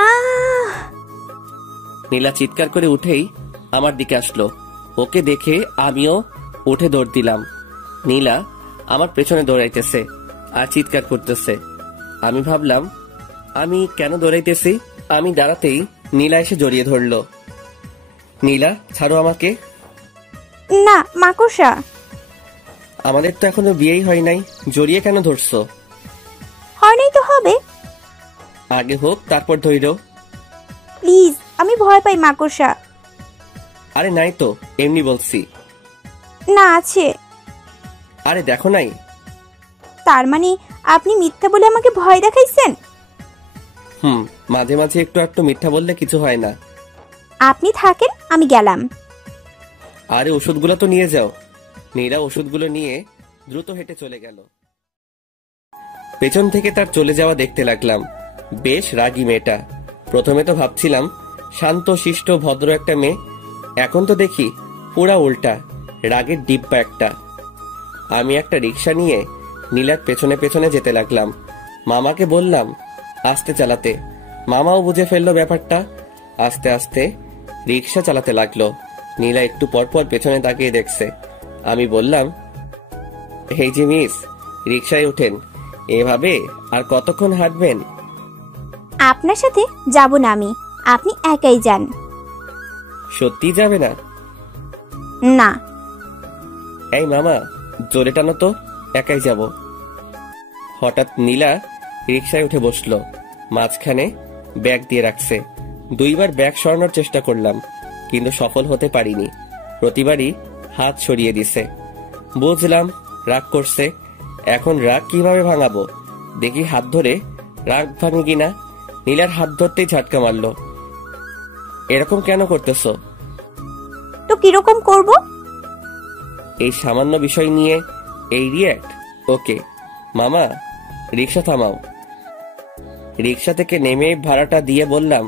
আহ! নীলা চিৎকার করে উঠেই আমার দিকে আসলো। ওকে দেখে আমিও উঠে দৌড় দিলাম। নীলা আমার পেছনে দৌড়াইতেছে আর চিৎকার করতেছে। আমি ভাবলাম আমি কেন দৌড়াইতেছি। আমি দাঁড়াতেই নীলা এসে জড়িয়ে ধরলো। নীলা, ছাড়ো আমাকে। না, মাকড়সা। আমাদের তো এখনো বিয়েই হয় নাই, জড়িয়ে কেন ধরছো? হয় নাই তো হবে। আগে হোক, তারপর ধইরো। প্লিজ, আমি ভয় পাই মাকড়সা। আরে নাই তো, এমনি বলছি। না, আছে। আরে দেখো নাই। তার মানে আপনি মিথ্যা বলে আমাকে ভয় দেখাইছেন? মাঝে মাঝে একটু একটু মিথ্যা বললে কিছু হয় না। আপনি থাকেন, আমি গেলাম। আরে ওষুধগুলো তো নিয়ে যাও। নীলা ওষুধগুলো নিয়ে দ্রুত হেঁটে চলে গেল। পেছন থেকে তার চলে যাওয়া দেখতে লাগলাম। বেশ রাগী মেয়েটা। প্রথমে তো ভাবছিলাম শান্ত শিষ্ট ভদ্র একটা মেয়ে, এখন তো দেখি পুরা উল্টা, রাগের ডিব্বা একটা। আমি একটা রিক্সা নিয়ে নীলার পেছনে পেছনে যেতে লাগলাম। মামাকে বললাম আস্তে চালাতে। মামাও বুঝে ফেললো ব্যাপারটা। আস্তে আস্তে রিক্সা চালাতে লাগলো। নীলা একটু পর পর পেছনে তাকিয়ে দেখছে। আমি বললাম, এই যে মিস, রিক্সায় ওঠেন। এভাবে আর কতক্ষণ হাঁটবেন? আপনার সাথে যাব না আমি, আপনি একাই যান। সত্যি যাবে না? না। এই মামা, জোরে টানো তো, একাই যাব। হঠাৎ নীলা রিক্সায় উঠে বসলো। মাঝখানে ব্যাগ দিয়ে রাখছে। 2 বার ব্যাগ সরানোর চেষ্টা করলাম, কিন্তু সফল হতে পারিনি। প্রতিবারই হাত সরিয়ে দিছে। বুঝলাম রাগ করছে, এখন রাগ কিভাবে ভাঙাবো? দেখি হাত ধরে রাগ ভাঙে কিনা। নীলার হাত ধরতেই ঝাটকা মারলো। এরকম কেন করতেছো? তো কিরকম করব? এই সামান্য বিষয় নিয়ে এই রিয়্যাক্ট? ওকে মামা, রিক্সা থামাও। রিক্সা থেকে নেমে ভাড়াটা দিয়ে বললাম,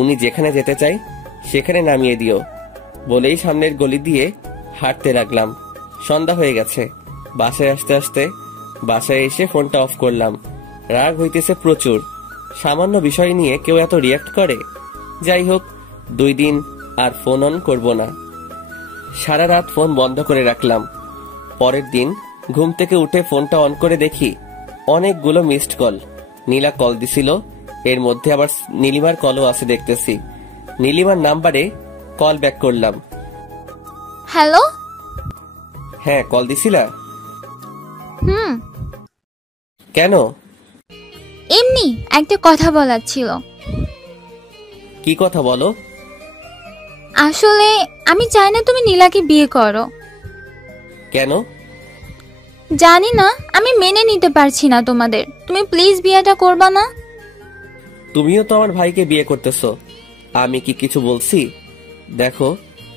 উনি যেখানে যেতে চাই সেখানে নামিয়ে দিও। বলেই সামনের গলি দিয়ে হাঁটতে লাগলাম। সন্ধ্যা হয়ে গেছে। বাসায় আসতে আসতে বাসায় এসে ফোনটা অফ করলাম। রাগ হইতেছে প্রচুর। সামান্য বিষয় নিয়ে কেউ এত রিয়্যাক্ট করে? যাই হোক, 2 দিন আর ফোন অন করব না। সারা রাত ফোন বন্ধ করে রাখলাম। পরের দিন ঘুম থেকে উঠে ফোনটা অন করে দেখি অনেকগুলো মিসড কল। নীলা কল দিছিল, এর মধ্যে আবার নীলিমার কলও আছে দেখতেছি। নীলিমার নাম্বারে কল ব্যাক করলাম। হ্যালো। হ্যাঁ, কল দিছিলা? কেন? এমনি একটা কথা বলার ছিল। কি কথা বলো? আসলে আমি চাই না তুমি নীলাকে বিয়ে করো। কেন? জানি না, আমি মেনে নিতে পারছি না তোমাদের। তুমি প্লিজ বিয়েটা করবা না? তুমিও তো আমার ভাইকে বিয়ে করতেছো, আমি কি কিছু বলছি? দেখো,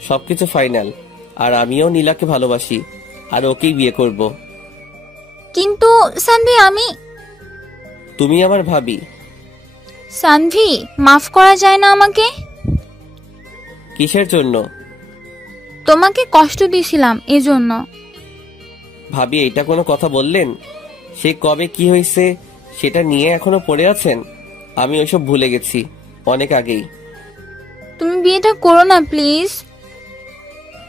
সবকিছু ফাইনাল। আর আমিও নীলাকে ভালোবাসি, আর ওকেই বিয়ে করব। কিন্তু সানভি, আমি... তুমি আমার ভাবি। সানভি, মাফ করা যায় না আমাকে? কিসের জন্য? তোমাকে কষ্ট দিয়েছিলাম এজন্য। ভাবি, এটা কোনো কথা বললেন? সে কবে কি হয়েছে সেটা নিয়ে এখনো পড়ে আছেন? আমি ওইসব ভুলে গেছি অনেক আগেই। তুমি বিয়েটা করো না প্লিজ।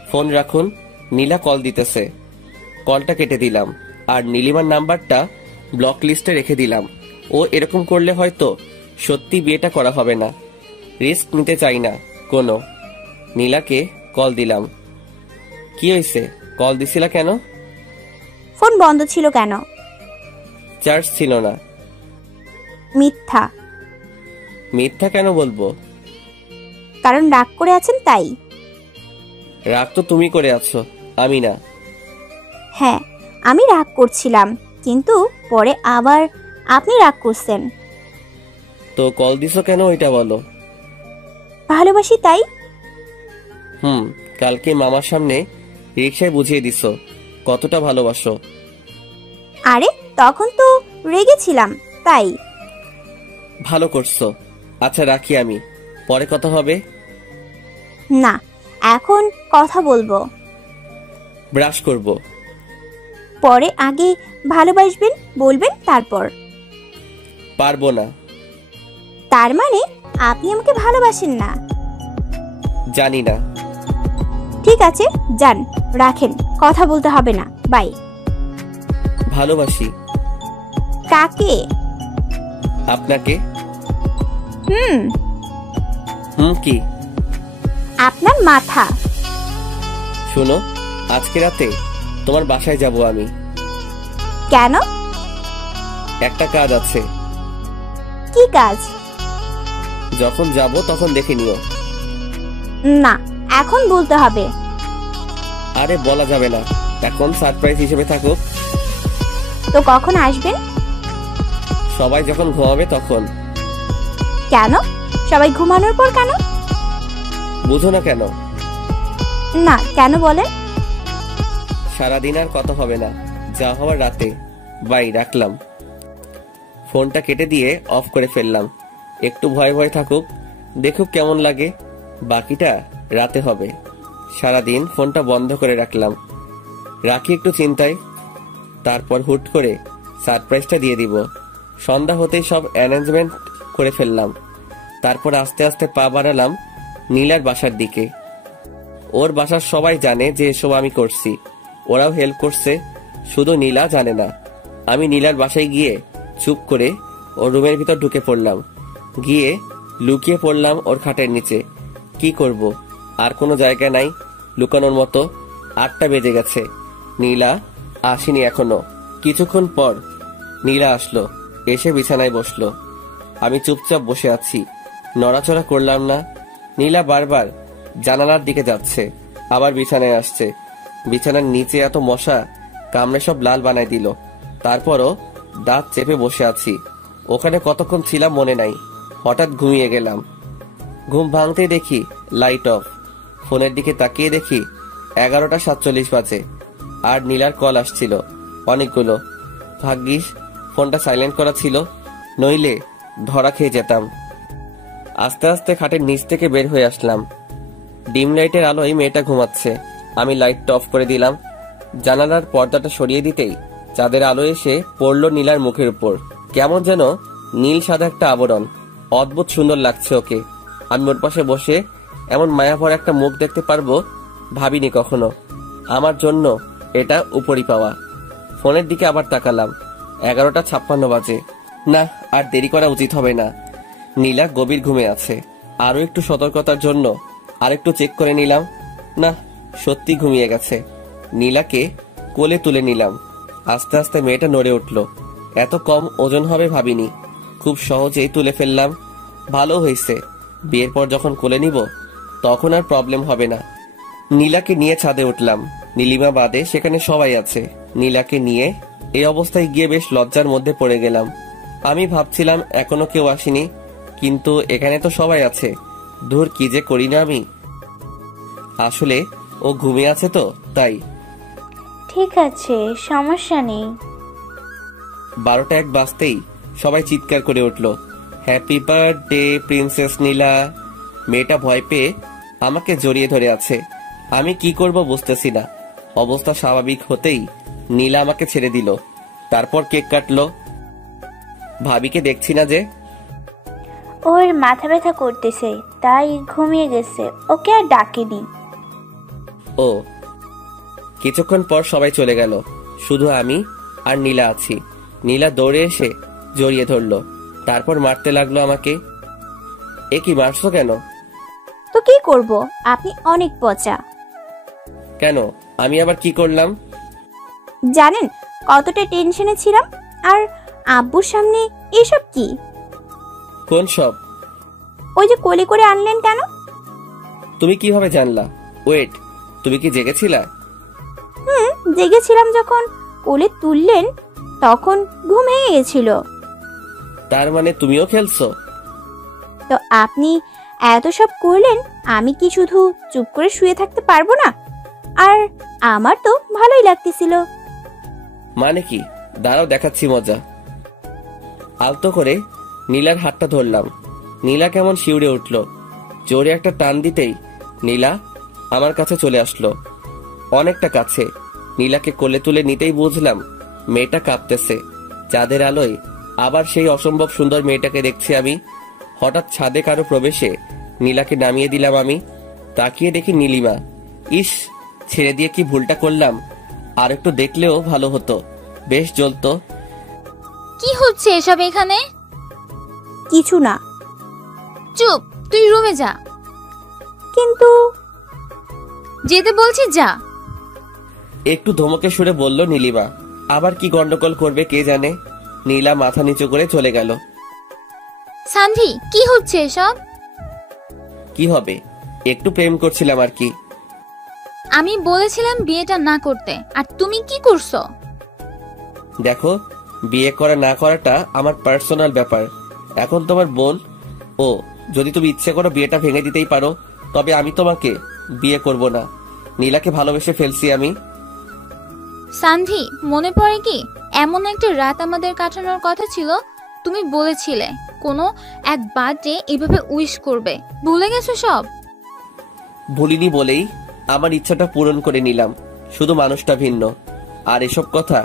ফোন রাখুন, নীলা কল দিতেছে। কলটা কেটে দিলাম আর নীলিমার নাম্বারটা ব্লক লিস্টে রেখে দিলাম। ও এরকম করলে হয়তো সত্যি বিয়েটা করা হবে না। রিস্ক নিতে চাই না কোনো। নীলাকে কল দিলাম। কি হয়েছে, কল দিছিলা কেন? ফোন বন্ধ ছিল কেন? চার্জ ছিল না। মিথ্যা। মিথ্যা কেন বলবো? কারণ রাগ করে আছেন তাই। রাগ তো তুমি করে আছো, আমি না। হ্যাঁ, আমি রাগ করছিলাম, কিন্তু পরে আবার আপনি রাগ করছেন। তো কল দিছো কেন ওইটা বলো। ভালোবাসি তাই। কালকে মামার সামনে রিকশায় বুঝিয়ে দিছো কতটা ভালোবাসো। আরে তখন তো রেগেছিলাম তাই। ভালো করছো। আচ্ছা রাখি, আমি পরে কথা হবে। না, এখন কথা বলবো। ব্রাশ করব। পরে আগে ভালোবাসবেন বলবেন তারপর। পারবো না। তার মানে আপনি আমাকে ভালোবাসেন না? জানি না। ঠিক আছে, যান, রাখেন, কথা বলতে হবে না, বাই। ভালোবাসি। কাকে? আপনাকে। কি? আপনার মাথা। শোনো, আজকে রাতে তোমার বাসায় যাব আমি। কেন? একটা কাজ আছে। কি কাজ? যখন যাব তখন দেখে নিও। না, এখন বলতে হবে। আরে বলা যাবে না, এখন সারপ্রাইজ হিসেবে থাকুক। তো কখন আসবেন? সবাই যখন ঘুমাবে তখন। কেন? সবাই ঘুমানোর পর কেন? বুঝো না কেন? না, কেন বলেন? সারাদিন আর কথা হবে না, যা হওয়ার রাতে। বাই, রাখলাম। ফোনটা কেটে দিয়ে অফ করে ফেললাম। একটু ভয় ভয় থাকুক, দেখুক কেমন লাগে। বাকিটা রাতে হবে। সারাদিন ফোনটা বন্ধ করে রাখলাম। রাখি একটু চিন্তায়। তারপর হুট করে সারপ্রাইজটা দিয়ে দিব। সন্ধ্যা হতেই সব অ্যারেঞ্জমেন্ট করে ফেললাম। তারপর আস্তে আস্তে পা বাড়ালাম নীলার বাসার দিকে। ওর বাসার সবাই জানে যে এসব আমি করছি, ওরাও হেল্প করছে, শুধু নীলা জানে না। আমি নীলার বাসায় গিয়ে চুপ করে ওর রুমের ভিতর ঢুকে পড়লাম। গিয়ে লুকিয়ে পড়লাম ওর খাটের নিচে। কি করব, আর কোনো জায়গা নাই লুকানোর মতো। 8টা বেজে গেছে, নীলা আসেনি এখনো। কিছুক্ষণ পর নীলা আসলো, এসে বিছানায় বসলো। আমি চুপচাপ বসে আছি, নড়াচড়া করলাম না। নীলা বারবার জানালার দিকে যাচ্ছে, আবার বিছানায় আসছে। বিছানার নিচে এত মশা কামড়ে সব লাল বানায় দিল। তারপরও দাঁত চেপে বসে আছি। ওখানে কতক্ষণ ছিলাম মনে নাই, হঠাৎ ঘুমিয়ে গেলাম। ঘুম ভাঙতেই দেখি লাইট অফ। ফোনের দিকে তাকিয়ে দেখি 11:47 বাজে, আর নীলার কল আসছিল অনেকগুলো। ভাগ্যিস ফোনটা সাইলেন্ট করা ছিল, নইলে ধরা খেয়ে যেতাম। আস্তে আস্তে খাটের নিচ থেকে বের হয়ে আসলাম। ডিম লাইটের আলোয় মেয়েটা ঘুমাচ্ছে। আমি লাইটটা অফ করে দিলাম। জানালার পর্দাটা সরিয়ে দিতেই চাঁদের আলো এসে পড়লো নীলার মুখের উপর। কেমন যেন নীল সাদা একটা আবরণ। অদ্ভুত সুন্দর লাগছে ওকে। আমি ওর পাশে বসে এমন মায়াভরা একটা মুখ দেখতে পারবো ভাবিনি কখনো। আমার জন্য এটা উপরি পাওয়া। ফোনের দিকে আবার তাকালাম, 11:56 বাজে। না, আর দেরি করা উচিত হবে না। নীলা গভীর ঘুমে আছে। আরো একটু সতর্কতার জন্য আরেকটু চেক করে নিলাম। না, সত্যি ঘুমিয়ে গেছে। নীলাকে কোলে তুলে নিলাম। আস্তে আস্তে মেয়েটা নড়ে উঠল। এত কম ওজন হবে ভাবিনি। খুব সহজেই তুলে ফেললাম। ভালো হয়েছে, বিয়ের পর যখন কোলে নিব তখন আর প্রবলেম হবে না। নীলাকে নিয়ে ছাদে উঠলাম। নীলিমা বাদে সেখানে সবাই আছে। নীলাকে নিয়ে এই অবস্থায় গিয়ে বেশ লজ্জার মধ্যে পড়ে গেলাম। আমি ভাবছিলাম এখনো কেউ আসেনি, কিন্তু এখানে তো সবাই আছে। ধুর, কি যে করি না আমি। আসলে ও ঘুমিয়ে আছে তো তাই। ঠিক আছে, সমস্যা নেই। 12:01 বাজতেই সবাই চিৎকার করে উঠল, হ্যাপি বার্থডে প্রিন্সেস নীলা। মেয়েটা ভয় পেয়ে আমাকে জড়িয়ে ধরে আছে। আমি কি করব বুঝতেছি না। অবস্থা স্বাভাবিক হতেই নীলা আমাকে ছেড়ে দিল। তারপর কেক কাটলো। ভাবিকে দেখছি না যে। ওর মাথা ব্যথা করতেছে, তাই ঘুমিয়ে গেছে, ওকে আর ডাকিনি। ও। কিছুক্ষণ পর সবাই চলে গেল, শুধু আমি আর নীলা আছি। নীলা দৌড়ে এসে জড়িয়ে ধরলো, তারপর মারতে লাগলো আমাকে। এ কি, মারছো কেন? তো কি করব, আপনি অনেক পচা। কেন, আমি আবার কি করলাম? জানেন কতটা টেনশনে ছিলাম, আর আব্বুর সামনে এসব কি? কোন সব? ওই যে কোলে করে আনলেন কেন? তুমি কিভাবে জানলা? ওয়েট, তুমি কি জেগেছিলা? জেগেছিলাম। যখন কোলে তুললেন তখন ঘুম ভেঙে গেছিল। তার মানে তুমিও খেলছো? তো আপনি এত সব করলেন, আমি কি শুধু চুপ করে শুয়ে থাকতে পারবো না? আর আমার তো ভালোই লাগতেছিল। মানে কি? দাঁড়াও, দেখাচ্ছি মজা। আলতো করে নীলার হাতটা ধরলাম। নীলা কেমন শিউরে উঠল। জোরে একটা টান দিতেই নীলা আমার কাছে চলে আসলো, অনেকটা কাছে। নীলাকে কোলে তুলে নিতেই বুঝলাম মেয়েটা কাঁপতেছে। চাঁদের আলোয় আবার সেই অসম্ভব সুন্দর মেয়েটাকে দেখছি আমি। হঠাৎ ছাদে কারো প্রবেশে নীলাকে নামিয়ে দিলাম আমি। তাকিয়ে দেখি নীলিমা। ইস, ছেড়ে দিয়ে কি ভুলটা করলাম। আর একটু দেখলেও ভালো হতো, বেশ জ্বলতো। কি হচ্ছে এসব এখানে? কিছু না। চুপ, তুই রুমে যা। কিন্তু যেতে বলছি, যা। একটু ধমকে সুরে বলল নীলিমা। আবার কি গন্ডগোল করবে কে জানে। নীলা মাথা নিচু করে চলে গেল। সানভি, কি হচ্ছে এসব? কি হবে, একটু প্রেম করছিলাম আর কি। আমি বলেছিলাম বিয়েটা না করতে, আর তুমি কি করছো? দেখো, বিয়ে করা না করাটা আমার পার্সোনাল ব্যাপার। এখন তোমার বোন ও, যদি তুমি ইচ্ছে করো বিয়েটা ভেঙে দিতেই পারো, তবে আমি তোমাকে বিয়ে করব না। নীলাকে ভালোবেসে ফেলছি আমি। সানভি, মনে পড়ে কি এমন একটা রাত আমাদের কাটানোর কথা ছিল? তুমি বলেছিলে কোনো এক বার্থডে এভাবে উইশ করবে। ভুলে গেছো সব? ভুলিনি বলেই আমার ইচ্ছাটা পূরণ করে নিলাম, শুধু মানুষটা ভিন্ন। আর এসব কথা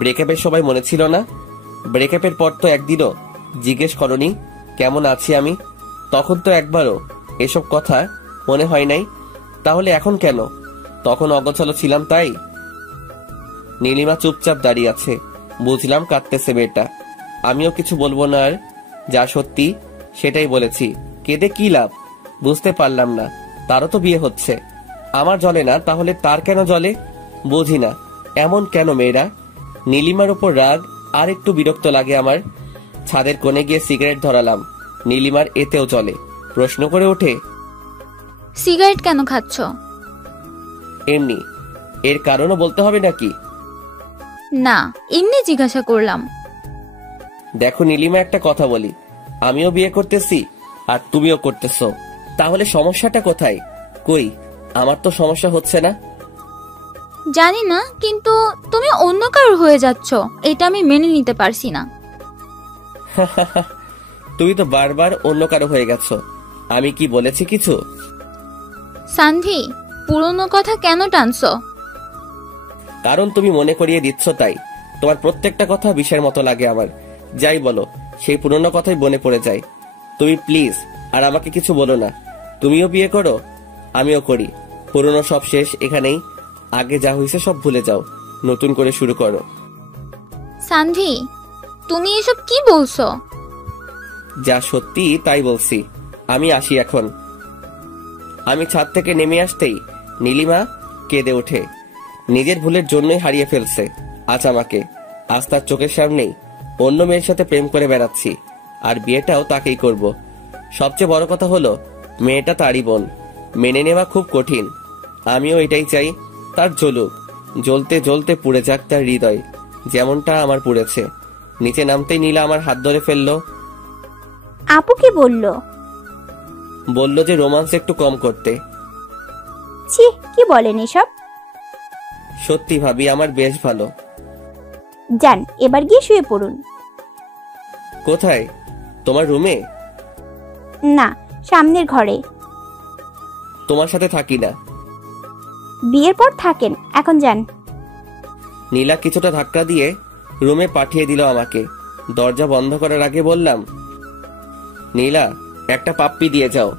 ব্রেকআপের সময় মনে ছিল না? ব্রেকআপের পর তো একদিনও জিজ্ঞেস করনি কেমন আছি আমি। তখন তো একবারও এসব কথা মনে হয় নাই। তাহলে এখন কেন? তখন অগোছালো ছিলাম তাই। নীলিমা চুপচাপ দাঁড়িয়ে আছে। বুঝলাম কাঁদতেছে মেয়েটা। আমিও কিছু বলবো না, আর যা সত্যি সেটাই বলেছি। কেঁদে কি লাভ? বুঝতে পারলাম না। তারও তো বিয়ে হচ্ছে, আমার জ্বলে না, তাহলে তার কেন জ্বলে? বুঝি না এমন কেন মেয়েরা। নীলিমার উপর রাগ আর একটু বিরক্ত লাগে আমার। ছাদের কোণে গিয়ে সিগারেট ধরালাম। নীলিমার এতেও জ্বলে। প্রশ্ন করে ওঠে, সিগারেট কেন খাচ্ছ? এমনি। এর কারণও বলতে হবে নাকি? না, এমনি জিজ্ঞাসা করলাম। দেখো নীলিমা, একটা কথা বলি, আমিও বিয়ে করতেছি আর তুমিও করতেছো, তাহলে সমস্যাটা কোথায়? কই, আমার তো সমস্যা হচ্ছে না। জানি না, কিন্তু তুমি অন্য কারোর হয়ে যাচ্ছ, এটা আমি মেনে নিতে পারছি না। তুমি তো বারবার অন্য কারো হয়ে গেছো, আমি কি বলেছি কিছু? সানভি, পুরনো কথা কেন টানছো? কারণ তুমি মনে করিয়ে দিচ্ছ তাই। তোমার প্রত্যেকটা কথা বিষয়ের মতো লাগে আমার। যাই বলো, সেই পুরনো কথাই মনে পড়ে যায়। তুমি প্লিজ আর আমাকে কিছু বলো না। তুমিও বিয়ে করো, আমিও করি। পুরনো সব শেষ এখানেই। আগে যা হয়েছে সব ভুলে যাও, নতুন করে শুরু করো। সানভি, তুমি এসব কি বলছো? যা সত্যি তাই বলছি। আমি আসি এখন। আমি ছাদ থেকে নেমে আসতেই নীলিমা কেঁদে ওঠে। নিজের ভুলের জন্যই হারিয়ে ফেলছে আজ আমাকে। আজ তার চোখের সামনেই অন্য মেয়ের সাথে প্রেম করে বেড়াচ্ছি, আর বিয়েটাও তাকেই করব। সবচেয়ে বড় কথা হলো মেয়েটা তারই বোন। মেনে নেওয়া খুব কঠিন। আমিও এটাই চাই, তার জ্বলুক, জ্বলতে জ্বলতে পুড়ে যাক তার হৃদয়, যেমনটা আমার পুড়েছে। নিচে নামতেই নীলা আমার হাত ধরে ফেললো। আপু কি বললো? বললো যে রোমান্স একটু কম করতে। ছি, কি বলেন এসব? সত্যি ভাবি, আমার বেশ ভালো। যান, এবার গিয়ে শুয়ে পড়ুন। কোথায়? তোমার রুমে? না, সামনের ঘরে। তোমার সাথে থাকি না। বিয়ের পর থাকেন, এখন যান। নীলা কিছুটা ধাক্কা দিয়ে রুমে পাঠিয়ে দিল আমাকে। দরজা বন্ধ করার আগে বললাম, নীলা, একটা পাপ্পি দিয়ে যাও।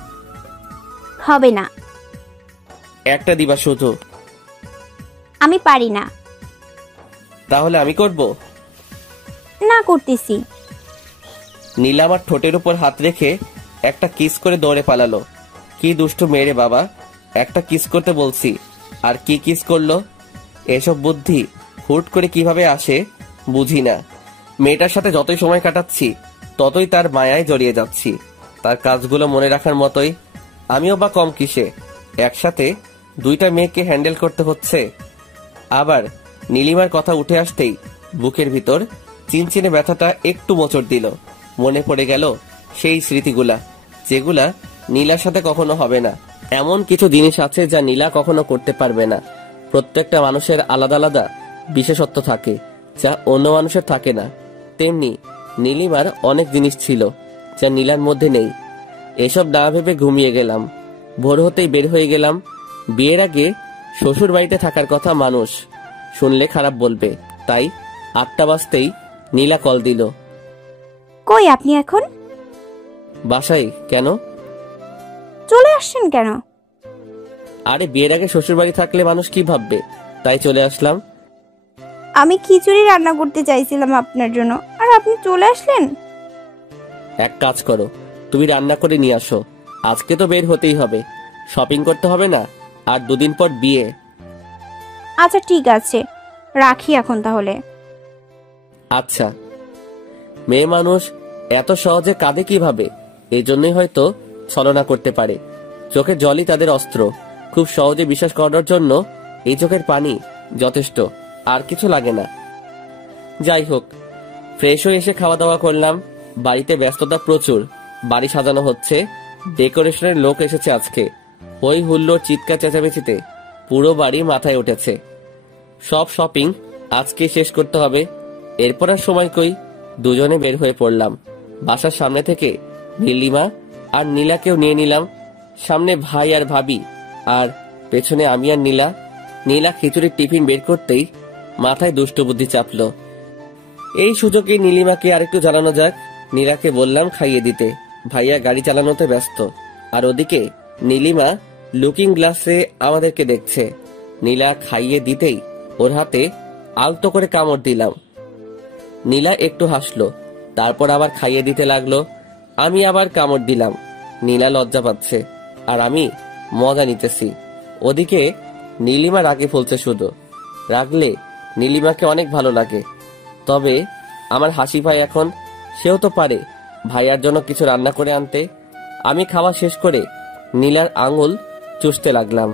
হবে না। একটা দিবা শুধু। আমি পারি না। তাহলে আমি করব? না, করতেছি। নীলা আমার ঠোঁটের উপর হাত রেখে একটা কিস করে দৌড়ে পালালো। কি দুষ্টু মেরে বাবা, একটা কিস করতে বলছি আর কি কিস করলো। এসব বুদ্ধি হুট করে কিভাবে আসে বুঝি না। মেয়েটার সাথে যতই সময় কাটাচ্ছি ততই তার মায়ায় জড়িয়ে যাচ্ছি। তার কাজগুলো মনে রাখার মতোই। আমিও বা কম কিসে, একসাথে দুইটা মেয়েকে হ্যান্ডেল করতে হচ্ছে। আবার নীলিমার কথা উঠে আসতেই বুকের ভিতর চিনচিনে ব্যথাটা একটু মোচড় দিল। মনে পড়ে গেল সেই স্মৃতিগুলা, যেগুলা নীলার সাথে কখনো হবে না। এমন কিছু জিনিস আছে যা নীলা কখনো করতে পারবে না। প্রত্যেকটা মানুষের আলাদা আলাদা বিশেষত্ব থাকে, যা অন্য মানুষের থাকে না। তেমনি নীলিমার অনেক জিনিস ছিল যা নীলার মধ্যে নেই। এসব না ভেবে ঘুমিয়ে গেলাম। ভোর হতেই বের হয়ে গেলাম। বিয়ের আগে শ্বশুর বাড়িতে থাকার কথা মানুষ শুনলে খারাপ বলবে, তাই 8টা বাজতেই নীলা কল দিল। কই আপনি এখন? বাসায়। কেন? চলে আসছেন কেন? আরে বিয়ের আগে শ্বশুর বাড়ি থাকলে মানুষ কি ভাববে, তাই চলে আসলাম। আমি খিচুড়ি রান্না করতে চাইছিলাম আপনার জন্য, আর আপনি চলে আসলেন। এক কাজ করো, তুমি রান্না করে নিয়ে আসো। আজকে তো বের হতেই হবে, শপিং করতে হবে না? আর 2 দিন পর বিয়ে। আচ্ছা ঠিক আছে, রাখি এখন তাহলে। আচ্ছা। মেয়ে মানুষ এত সহজে কাঁদে কিভাবে? এই জন্যই হয়তো ছলনা করতে পারে। চোখের জলই তাদের অস্ত্র। খুব সহজে বিশ্বাস করার জন্য এই চোখের পানি যথেষ্ট, আর কিছু লাগে না। যাই হোক, ফ্রেশ হয়ে এসে খাওয়া দাওয়া করলাম। বাড়িতে ব্যস্ততা প্রচুর। বাড়ি সাজানো হচ্ছে, ডেকোরেশনের লোক এসেছে আজকে। ওই হুল্লোড়, চিৎকার চেঁচামেচিতে পুরো বাড়ি মাথায় উঠেছে। সব শপিং আজকে শেষ করতে হবে। এরপর আর সময় কই, দুজনে বের হয়ে পড়লাম। বাসার সামনে থেকে নীলিমা আর নীলাকেও নিয়ে নিলাম। সামনে ভাই আর ভাবি, আর পেছনে আমি আর নীলা। নীলা খিচুড়ির টিফিন বের করতেই মাথায় দুষ্ট বুদ্ধি চাপলো। এই সুযোগে নীলিমাকে আরেকটু জানানো যাক। নীলাকে বললাম খাইয়ে দিতে। ভাইয়া গাড়ি চালানোতে ব্যস্ত, আর ওদিকে নীলিমা লুকিং গ্লাসে আমাদেরকে দেখছে। নীলা খাইয়ে দিতেই ওর হাতে আলতো করে কামড় দিলাম। নীলা একটু হাসলো, তারপর আবার খাইয়ে দিতে লাগলো। আমি আবার কামড় দিলাম। নীলা লজ্জা পাচ্ছে, আর আমি মজা নিতেছি। ওদিকে নীলিমা রাগে ফুলছে শুধু। রাগলে নীলিমাকে অনেক ভালো লাগে। তবে আমার হাসি ভাই এখন, সেও তো পারে ভাইয়ার জন্য কিছু রান্না করে আনতে। আমি খাওয়া শেষ করে নীলার আঙুল চুষতে লাগলাম।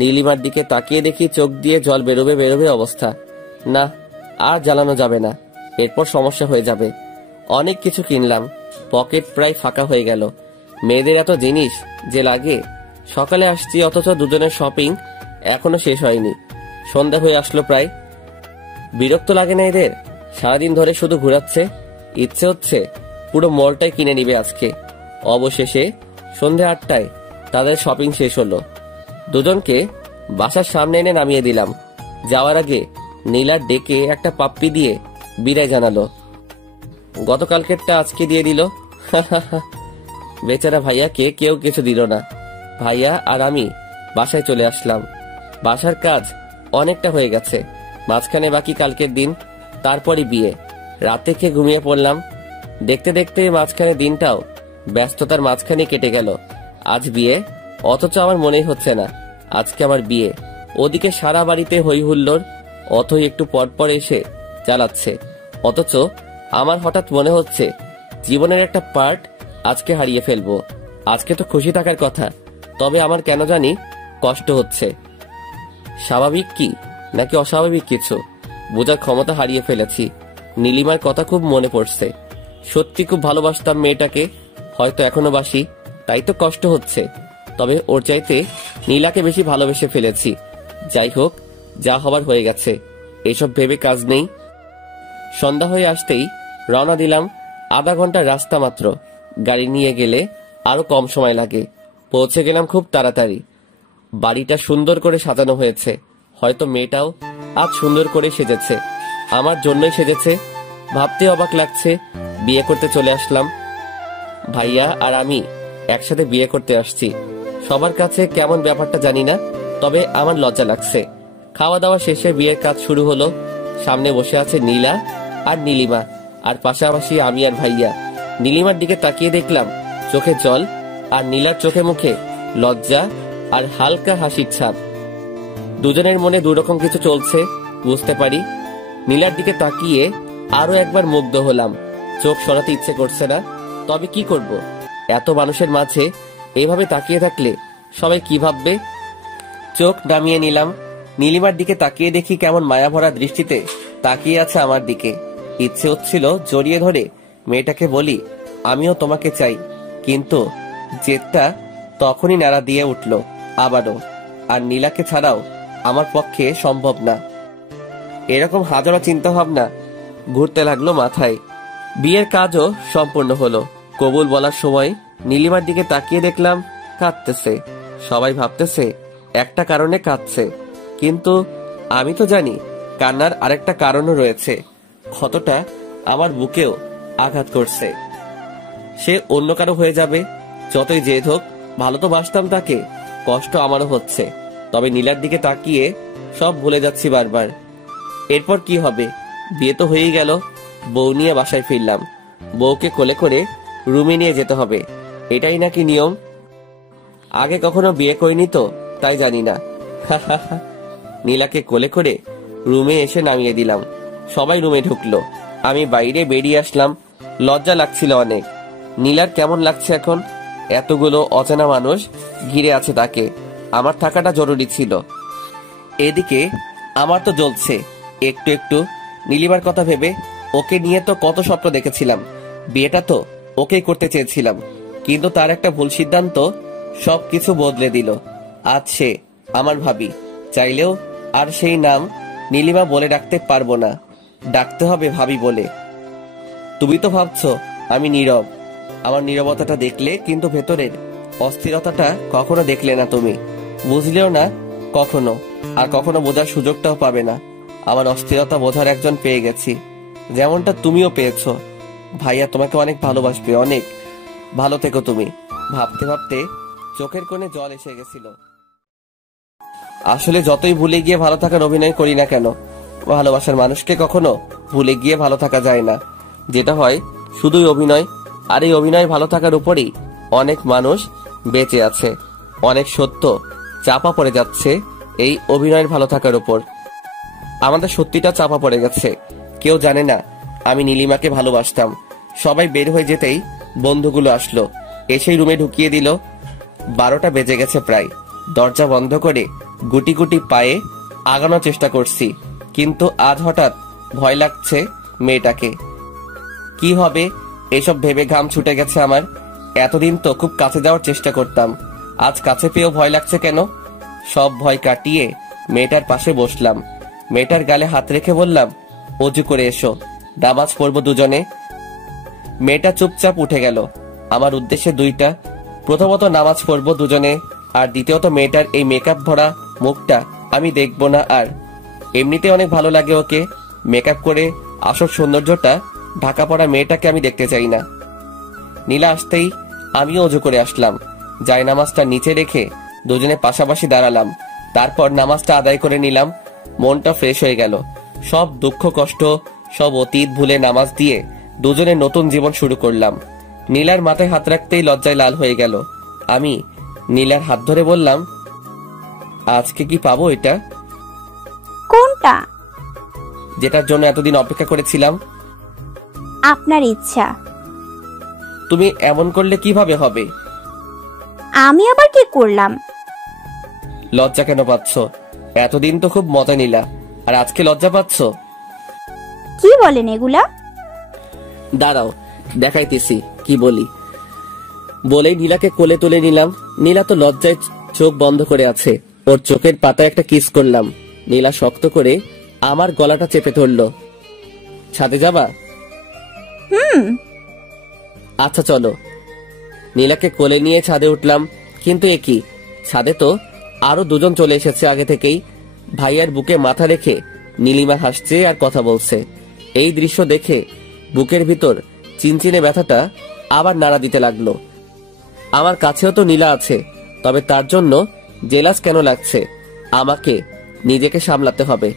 নীলিমার দিকে তাকিয়ে দেখি চোখ দিয়ে জল বেরোবে বেরোবে অবস্থা। না, আর জ্বালানো যাবে না, এরপর সমস্যা হয়ে যাবে। অনেক কিছু কিনলাম, পকেট প্রায় ফাঁকা হয়ে গেল। মেয়েদের এত জিনিস যে লাগে। সকালে আসছি অথচ দুজনের শপিং এখনো শেষ হয়নি। সন্ধ্যা হয়ে আসলো প্রায়। বিরক্ত লাগে না এদের? সারাদিন ধরে শুধু ঘোরাচ্ছে। ইচ্ছে হচ্ছে পুরো মলটাই কিনে নিবে আজকে। অবশেষে সন্ধ্যে 8টায় তাদের শপিং শেষ হলো। দুজনকে বাসার সামনে এনে নামিয়ে দিলাম। যাওয়ার আগে নীলার ডেকে একটা পাপ্পি দিয়ে বিদায় জানালো। গতকালকেরটা আজকে দিয়ে দিল। বেচারা ভাইয়াকে কেউ কিছু দিল না। ভাইয়া আর আমি বাসায় চলে আসলাম। বাসার কাজ অনেকটা হয়ে গেছে, মাঝখানে বাকি কালকের দিন, তারপরই বিয়ে। রাতে খেয়ে ঘুমিয়ে পড়লাম। দেখতে দেখতে মাঝখানে দিনটাও ব্যস্ততার মাঝখানে কেটে গেল। আজ বিয়ে, অথচ আমার মনেই হচ্ছে না আজকে আমার বিয়ে। ওদিকে সারা বাড়িতে হই হুল্লোড়, অথই একটু পরপর এসে চালাচ্ছে। অথচ আমার হঠাৎ মনে হচ্ছে জীবনের একটা পার্ট আজকে হারিয়ে ফেলবো। আজকে তো খুশি থাকার কথা, তবে আমার কেন জানি কষ্ট হচ্ছে। স্বাভাবিক কি নাকি অস্বাভাবিক কিছু বোঝার ক্ষমতা হারিয়ে ফেলেছি। নীলিমার কথা খুব মনে পড়ছে। সত্যি খুব ভালোবাসতাম মেয়েটাকে, হয়তো এখনো বাসি, তাই তো কষ্ট হচ্ছে। তবে ওর চাইতে নীলাকে বেশি ভালোবেসে ফেলেছি। যাই হোক, যা হবার হয়ে গেছে, এসব ভেবে কাজ নেই। সন্ধ্যা হয়ে আসতেই রওনা দিলাম। আধা ঘন্টার রাস্তা মাত্র, গাড়ি নিয়ে গেলে আরো কম সময় লাগে। পৌঁছে গেলাম খুব তাড়াতাড়ি। বাড়িটা সুন্দর করে সাজানো হয়েছে। হয়তো মেয়েটাও আজ সুন্দর করে সেজেছে, আমার জন্যই সেজেছে। ভাবতে অবাক লাগছে, বিয়ে করতে চলে আসলাম। ভাইয়া আর আমি একসাথে বিয়ে করতে আসছি। সবার কাছে কেমন ব্যাপারটা জানি না, তবে আমার লজ্জা লাগছে। খাওয়া দাওয়া শেষে বিয়ের কাজ শুরু হলো। সামনে বসে আছে নীলা আর নীলিমা, আর পাশাপাশি আমি আর ভাইয়া। নীলিমার দিকে তাকিয়ে দেখলাম চোখে জল, আর নীলার চোখে মুখে লজ্জা আর হালকা হাসির ছাপ। দুজনের মনে দুরকম কিছু চলছে বুঝতে পারি। নীলার দিকে তাকিয়ে আরো একবার মুগ্ধ হলাম। চোখ সরাতে ইচ্ছে করছে না, তবে কি করব? এত মানুষের মাঝে এইভাবে তাকিয়ে থাকলে সবাই কি ভাববে? চোখ নামিয়ে নিলাম। নীলিমার দিকে তাকিয়ে দেখি কেমন মায়া ভরা দৃষ্টিতে তাকিয়ে আছে আমার দিকে। ইচ্ছে হচ্ছিল জড়িয়ে ধরে মেয়েটাকে বলি, আমিও তোমাকে চাই, কিন্তু জেদটা তখনই নাড়া দিয়ে উঠল আবারও। আর নীলাকে ছাড়াও আমার পক্ষে সম্ভব না। এরকম হাজারো চিন্তা ভাবনা ঘুরতে লাগলো মাথায়। বিয়ের কাজও সম্পূর্ণ হলো। কবুল বলার সময় নীলিমার দিকে তাকিয়ে দেখলাম কাঁদতেছে। সবাই ভাবতেছে একটা কারণে কাঁদছে, কিন্তু আমি তো জানি কান্নার আরেকটা কারণও রয়েছে। ক্ষতটা আমার বুকেও আঘাত করছে। সে অন্য কারো হয়ে যাবে, যতই জেদ হোক। ভালো তো বাসতাম তাকে, কষ্ট আমারও হচ্ছে। তবে নীলার দিকে তাকিয়ে সব ভুলে যাচ্ছি বারবার। এরপর কি হবে? বিয়ে তো হয়েই গেল। বউ নিয়ে বাসায় ফিরলাম। বউকে কোলে করে রুমে নিয়ে যেতে হবে, এটাই নাকি নিয়ম। আগে কখনো বিয়ে করিনি তো, তাই জানি না। নীলাকে কোলে করে রুমে এসে নামিয়ে দিলাম। সবাই রুমে ঢুকলো, আমি বাইরে বেরিয়ে আসলাম। লজ্জা লাগছিল অনেক। নীলার কেমন লাগছে এখন? এতগুলো অচেনা মানুষ ঘিরে আছে তাকে। আমার থাকাটা জরুরি ছিল। এদিকে আমার তো জ্বলছে একটু একটু নীলিমার কথা ভেবে। ওকে নিয়ে তো কত স্বপ্ন দেখেছিলাম। বিয়েটা তো ওকেই করতে চেয়েছিলাম, কিন্তু তার একটা ভুল সিদ্ধান্ত সবকিছু বদলে দিল। আজ সে আমার ভাবি। চাইলেও আর সেই নাম নীলিমা বলে ডাকতে পারবো না, ডাকতে হবে ভাবি বলে। তুমি তো ভাবছো আমি নীরব। আমার নীরবতাটা দেখলে, কিন্তু ভেতরের অস্থিরতাটা কখনো দেখলে না তুমি, বুঝলেও না কখনো, আর কখনো বোঝার সুযোগটাও পাবে না। আমার অস্থিরতা বোঝার একজন পেয়ে গেছি, যেমনটা তুমিও পেয়েছো। ভাইয়া তোমাকে অনেক ভালোবাসবে, অনেক। ভালো থেকো তুমি। ভাবতে ভাবতে চোখের কোণে জল এসে গেছিল। আসলে যতই ভুলে গিয়ে ভালো থাকার অভিনয় করি না কেন, ভালোবাসার মানুষকে কখনো ভুলে গিয়ে ভালো থাকা যায় না। যেটা হয় শুধুই অভিনয়। আর এই অভিনয় ভালো থাকার উপরই অনেক মানুষ বেঁচে আছে। অনেক সত্য চাপা পড়ে যাচ্ছে এই অভিনয়ের ভালো থাকার উপর। আমাদের সত্যিটা চাপা পড়ে গেছে। কেউ জানে না আমি নীলিমাকে ভালোবাসতাম। সবাই বের হয়ে যেতেই বন্ধুগুলো আসলো, এসেই রুমে ঢুকিয়ে দিল। 12টা বেজে গেছে প্রায়। দরজা বন্ধ করে গুটি গুটি পায়ে আগানোর চেষ্টা করছি, কিন্তু আজ হঠাৎ ভয় লাগছে মেয়েটাকে। কি হবে এসব ভেবে ঘাম ছুটে গেছে আমার। এতদিন তো খুব কাছে যাওয়ার চেষ্টা করতাম, আজ কাছে পেয়েও ভয় লাগছে কেন? সব ভয় কাটিয়ে মেয়েটার পাশে বসলাম। মেয়েটার গালে হাত রেখে বললাম, অজু করে এসো, নামাজ পড়বো দুজনে। মেয়েটা চুপচাপ উঠে গেল। আমার উদ্দেশ্যে দুইটা, প্রথমত নামাজ পড়বো দুজনে, আর দ্বিতীয়ত মেয়েটার এই মেকআপ ভরা মুখটা আমি দেখবো না আর। এমনিতে অনেক ভালো লাগে ওকে, মেকআপ করে আসল সৌন্দর্যটা ঢাকা পড়া মেয়েটাকে আমি দেখতে চাই না। নীলা আসতেই আমিও অজু করে আসলাম। যাই নামাজটা নিচে রেখে দুজনে পাশাপাশি দাঁড়ালাম। তারপর নামাজটা আদায় করে নিলাম। মনটা ফ্রেশ হয়ে গেল। সব দুঃখ কষ্ট সব অতীত ভুলে নামাজ দিয়ে দুজনে নতুন জীবন শুরু করলাম। নীলার মাথায় হাত রাখতেই লজ্জায় লাল হয়ে গেল। আমি নীলার হাত ধরে বললাম, আজকে কি পাবো এটা? কোনটা? যেটার জন্য এতদিন অপেক্ষা করেছিলাম। আপনার ইচ্ছা। তুমি এমন করলে কিভাবে হবে? আমি আবার কি করলাম? লজ্জা কেন পাচ্ছ? এতদিন তো খুব মজা নিলা, আর আজকে লজ্জা পাচ্ছ? কি বলেন এগুলা? দাঁড়াও দেখাইতেছি কি বলি। বলেই নীলাকে কোলে তুলে নিলাম। নীলা তো লজ্জায় চোখ বন্ধ করে আছে। ওর চোখের পাতায় একটা কিস করলাম। নীলা শক্ত করে আমার গলাটা চেপে ধরলো। ছাদে যাবা? আচ্ছা চলো। নীলাকে কোলে নিয়ে ছাদে উঠলাম। কিন্তু একই, ছাদে তো আরো দুজন চলে এসেছে আগে থেকেই। ভাইয়ার বুকে মাথা রেখে নীলিমা হাসছে আর কথা বলছে। এই দৃশ্য দেখে বুকের ভিতর চিনচিনে ব্যথাটা আবার নাড়া দিতে লাগলো। আমার কাছেও তো নীলা আছে, তবে তার জন্য জেলাস কেন লাগছে? আমাকে নিজেকে সামলাতে হবে,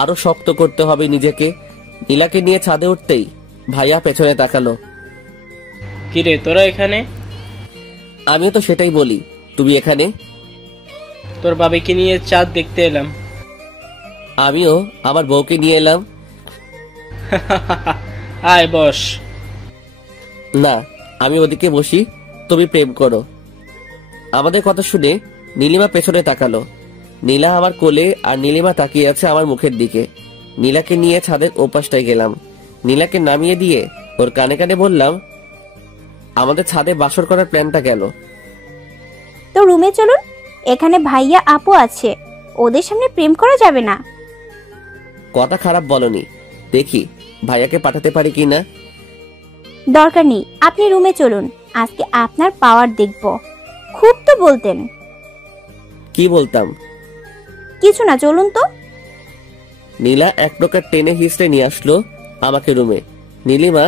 আরো শক্ত করতে হবে নিজেকে। নীলাকে নিয়ে ছাদে উঠতেই ভাইয়া পেছনে তাকালো। কিরে তোরা এখানে? আমিও তো সেটাই বলি, তুমি এখানে? তোর বাবাকে নিয়ে চাঁদ দেখতে এলাম। আমিও আমার বউকে নিয়ে এলাম। আয় বস। না, আমি ওদিকে বসি, তুমি প্রেম করো। আমাদের কথা শুনে নীলিমা পেছনে তাকালো। নীলা আমার কোলে আর নীলিমা তাকিয়ে আছে আমার মুখের দিকে। নীলাকে নিয়ে ছাদের ওপাশটায় গেলাম। নীলাকে নামিয়ে দিয়ে ওর কানে কানে বললাম, আমাদের ছাদে বাসর করার প্ল্যানটা গেল। তো রুমে চলুন, এখানে ভাইয়া আপু আছে, ওদের সামনে প্রেম করা যাবে না। কথা খারাপ বলনি, দেখি ভাইয়াকে পাঠাতে পারি কিনা। দরকার নেই, আপনি রুমে চলুন, আজকে আপনার পাওয়ার দেখব। খুব তো বলতেন। কি বলতাম? কিছু না, চলুন তো। নীলা এক প্রকার টেনে হিসড়ে নিয়ে আসলো আমাকে রুমে। নীলিমা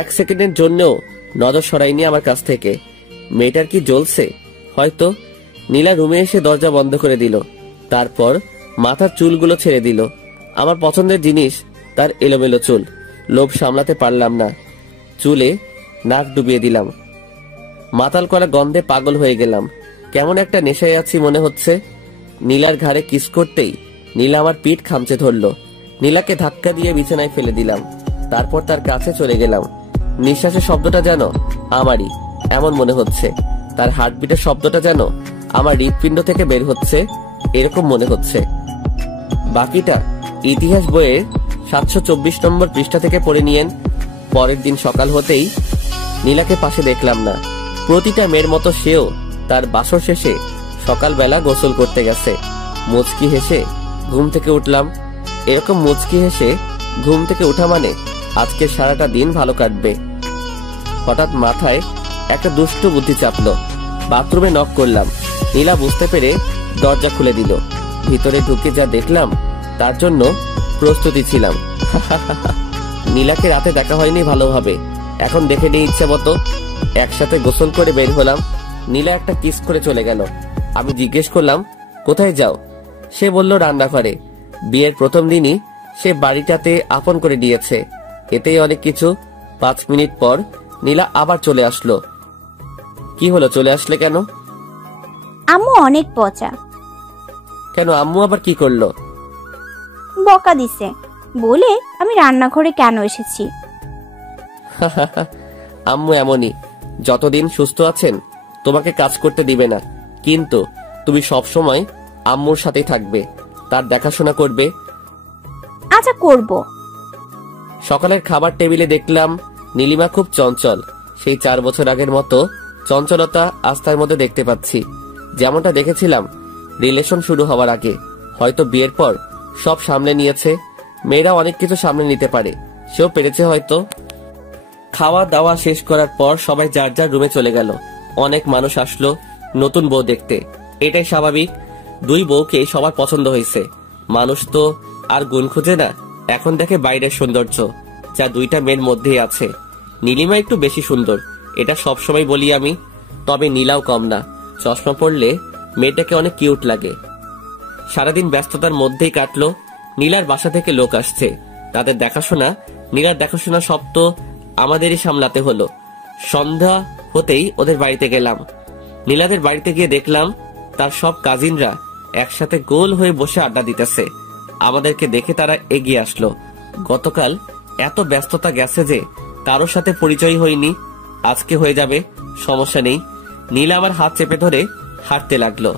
এক সেকেন্ডের জন্যও নজর সরাইনি আমার কাছ থেকে। মেয়েটার কি জ্বলছে হয়তো। নীলা রুমে এসে দরজা বন্ধ করে দিল। তারপর মাথার চুলগুলো ছেড়ে দিল। আমার পছন্দের জিনিস তার এলোমেলো চুল। লোভ সামলাতে পারলাম না, চুলে নাক ডুবিয়ে দিলাম। মাতাল করা গন্ধে পাগল হয়ে গেলাম। কেমন একটা নেশায় আছি মনে হচ্ছে। নীলার ঘাড়ে কিস করতেই নীলা আমার পিঠ খামচে ধরলো। নীলাকে ধাক্কা দিয়ে বিছানায় ফেলে দিলাম। তারপর তার কাছে চলে গেলাম। নিঃশ্বাসের শব্দটা যেন আমারই এমন মনে হচ্ছে। তার হার্টবিটের শব্দটা যেন আমার হৃৎপিণ্ড থেকে বের হচ্ছে এরকম মনে হচ্ছে। বাকিটা ইতিহাস বইয়ের 724 নম্বর পৃষ্ঠা থেকে পড়ে নিয়েন। পরের দিন সকাল হতেই নীলাকে পাশে দেখলাম না। প্রতিটা মেয়ের মতো সেও তার বাসর শেষে সকালবেলা গোসল করতে গেছে। মুচকি হেসে ঘুম থেকে উঠলাম। এরকম মুচকি হেসে ঘুম থেকে উঠা মানে আজকে সারাটা দিন ভালো কাটবে। হঠাৎ মাথায় একটা দুষ্ট বুদ্ধি চাপলো। বাথরুমে নক করলাম। নীলা বুঝতে পেরে দরজা খুলে দিল। ভিতরে ঢুকে যা দেখলাম তার জন্য প্রস্তুতি ছিলাম। নীলাকে রাতে দেখা হয়নি ভালোভাবে, এখন দেখে নিয়ে ইচ্ছে মতো। একসাথে গোসল করে বের হলাম। নীলা একটা কিস করে চলে গেল। আমি জিজ্ঞেস করলাম, কোথায় যাও? সে বলল রান্নাঘরে। বিয়ের প্রথম দিনই সে বাড়িটাতে আপন করে নিয়েছে, এতেই অনেক কিছু। 5 মিনিট পর নীলা আবার চলে আসলো। কি হলো, চলে আসলে কেন? আম্মু অনেক পচা। কেন, আম্মু আবার কি করলো? বকা দিছে, বলে আমি রান্নাঘরে কেন এসেছি। আম্মু এমনই, যতদিন সুস্থ আছেন তোমাকে কাজ করতে দিবে না, কিন্তু তুমি সব সময় আম্মুর সাথেই থাকবে, তার দেখাশোনা করবে। আচ্ছা করব। সকালের খাবার টেবিলে দেখলাম নীলিমা খুব চঞ্চল। সেই 4 বছর আগের মতো চঞ্চলতা আস্থার মধ্যে দেখতে পাচ্ছি, যেমনটা দেখেছিলাম রিলেশন শুরু হওয়ার আগে। হয়তো বিয়ের পর সব সামলে নিয়েছে। মেয়েরা অনেক কিছু সামলে নিতে পারে, সেও পেরেছে হয়তো। খাওয়া দাওয়া শেষ করার পর সবাই যার যার রুমে চলে গেল। অনেক মানুষ আসলো নতুন বউ দেখতে, এটাই স্বাভাবিক। 2 বউকে সবার পছন্দ হয়েছে। মানুষ তো আর গুণ খুঁজে না, এখন দেখে বাইরের সৌন্দর্য, যা 2টা মেয়ের মধ্যেই আছে। নীলিমা একটু বেশি সুন্দর, এটা সবসময় বলি আমি, তবে নীলাও কম না। চশমা পরলে মেয়েটাকে অনেক কিউট লাগে। সারাদিন ব্যস্ততার মধ্যেই কাটলো। নীলার বাসা থেকে লোক আসছে, তাদের দেখাশোনা, নীলার দেখাশোনা সব তো আমাদেরই সামলাতে হলো। সন্ধ্যা হতেই ওদের বাড়িতে গেলাম। নীলাদের বাড়িতে গিয়ে দেখলাম তার সব কাজিনরা একসাথে গোল হয়ে বসে আড্ডা দিতেছে। আমাদেরকে দেখে তারা এগিয়ে আসলো। গতকাল এত ব্যস্ততা গেছে যে কারোর সাথে পরিচয় হয়নি, আজকে হয়ে যাবে, সমস্যা নেই। নীলা আমার হাত চেপে ধরে হাঁটতে লাগলো।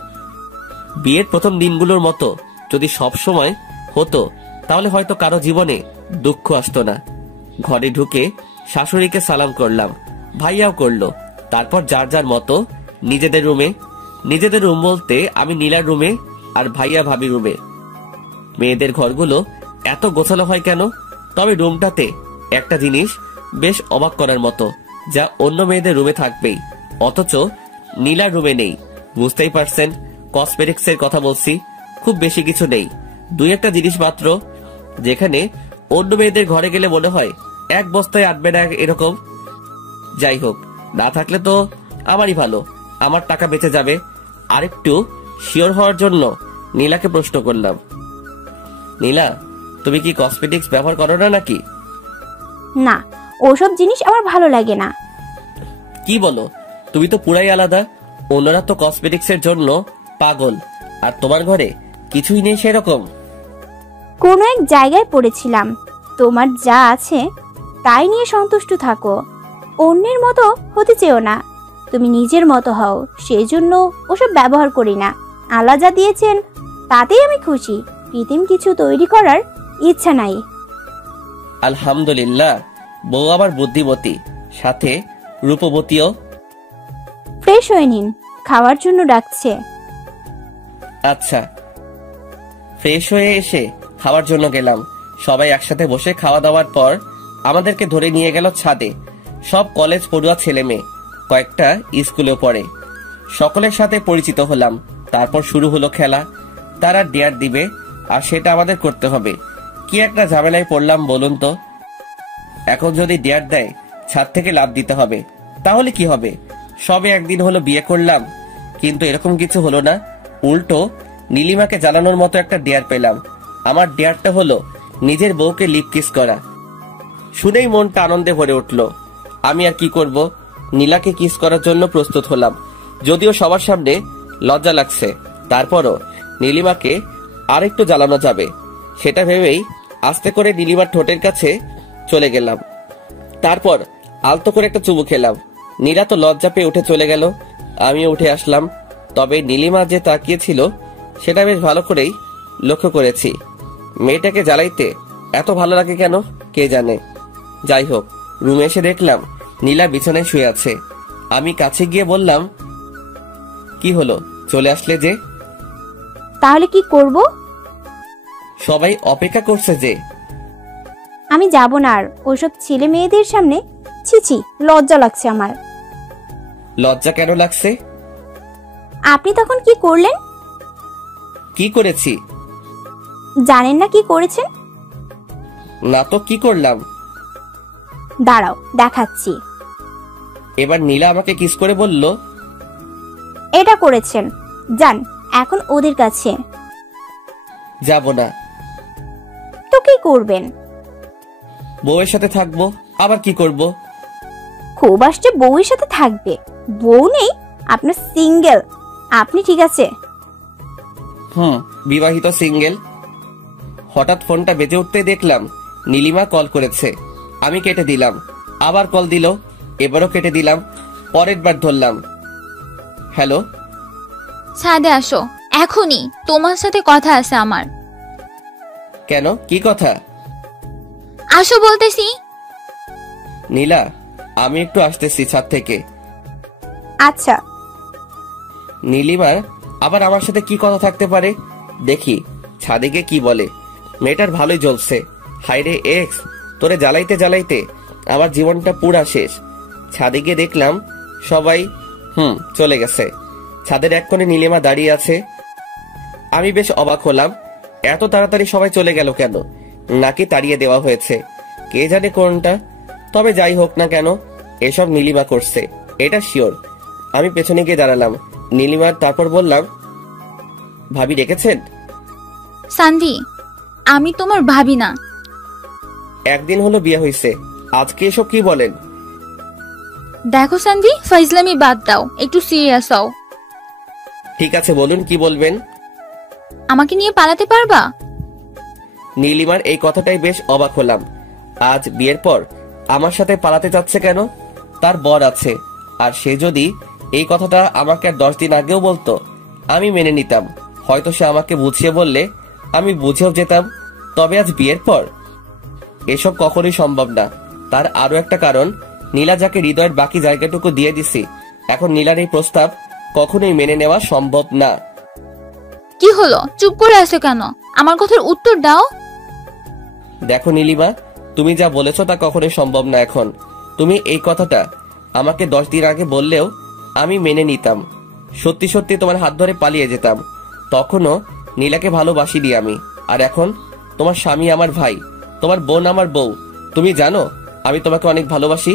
বিয়ের প্রথম দিনগুলোর মতো যদি সব সময় হতো তাহলে হয়তো কারো জীবনে দুঃখ আসতো না। ঘরে ঢুকে শাশুড়িকে সালাম করলাম, ভাইয়াও করলো। তারপর যার যার মতো নিজেদের রুমে। নিজেদের রুম বলতে আমি নীলার রুমে আর ভাইয়া ভাবি রুমে। মেয়েদের ঘরগুলো এত গোছালো হয় কেন? তবে রুমটাতে একটা জিনিস বেশ অবাক করার মতো, যা অন্য মেয়েদের রুমে থাকবেই, অথচ নীলার রুমে নেই। বুঝতেই পারছেন, কসমেটিক্সের কথা বলছি। খুব বেশি কিছু নেই, 2-1টা জিনিস মাত্র, যেখানে অন্য মেয়েদের ঘরে গেলে মনে হয় 1 বস্তায় আটবে না এরকম। যাই হোক, না থাকলে তো আমারই ভালো, আমার টাকা বেঁচে যাবে। আরেকটু শিওর হওয়ার জন্য নীলাকে প্রশ্ন করলাম, নীলা তুমি কি কসমেটিক্স ব্যবহার করো না নাকি? না, ওসব জিনিস আমার ভালো লাগে না। কি বলো, তুমি তো পুরাই আলাদা। অন্যরা তো কসমেটিক্সের জন্য পাগল, আর তোমার ঘরে কিছুই নেই সেরকম। কোনো এক জায়গায় পড়েছিলাম, তোমার যা আছে তাই নিয়ে সন্তুষ্ট থাকো, অন্যের মতো হতে চেও না। তুমি নিজের মতো হও, সেই জন্য ওসব ব্যবহার করি না। আল্লাহ যা দিয়েছেন তাতেই আমি খুশি, কৃত্রিম কিছু তৈরি করার ইচ্ছা নাই। আলহামদুলিল্লাহ, বউ আবার বুদ্ধিমতী, সাথে রূপবতীও। ফ্রেশ হয়ে নিন, খাওয়ার জন্য ডাকছে। আচ্ছা। ফ্রেশ হয়ে এসে খাওয়ার জন্য গেলাম। সবাই একসাথে বসে খাওয়া দাওয়ার পর আমাদেরকে ধরে নিয়ে গেল ছাদে। সব কলেজ পড়ুয়া ছেলে মেয়ে, কয়েকটা স্কুলেও পড়ে। সকলের সাথে পরিচিত হলাম। তারপর শুরু হলো খেলা। তারা ডেয়ার দিবে আর সেটা আমাদের করতে হবে। কি একটা ঝামেলায় পড়লাম বলুন তো। এখন যদি ডেয়ার দেয় ছাদ থেকে লাফ দিতে হবে, তাহলে কি হবে? সবে একদিন হলো বিয়ে করলাম, কিন্তু এরকম কিছু হলো না। উল্টো নীলিমাকে জানানোর মতো একটা ডেয়ার পেলাম। আমার ডেয়ারটা হলো নিজের বউকে লিপ কিস করা। শুনেই মনটা আনন্দে ভরে উঠল। আমি আর কি করব, নীলাকে কিস করার জন্য প্রস্তুত হলাম। যদিও সবার সামনে লজ্জা লাগছে, তারপরও নীলিমাকে আরেকটু জ্বালানো যাবে সেটা ভেবেই আস্তে করে নীলিমার ঠোঁটের কাছে চলে গেলাম। তারপর আলতো করে একটা চুমু খেলাম। নীলা তো লজ্জা পেয়ে উঠে চলে গেল, আমিও উঠে আসলাম। তবে নীলিমা যে তাকিয়েছিল সেটা বেশ ভালো করেই লক্ষ্য করেছি। মেয়েটাকে জ্বালাইতে এত ভালো লাগে কেন কে জানে। যাই হোক, রুমে এসে দেখলাম নীলা বিছানায় শুয়ে আছে। আমি কাছে গিয়ে বললাম, কি হলো, চলে আসলে যে? তাহলে কি করব? সবাই অপেক্ষা করছে যে। আমি যাব না আর ওসব ছেলে মেয়েদের সামনে। ছিছি, লজ্জা লাগছে আমার। লজ্জা কেন লাগছে? আপনি তখন কি করলেন? কি করেছি? জানেন না কি করেছেন? না তো, কি করলাম? দাঁড়াও, দেখাচ্ছি। এবার নীলা আমাকে কিস করে বলল, এটা করেছেন। যান এখন ওদের কাছে। যাব না। তো কি করবেন? বউয়ের সাথে থাকবো, আবার কি করব? খুব আসছে বউয়ের সাথে থাকবে? বউ নেই আপনার, সিঙ্গেল আপনি, ঠিক আছে? বিবাহিত সিঙ্গেল। হঠাৎ ফোনটা বেজে উঠতে দেখলাম নীলিমা কল করেছে। আমি কেটে দিলাম, আবার কল দিল, এবারও কেটে দিলাম। পরের বার ধরলাম। হ্যালো। ছাদে আসো এখনই, তোমার সাথে কথা আছে আমার। কেন, কি কথা? আসো বলতেছি। নীলা, আমি একটু আসতেছি ছাদ থেকে। আচ্ছা। নীলিমার আবার আমার সাথে কি কথা থাকতে পারে, দেখি ছাদে গিয়ে কি বলে। মেয়েটার ভালোই জ্বলছে। হাইরে এক্স, তোরে জ্বালাইতে জ্বালাইতে আমার জীবনটা পুরা শেষ। ছাদে গিয়ে দেখলাম সবাই চলে গেছে। ছাদের এক কোণে নীলিমা দাঁড়িয়ে আছে। আমি বেশ অবাক হলাম, এত তাড়াতাড়ি সবাই চলে গেল কেন? নাকি তাড়িয়ে দেওয়া হয়েছে, কে জানে কোনটা। তবে যাই হোক না কেন, এসব নীলিমা করছে, এটা শিওর। আমি পেছনে গিয়ে দাঁড়ালাম নীলিমার, তারপর বললাম, ভাবি ডেকেছেন? সান্দি, আমি তোমার ভাবি না। একদিন হলো বিয়ে হয়েছে, আজকে এসব কি বলেন? দেখো সান্দি, ফাইজলামি বাদ দাও, একটু সিরিয়াস হও। ঠিক আছে, বলুন কি বলবেন। আমাকে নিয়ে পালাতে পারবা? নীলিমার এই কথাটাই বেশ অবাক হলাম। আজ বিয়ের পর আমার সাথে পালাতে যাচ্ছে কেন? তার বর আছে, আর সে যদি এই কথাটা আমাকে আর 10 দিন আগেও বলতো আমি মেনে নিতাম। হয়তো সে আমাকে বুঝিয়ে বললে আমি বুঝেও যেতাম। তবে আজ বিয়ের পর এসব কখনোই সম্ভব না। তার আরো একটা কারণ, নীলা যাকে হৃদয়ের বাকি জায়গাটুকু দিয়ে দিছি, এখন নীলার এই প্রস্তাব কখনোই মেনে নেওয়া সম্ভব না। কি হলো, চুপ করে আছো কেন? আমার কথার উত্তর দাও। দেখো নীলিমা, তুমি যা বলেছো তা কখনোই সম্ভব না। এখন তুমি এই কথাটা আমাকে 10 দিন আগে বললেও আমি মেনে নিতাম। সত্যি সত্যি তোমার হাত ধরে পালিয়ে যেতাম। তখনও নীলাকে ভালোবাসিনি আমি। আর এখন তোমার স্বামী আমার ভাই, তোমার বোন আমার বউ। তুমি জানো আমি তোমাকে অনেক ভালোবাসি,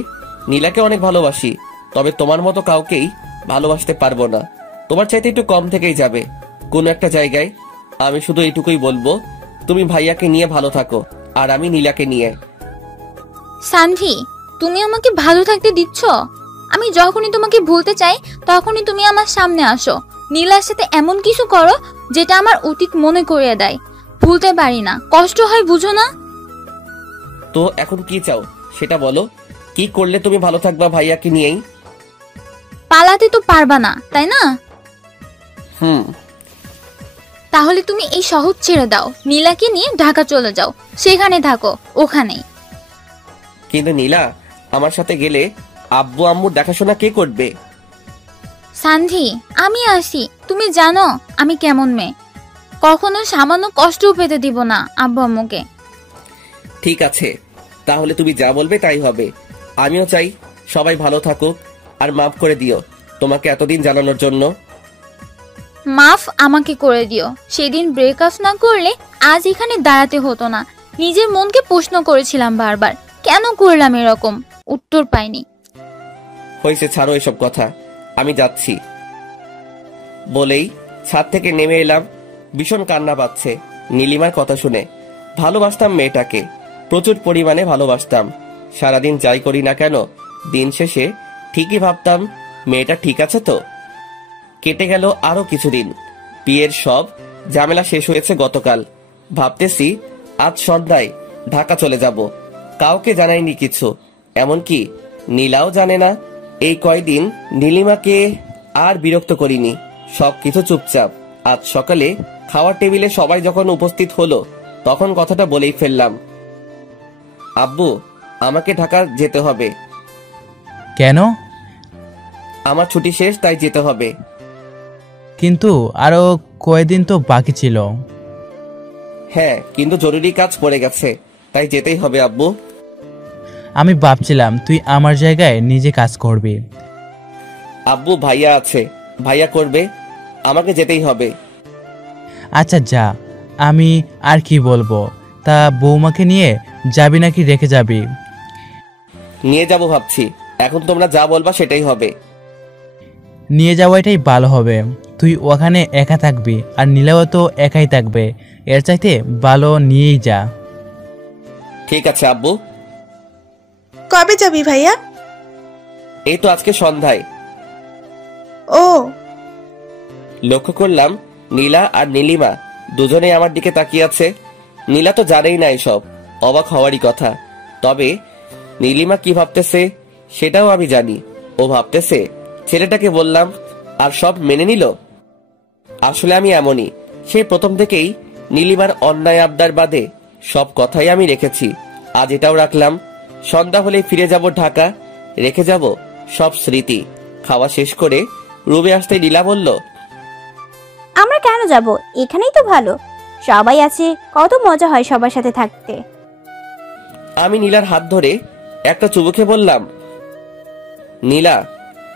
নীলাকে অনেক ভালোবাসি। তবে তোমার মতো কাউকেই ভালোবাসতে পারবো না। তোমার চাইতে একটু কম থেকেই যাবে কোনো একটা জায়গায়। আমি শুধু এইটুকুই বলবো, তুমি ভাইয়াকে নিয়ে ভালো থাকো, আর আমি নীলাকে নিয়ে। সান্ভি, তুমি আমাকে ভালো থাকতে দিচ্ছ? আমি যখনই তোমাকে ভুলতে চাই তখনই তুমি আমার সামনে আসো। নীলার সাথে এমন কিছু করো যেটা আমার অতীত মনে করিয়ে দেয়। ভুলতে পারি না, কষ্ট হয়, বুঝো না? তো এখন কি চাও সেটা বলো। কি করলে তুমি ভালো থাকবা ভাইয়াকে নিয়েই? পালাতে তো পারবা না, তাই না? তাহলে তুমি এই শহর ছেড়ে দাও, নীলাকে নিয়ে ঢাকা চলে যাও, সেখানে থাকো, ওখানেই। কিন্তু নীলা আমার সাথে গেলে আব্বু আম্মুর দেখাশোনা কে করবে? সান্ধি, আমি আসি। তুমি জানো আমি কেমন মেয়ে, কখনো সামান্য কষ্টও পেতে দিব না আব্বু আম্মুকে। ঠিক আছে, তাহলে তুমি যা বলবে তাই হবে। আমিও চাই সবাই ভালো থাকুক, আর মাফ করে দিও তোমাকে এতদিন জানানোর জন্য। মাফ আমাকে করে দিও। সেদিন ব্রেকআপ না করলে আজ এখানে দাঁড়াতে হতো না। নিজের মনকে প্রশ্ন করেছিলাম বারবার, কেন করলাম এরকম, উত্তর পাইনি। হয়েছে, ছাড়ো এসব কথা, আমি যাচ্ছি। বলেই ছাদ থেকে নেমে এলাম। ভীষণ কান্না পাচ্ছে নীলিমার কথা শুনে। ভালোবাসতাম মেয়েটাকে, প্রচুর পরিমাণে ভালোবাসতাম। সারাদিন যাই করি না কেন, দিন শেষে ঠিকই ভাবতাম মেয়েটা ঠিক আছে তো। কেটে গেল আরো কিছুদিন। বিয়ের সব ঝামেলা শেষ হয়েছে গতকাল। ভাবতেছি আজ সন্ধ্যায় ঢাকা চলে যাব। কাউকে জানাইনি কিছু, এমনকি নীলাও জানে না। এই কয়দিন নীলিমাকে আর বিরক্ত করিনি, সবকিছু চুপচাপ। আজ সকালে খাওয়ার টেবিলে সবাই যখন উপস্থিত হলো তখন কথাটা বলেই ফেললাম, আব্বু আমাকে ঢাকা যেতে হবে। কেন? আমার ছুটি শেষ, তাই যেতে হবে। কিন্তু আরো কয়েকদিন তো বাকি ছিল। হ্যাঁ, কিন্তু জরুরি কাজ পড়ে গেছে, তাই যেতেই হবে আব্বু। আমি ভাবছিলাম তুই আমার জায়গায় নিজে কাজ করবি। আব্বু ভাইয়া আছে, ভাইয়া করবে, আমাকে যেতেই হবে। আচ্ছা যা, আমি আর কি বলবো। তা বৌমাকে নিয়ে যাবি নাকি রেখে যাবি? নিয়ে যাব ভাবছি, এখন তোমরা যা বলবা সেটাই হবে। নিয়ে যাওয়াটাই ভালো হবে। তুই ওখানে একা থাকবি, আর নীলাও তো একাই থাকবে। এর চাইতে ভালো নিয়েই যা। ঠিক আছে আব্বু। কবে যাবি ভাইয়া? এই তো আজকে সন্ধ্যায়। ও। লক্ষ্য করলাম নীলা আর নীলিমা দুজনেই আমার দিকে তাকিয়ে আছে। নীলা তো জানেই না এসব, অবাক হওয়ারই কথা। তবে নীলিমা কি ভাবতেছে সেটাও আমি জানি। ও ভাবতেছে ছেলেটাকে বললাম আর সব মেনে নিল। আসলে আমি এমনই, সেই প্রথম থেকেই নীলিমার অন্যায় আবদার বাদে সব কথাই আমি রেখেছি। আজ এটাও রাখলাম। সন্ধ্যা হলে ফিরে যাব ঢাকা, রেখে যাব সব স্মৃতি। খাওয়া শেষ করে রুমে আসতে নীলা বলল, আমরা কেন যাব, এখানেই তো ভালো, সবাই আছে, কত মজা হয় সবার সাথে থাকতে। আমি নীলার হাত ধরে একটা চুমু খেয়ে বললাম, নীলা,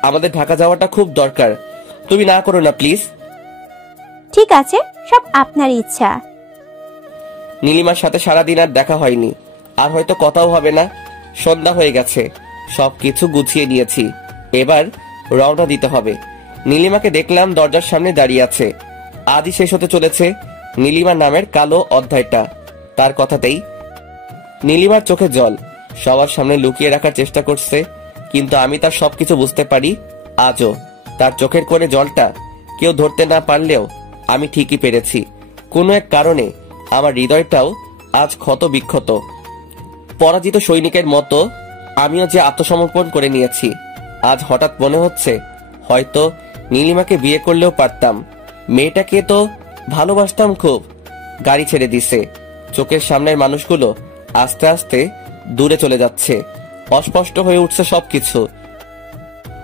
আমাদের ঢাকা যাওয়াটা খুব দরকার, তুমি না করো না প্লিজ। ঠিক আছে, সব আপনার ইচ্ছা। নীলিমার সাথে সারাদিন আর দেখা হয়নি, আর হয়তো কথাও হবে না। সন্ধ্যা হয়ে গেছে, সবকিছু গুছিয়ে নিয়েছি, এবার রওনা দিতে হবে। নীলিমাকে দেখলাম দরজার সামনে দাঁড়িয়ে আছে। আজই শেষ হতে চলেছে নীলিমা নামের কালো অধ্যায়টা। তার কথাতেই নীলিমার চোখে জল, সবার সামনে লুকিয়ে রাখার চেষ্টা করছে, কিন্তু আমি তার সবকিছু বুঝতে পারি। আজও তার চোখের কোণে জলটা কেউ ধরতে না পারলেও আমি ঠিকই পেরেছি। কোনো এক কারণে আমার হৃদয়টাও আজ ক্ষত বিক্ষত। পরাজিত সৈনিকের মতো আমিও যে আত্মসমর্পণ করে নিয়েছি। আজ হঠাৎ মনে হচ্ছে হয়তো নীলিমাকে বিয়ে করলেও পারতাম। মেয়েটাকে তো ভালোবাসতাম খুব। গাড়ি ছেড়ে দিছে, চোখের সামনের মানুষগুলো আস্তে আস্তে দূরে চলে যাচ্ছে, অস্পষ্ট হয়ে উঠছে সবকিছু।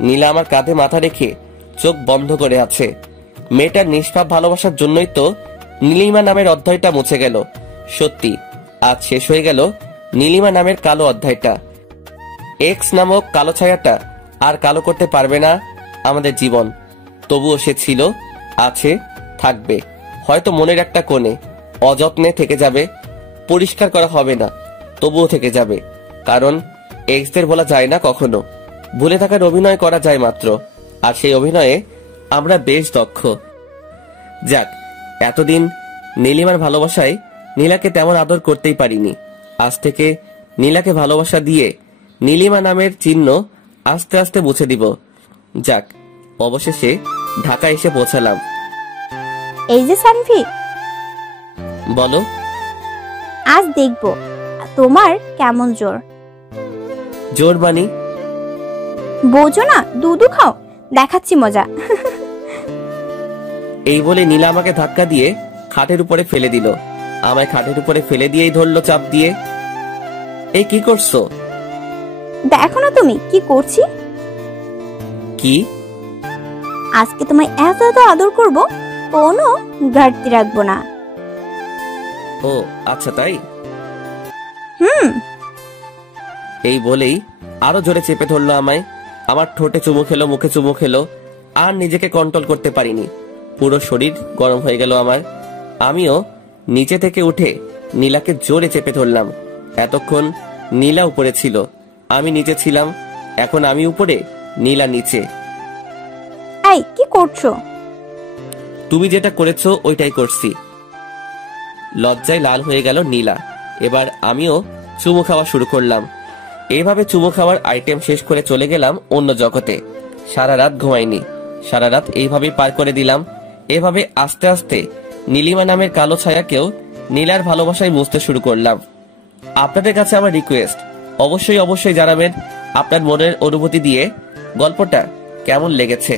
নীলা আমার কাঁধে মাথা রেখে চোখ বন্ধ করে আছে। মেয়েটার নিষ্পাপ ভালোবাসার জন্যই তো নীলিমা নামের অধ্যায়টা মুছে গেল। সত্যি আজ শেষ হয়ে গেল নীলিমা নামের কালো অধ্যায়টা। এক্স নামক কালো ছায়াটা আর কালো করতে পারবে না আমাদের জীবন। তবুও সে ছিল, আছে, থাকবে, হয়তো মনের একটা কোণে অযত্নে থেকে যাবে, পরিষ্কার করা হবে না, তবুও থেকে যাবে। কারণ এক্সদের বলা যায় না কখনো, ভুলে থাকার অভিনয় করা যায় মাত্র, আর সেই অভিনয়ে আমরা বেশ দক্ষ। যাক, এতদিন নীলিমার ভালোবাসায় নীলাকে তেমন আদর করতেই পারিনি। আজ থেকে নীলাকে ভালোবাসা দিয়ে নীলিমা নামের চিহ্ন আস্তে আস্তে মুছে দিব। যাক, অবশেষে ঢাকা এসে পৌঁছালাম। এই যে সানভি, বলো। আজ দেখবো তোমার কেমন জোর। জোর বানি? বোঝো না, দুধু খাও, দেখাচ্ছি মজা। এই বলে নীলা আমাকে ধাক্কা দিয়ে খাটের উপরে ফেলে দিল। আমায় খাটের উপরে ফেলে দিয়েই ধরলো চাপ দিয়ে। এই কি করছো? দেখো না তুমি কি করছি। কি? আজকে তোমায় এত এত আদর করব, কোনো ঘাটতি রাখবো না। ও আচ্ছা, তাই? এই বলেই আরো জোরে চেপে ধরলো আমায়। আমার ঠোঁটে চুমু খেলো, মুখে চুমু খেলো, আর নিজেকে কন্ট্রোল করতে পারিনি। পুরো শরীর গরম হয়ে গেল আমার। আমিও নিচে থেকে উঠে নীলাকে জোরে চেপে ধরলাম। এতক্ষণ নীলা উপরে ছিল, আমি নিচে ছিলাম। এখন আমি উপরে, নীলা নিচে। এই কি করছো? তুমি যেটা করেছো ওইটাই করছি। লজ্জায় লাল হয়ে গেল নীলা। এবার আমিও চুমু খাওয়া শুরু করলাম। এইভাবে চুমু খাওয়ার আইটেম শেষ করে চলে গেলাম অন্য জগতে। সারা রাত ঘুমাইনি, সারা রাত এইভাবেই পার করে দিলাম। এভাবে আস্তে আস্তে নীলিমা নামের কালো ছায়াকেও নীলার ভালোবাসায় মুছতে শুরু করলাম। আপনাদের কাছে আমার রিকোয়েস্ট, অবশ্যই অবশ্যই জানাবেন আপনার মনের অনুভূতি দিয়ে গল্পটা কেমন লেগেছে।